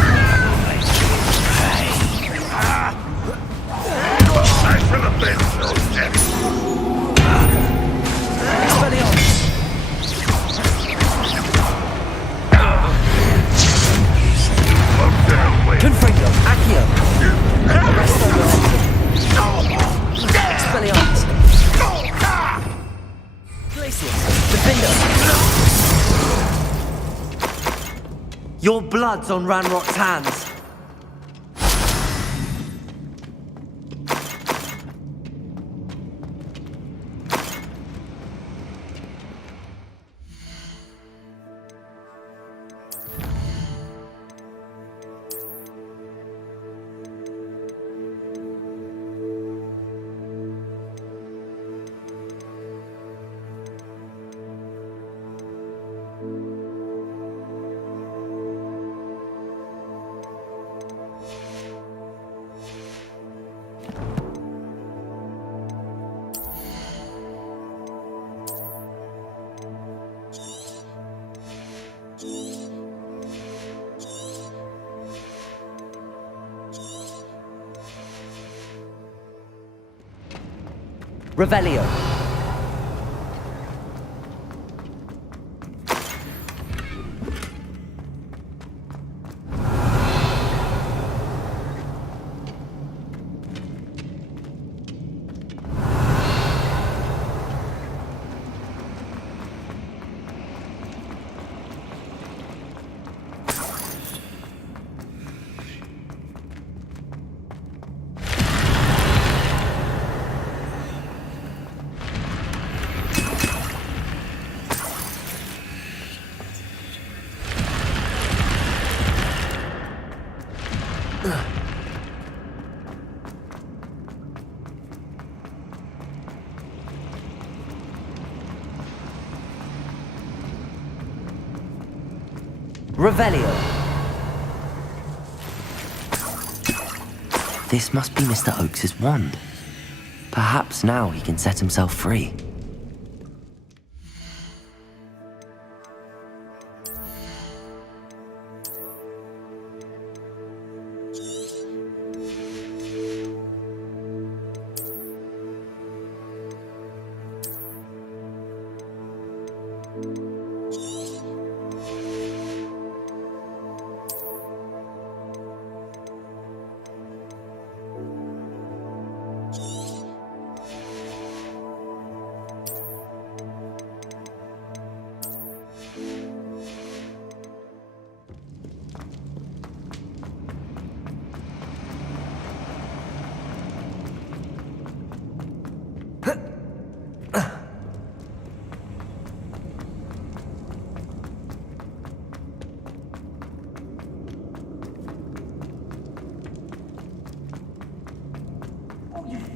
Back to the bench, old Jack. Expelliarmus! Confringo! Accio! Arresto Momento! Expelliarmus! Glacius! Defender! Your blood's on Ranrock's hands! Revelio. Revelio. This must be Mr. Oakes's wand. Perhaps now he can set himself free.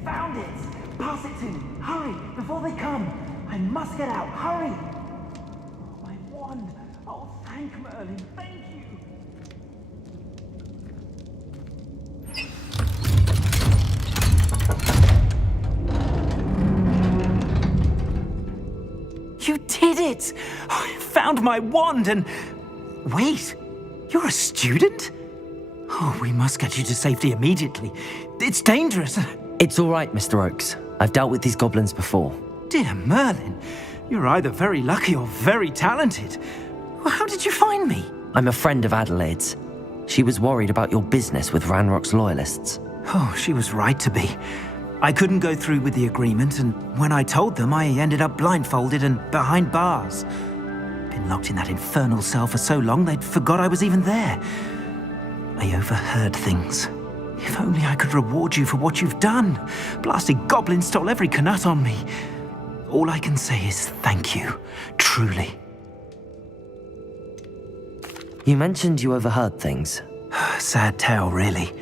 Found it! Pass it to me! Hurry! Before they come! I must get out! Hurry! Oh, my wand! Oh, thank Merlin! Thank you! You did it! Oh, I found my wand and... Wait! You're a student? Oh, we must get you to safety immediately. It's dangerous. It's all right, Mr. Oakes. I've dealt with these goblins before. Dear Merlin, you're either very lucky or very talented. Well, how did you find me? I'm a friend of Adelaide's. She was worried about your business with Ranrock's loyalists. Oh, she was right to be. I couldn't go through with the agreement, and when I told them, I ended up blindfolded and behind bars. Been locked in that infernal cell for so long, they'd forgot I was even there. I overheard things. If only I could reward you for what you've done. Blasted goblins stole every Knut on me. All I can say is thank you, truly. You mentioned you overheard things. Sad tale, really.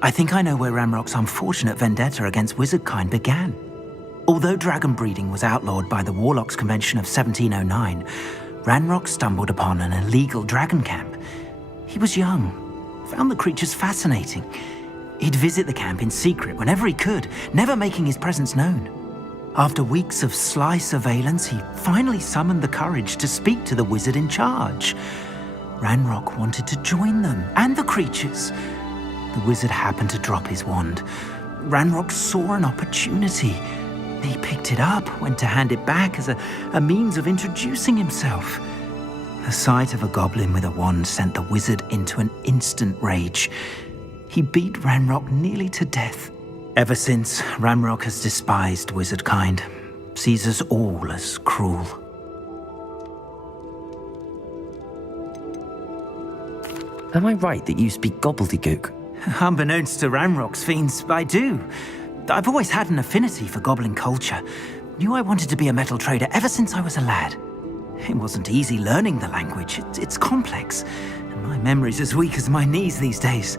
I think I know where Ranrock's unfortunate vendetta against wizardkind began. Although dragon breeding was outlawed by the Warlocks Convention of 1709, Ranrock stumbled upon an illegal dragon camp. He was young, found the creatures fascinating. He'd visit the camp in secret whenever he could, never making his presence known. After weeks of sly surveillance, he finally summoned the courage to speak to the wizard in charge. Ranrock wanted to join them, and the creatures. The wizard happened to drop his wand. Ranrock saw an opportunity. He picked it up, went to hand it back as a means of introducing himself. The sight of a goblin with a wand sent the wizard into an instant rage. He beat Ranrock nearly to death. Ever since, Ranrock has despised wizardkind, sees us all as cruel. Am I right that you speak gobbledygook? Unbeknownst to Ranrock's fiends, I do. I've always had an affinity for goblin culture. Knew I wanted to be a metal trader ever since I was a lad. It wasn't easy learning the language. It's complex, and my memory's as weak as my knees these days.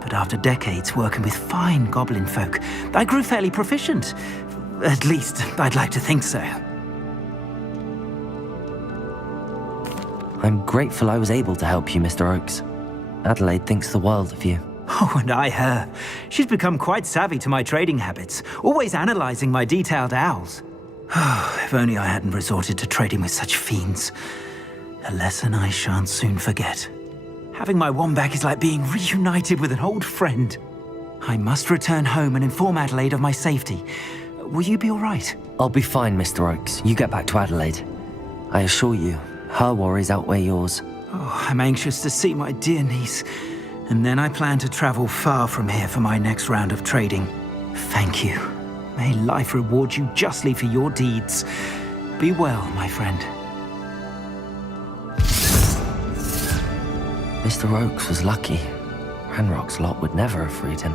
But after decades working with fine goblin folk, I grew fairly proficient. At least, I'd like to think so. I'm grateful I was able to help you, Mr. Oakes. Adelaide thinks the world of you. Oh, and I her. She's become quite savvy to my trading habits, always analysing my detailed owls. If only I hadn't resorted to trading with such fiends. A lesson I shan't soon forget. Having my wand back is like being reunited with an old friend. I must return home and inform Adelaide of my safety. Will you be all right? I'll be fine, Mr. Oakes. You get back to Adelaide. I assure you, her worries outweigh yours. Oh, I'm anxious to see my dear niece. And then I plan to travel far from here for my next round of trading. Thank you. May life reward you justly for your deeds. Be well, my friend. Mr. Oakes was lucky. Ranrock's lot would never have freed him.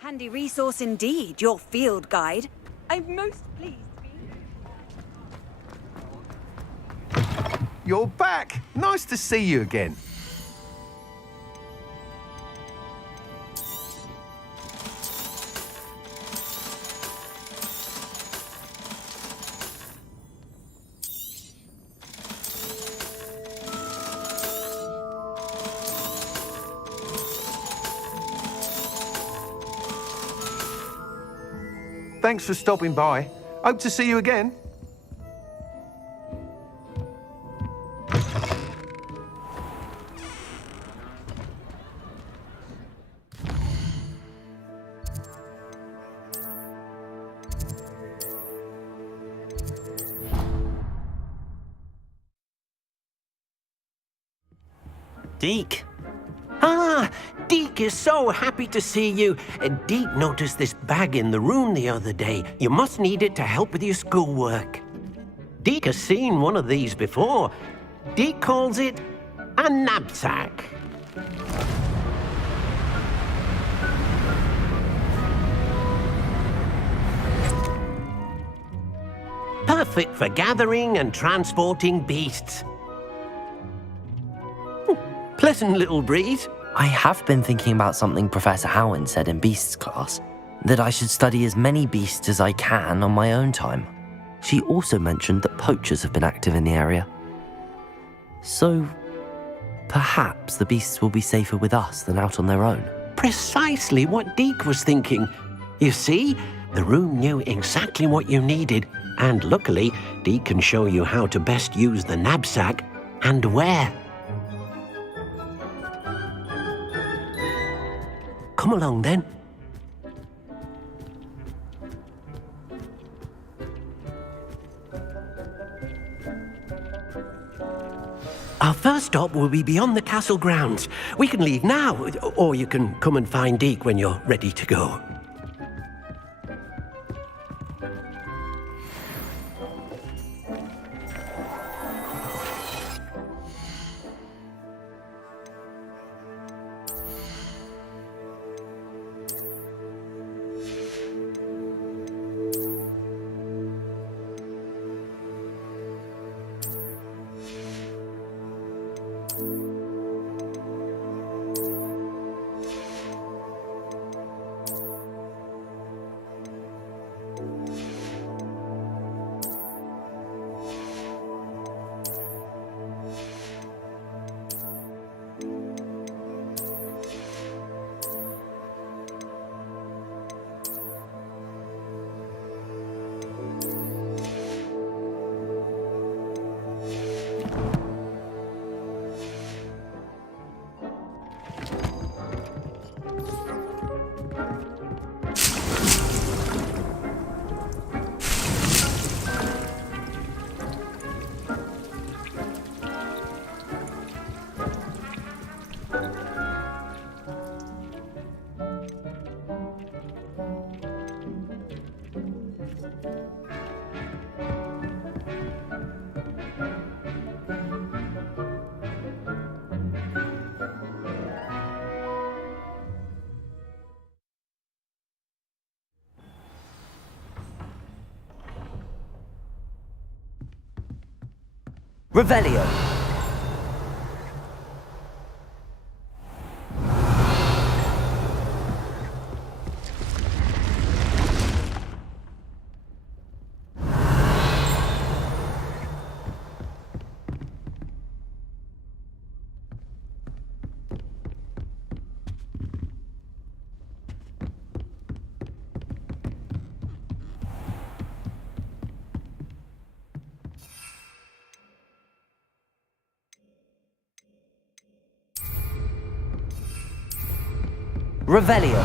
Handy resource indeed, your field guide. I'm most pleased to be... You're back! Nice to see you again. Thanks for stopping by. Hope to see you again. Deke. Ah, Deke is so happy to see you. Deke noticed this bag in the room the other day. You must need it to help with your schoolwork. Deke has seen one of these before. Deke calls it a knapsack. Perfect for gathering and transporting beasts. Pleasant little breeze. I have been thinking about something Professor Howin said in Beasts class, that I should study as many beasts as I can on my own time. She also mentioned that poachers have been active in the area. So, perhaps the beasts will be safer with us than out on their own. Precisely what Deke was thinking. You see, the room knew exactly what you needed, and luckily, Deke can show you how to best use the knapsack and where. Come along then. Our first stop will be beyond the castle grounds. We can leave now, or you can come and find Deke when you're ready to go. Revelio. Revelio.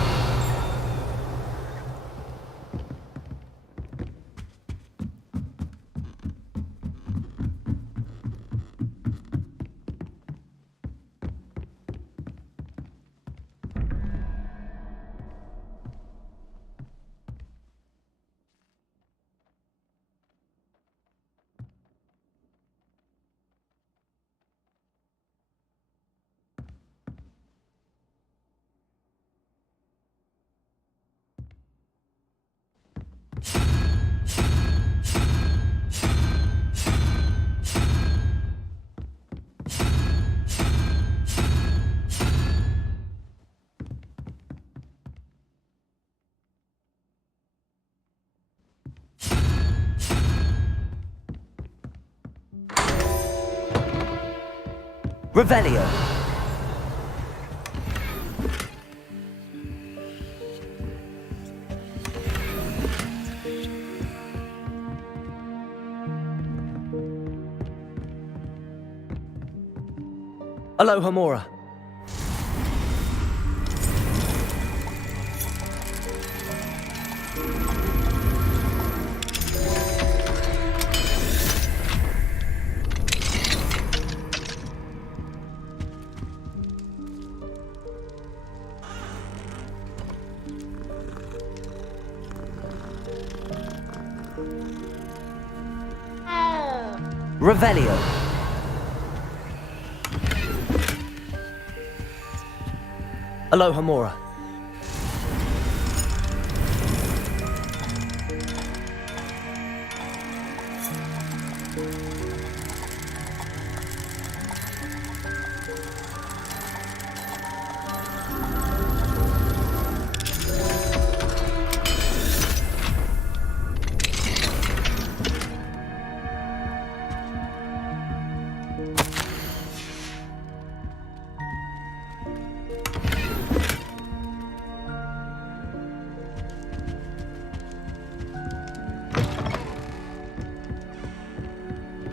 Revelio. Aloha Mora. Revelio. Aloha Mora.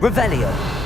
Revelio.